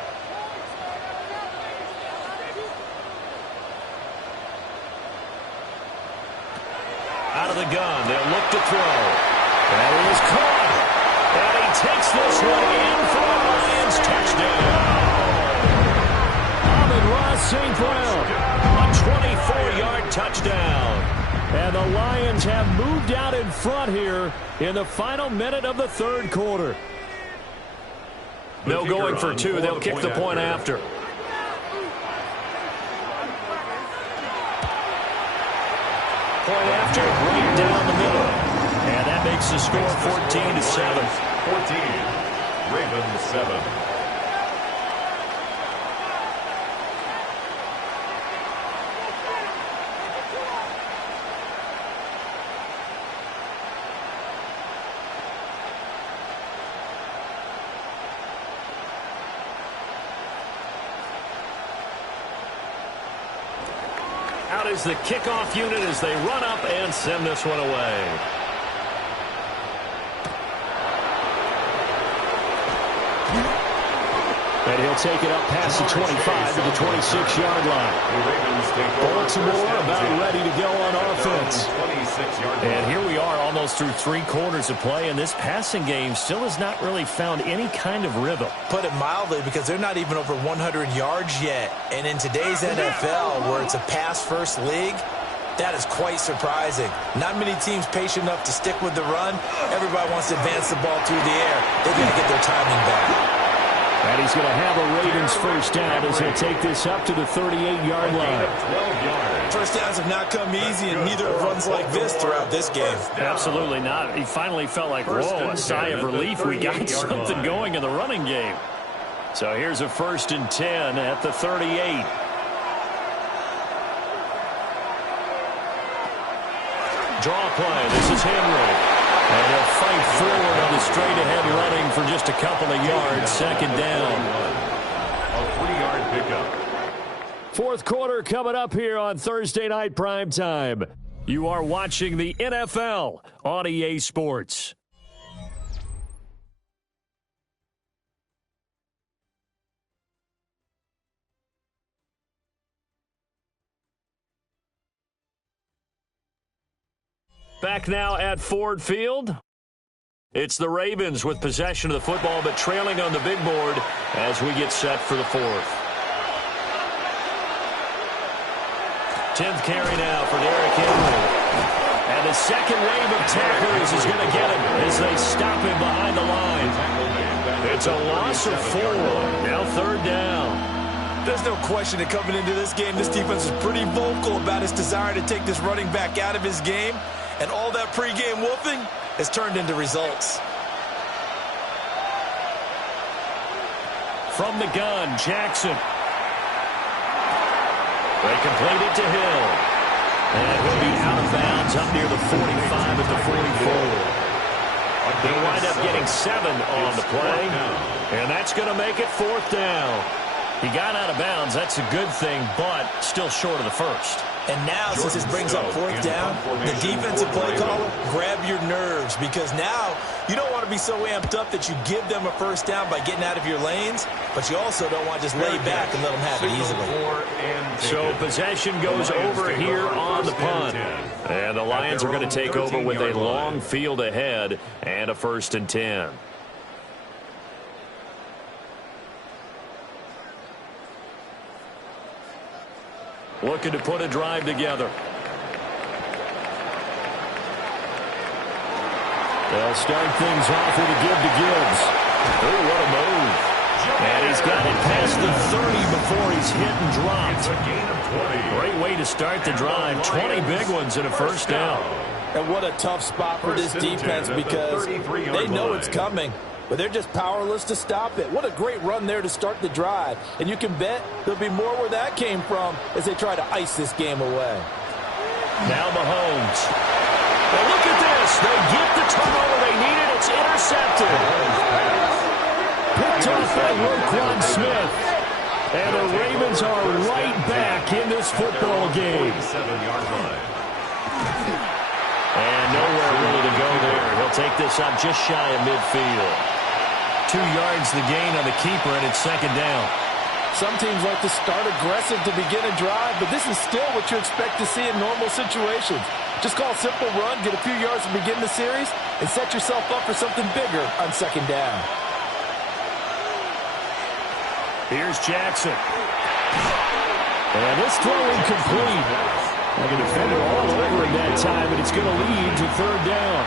Out of the gun, they'll look to throw. That is caught. And he takes this one in for the Lions touchdown. Amon-Ra St. Brown, a 24-yard touchdown. And the Lions have moved out in front here in the final minute of the 3rd quarter. No going for 2. They'll kick the point after. Point after, right down the middle. And that makes the score 14-7. 14. Ravens 7. Out is the kickoff unit as they run up and send this one away. And he'll take it up past the 25 to the 26-yard line. Baltimore about ready to go on offense. And here we are almost through 3 quarters of play, and this passing game still has not really found any kind of rhythm. Put it mildly, because they're not even over 100 yards yet. And in today's NFL, where it's a pass-first league, that is quite surprising. Not many teams patient enough to stick with the run. Everybody wants to advance the ball through the air. They've got to get their timing back. And he's going to have a Ravens first down as he'll take this up to the 38-yard line. First downs have not come easy, and neither have runs like this throughout this game. Absolutely not. He finally felt like, whoa, a sigh of relief. We got something going in the running game. So here's a 1st and 10 at the 38. Draw play. This is Henry. And he'll fight forward on the straight-ahead running for just a couple of yards. 2nd down. A 3-yard pickup. 4th quarter coming up here on Thursday Night Primetime. You are watching the NFL on EA Sports. Back now at Ford Field. It's the Ravens with possession of the football, but trailing on the big board as we get set for the fourth. 10th carry now for Derrick Henry. And the second wave of tacklers is going to get him as they stop him behind the line. It's a loss of 4. Now 3rd down. There's no question that coming into this game, this defense is pretty vocal about its desire to take this running back out of his game. And all that pregame wolfing has turned into results. From the gun, Jackson. They complete it to Hill. And he'll be out of bounds up near the 45 at the 44. They'll wind up getting 7 on the play. And that's going to make it 4th down. He got out of bounds. That's a good thing, but still short of the first. And now, since this brings up 4th down, the defensive play caller, grab your nerves, because now you don't want to be so amped up that you give them a first down by getting out of your lanes, but you also don't want to just lay back and let them have it easily. So possession goes over here on the punt. And the Lions are going to take over with a long field ahead and a 1st and 10. Looking to put a drive together. They'll start things off with a give to Gibbs. Oh, what a move. And he's got it past the 30 before he's hit and dropped. Great way to start the drive. 20 big ones and a 1st down. And what a tough spot for this defense, because they know it's coming, but they're just powerless to stop it. What a great run there to start the drive. And you can bet there'll be more where that came from as they try to ice this game away. Now Mahomes. Well, look at this. They get the turnover they needed. It's intercepted. Picked off by Roquan Smith. And the Ravens are right back in this football game. And nowhere really to go there. He'll take this up just shy of midfield. 2 yards the gain on the keeper, and it's 2nd down. Some teams like to start aggressive to begin a drive, but this is still what you expect to see in normal situations. Just call a simple run, get a few yards to begin the series, and set yourself up for something bigger on 2nd down. Here's Jackson. And this throw incomplete. Like a defender all over him that time, but it's going to lead to 3rd down.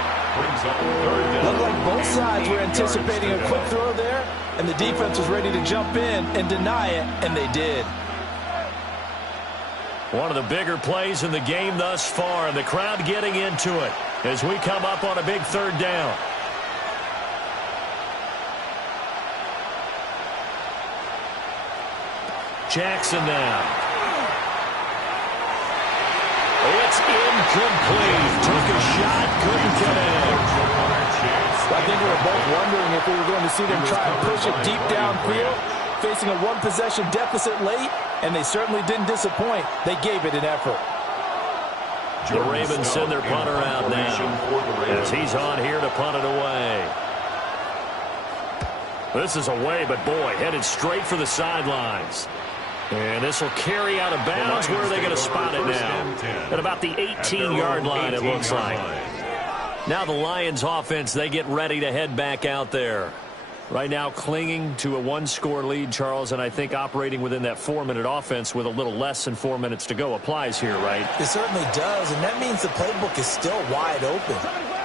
Looked like both sides were anticipating a quick throw there, and the defense was ready to jump in and deny it, and they did. One of the bigger plays in the game thus far, and the crowd getting into it as we come up on a big 3rd down. Jackson now. It's incomplete. Took a shot, couldn't connect. I think we were both wondering if we were going to see them try and push it deep downfield, facing a 1-possession deficit late, and they certainly didn't disappoint. They gave it an effort. The Ravens send their punter out now as he's on here to punt it away. This is away, but boy, headed straight for the sidelines. And this will carry out of bounds. Where are they going to spot it now? At about the 18-yard line, it looks like. Now the Lions offense, they get ready to head back out there. Right now clinging to a 1-score lead, Charles, and I think operating within that 4-minute offense with a little less than 4 minutes to go applies here, right? It certainly does, and that means the playbook is still wide open.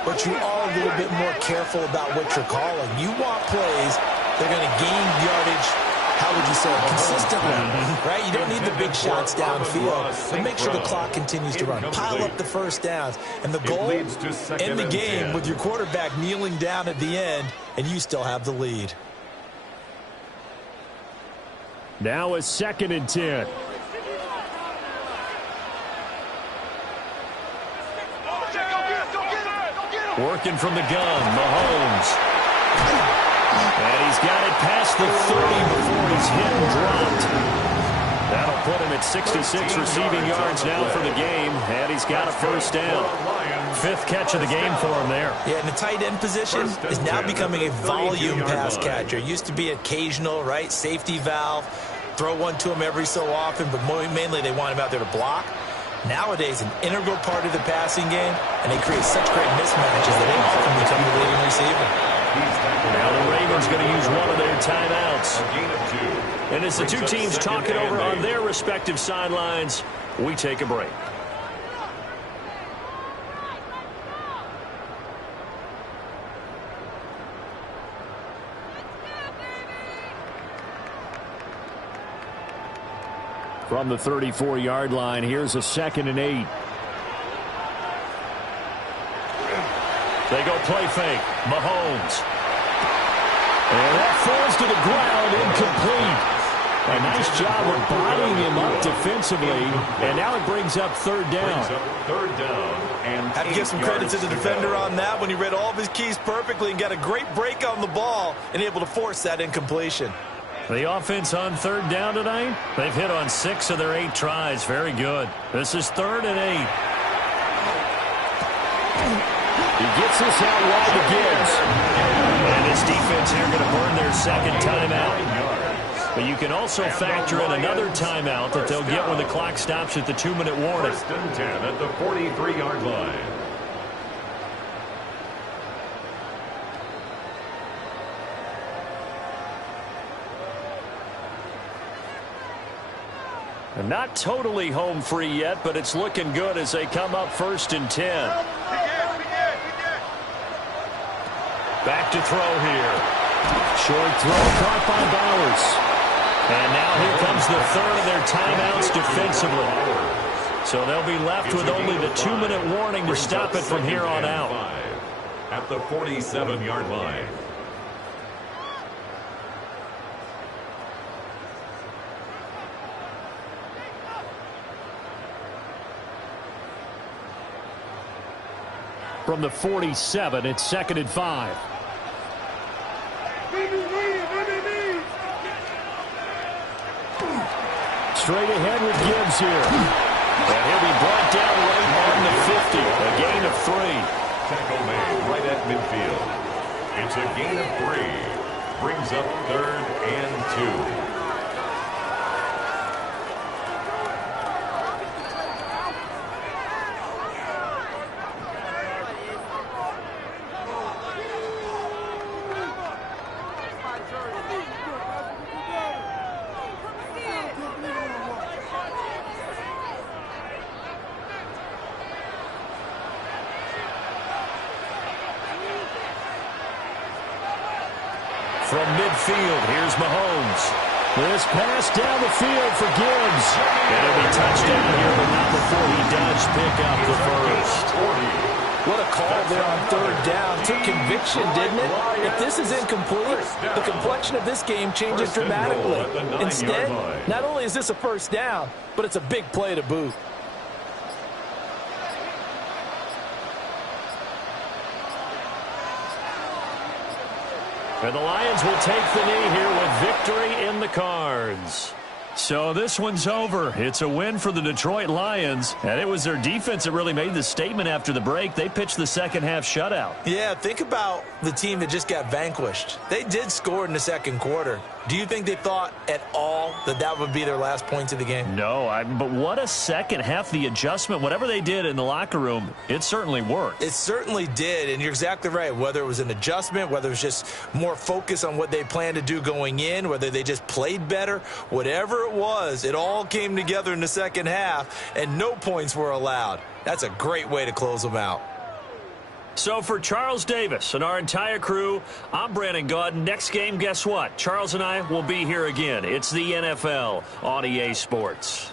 But you are a little bit more careful about what you're calling. You want plays that are going to gain yardage, how would you say it, consistently, right? You don't need the big shots downfield, but make sure the clock continues to run. Pile up the 1st downs, and the goal, end the game with your quarterback kneeling down at the end, and you still have the lead. Now a 2nd and 10. Working from the gun, Mahomes. And he's got it past the 30 before he's hit and dropped. That'll put him at 66 receiving yards now for the game, and he's got a 1st down. 5th catch of the game for him there. Yeah, and the tight end position is now becoming a volume pass catcher. Used to be occasional, right, safety valve, throw one to him every so often, but mainly they want him out there to block. nowadays an integral part of the passing game, and they create such great mismatches that they often become the leading receiver. Now the Ravens going to use one of their timeouts. And as the two teams talk it over on their respective sidelines, we take a break. From the 34-yard line, here's a 2nd and 8. They go play fake. Mahomes. And that falls to the ground, incomplete. A nice job of bodying him up defensively. And now it brings up 3rd down. And have to give some credit to the defender on that when he read all of his keys perfectly and got a great break on the ball and able to force that incompletion. The offense on 3rd down tonight, they've hit on 6 of their 8 tries. Very good. This is 3rd and 8. He gets this out wide to Gibbs. And his defense here going to burn their 2nd timeout. But you can also factor in another timeout that they'll get when the clock stops at the 2-minute warning. 1st and 10 at the 43-yard line. And not totally home free yet, but it's looking good as they come up 1st and 10. Back to throw here. Short throw caught by Bowers. And now here comes the 3rd of their timeouts defensively. So they'll be left with only the 2-minute warning to stop it from here on out. At the 47-yard line. From the 47, it's 2nd and 5. Straight ahead with Gibbs here. And he'll be brought down right on the 50. A gain of 3. Tackle made right at midfield. It's a gain of 3. Brings up 3rd and 2. From midfield, here's Mahomes. This pass down the field for Gibbs. And it'll be touchdown here, but not before he does pick up the first. What a call there on 3rd down. Took conviction, didn't it? If this is incomplete, the complexion of this game changes dramatically. Instead, not only is this a 1st down, but it's a big play to boot. And the Lions will take the knee here with victory in the cards. So this one's over. It's a win for the Detroit Lions, and it was their defense that really made the statement after the break. They pitched the 2nd half shutout. Yeah, think about the team that just got vanquished. They did score in the 2nd quarter. Do you think they thought at all that that would be their last points of the game? No, but what a 2nd half. The adjustment, whatever they did in the locker room, it certainly worked. It certainly did, and you're exactly right. Whether it was an adjustment, whether it was just more focus on what they planned to do going in, whether they just played better, whatever it was, it all came together in the 2nd half, and no points were allowed. That's a great way to close them out. So for Charles Davis and our entire crew, I'm Brandon Gaudin. Next game, guess what? Charles and I will be here again. It's the NFL on EA Sports.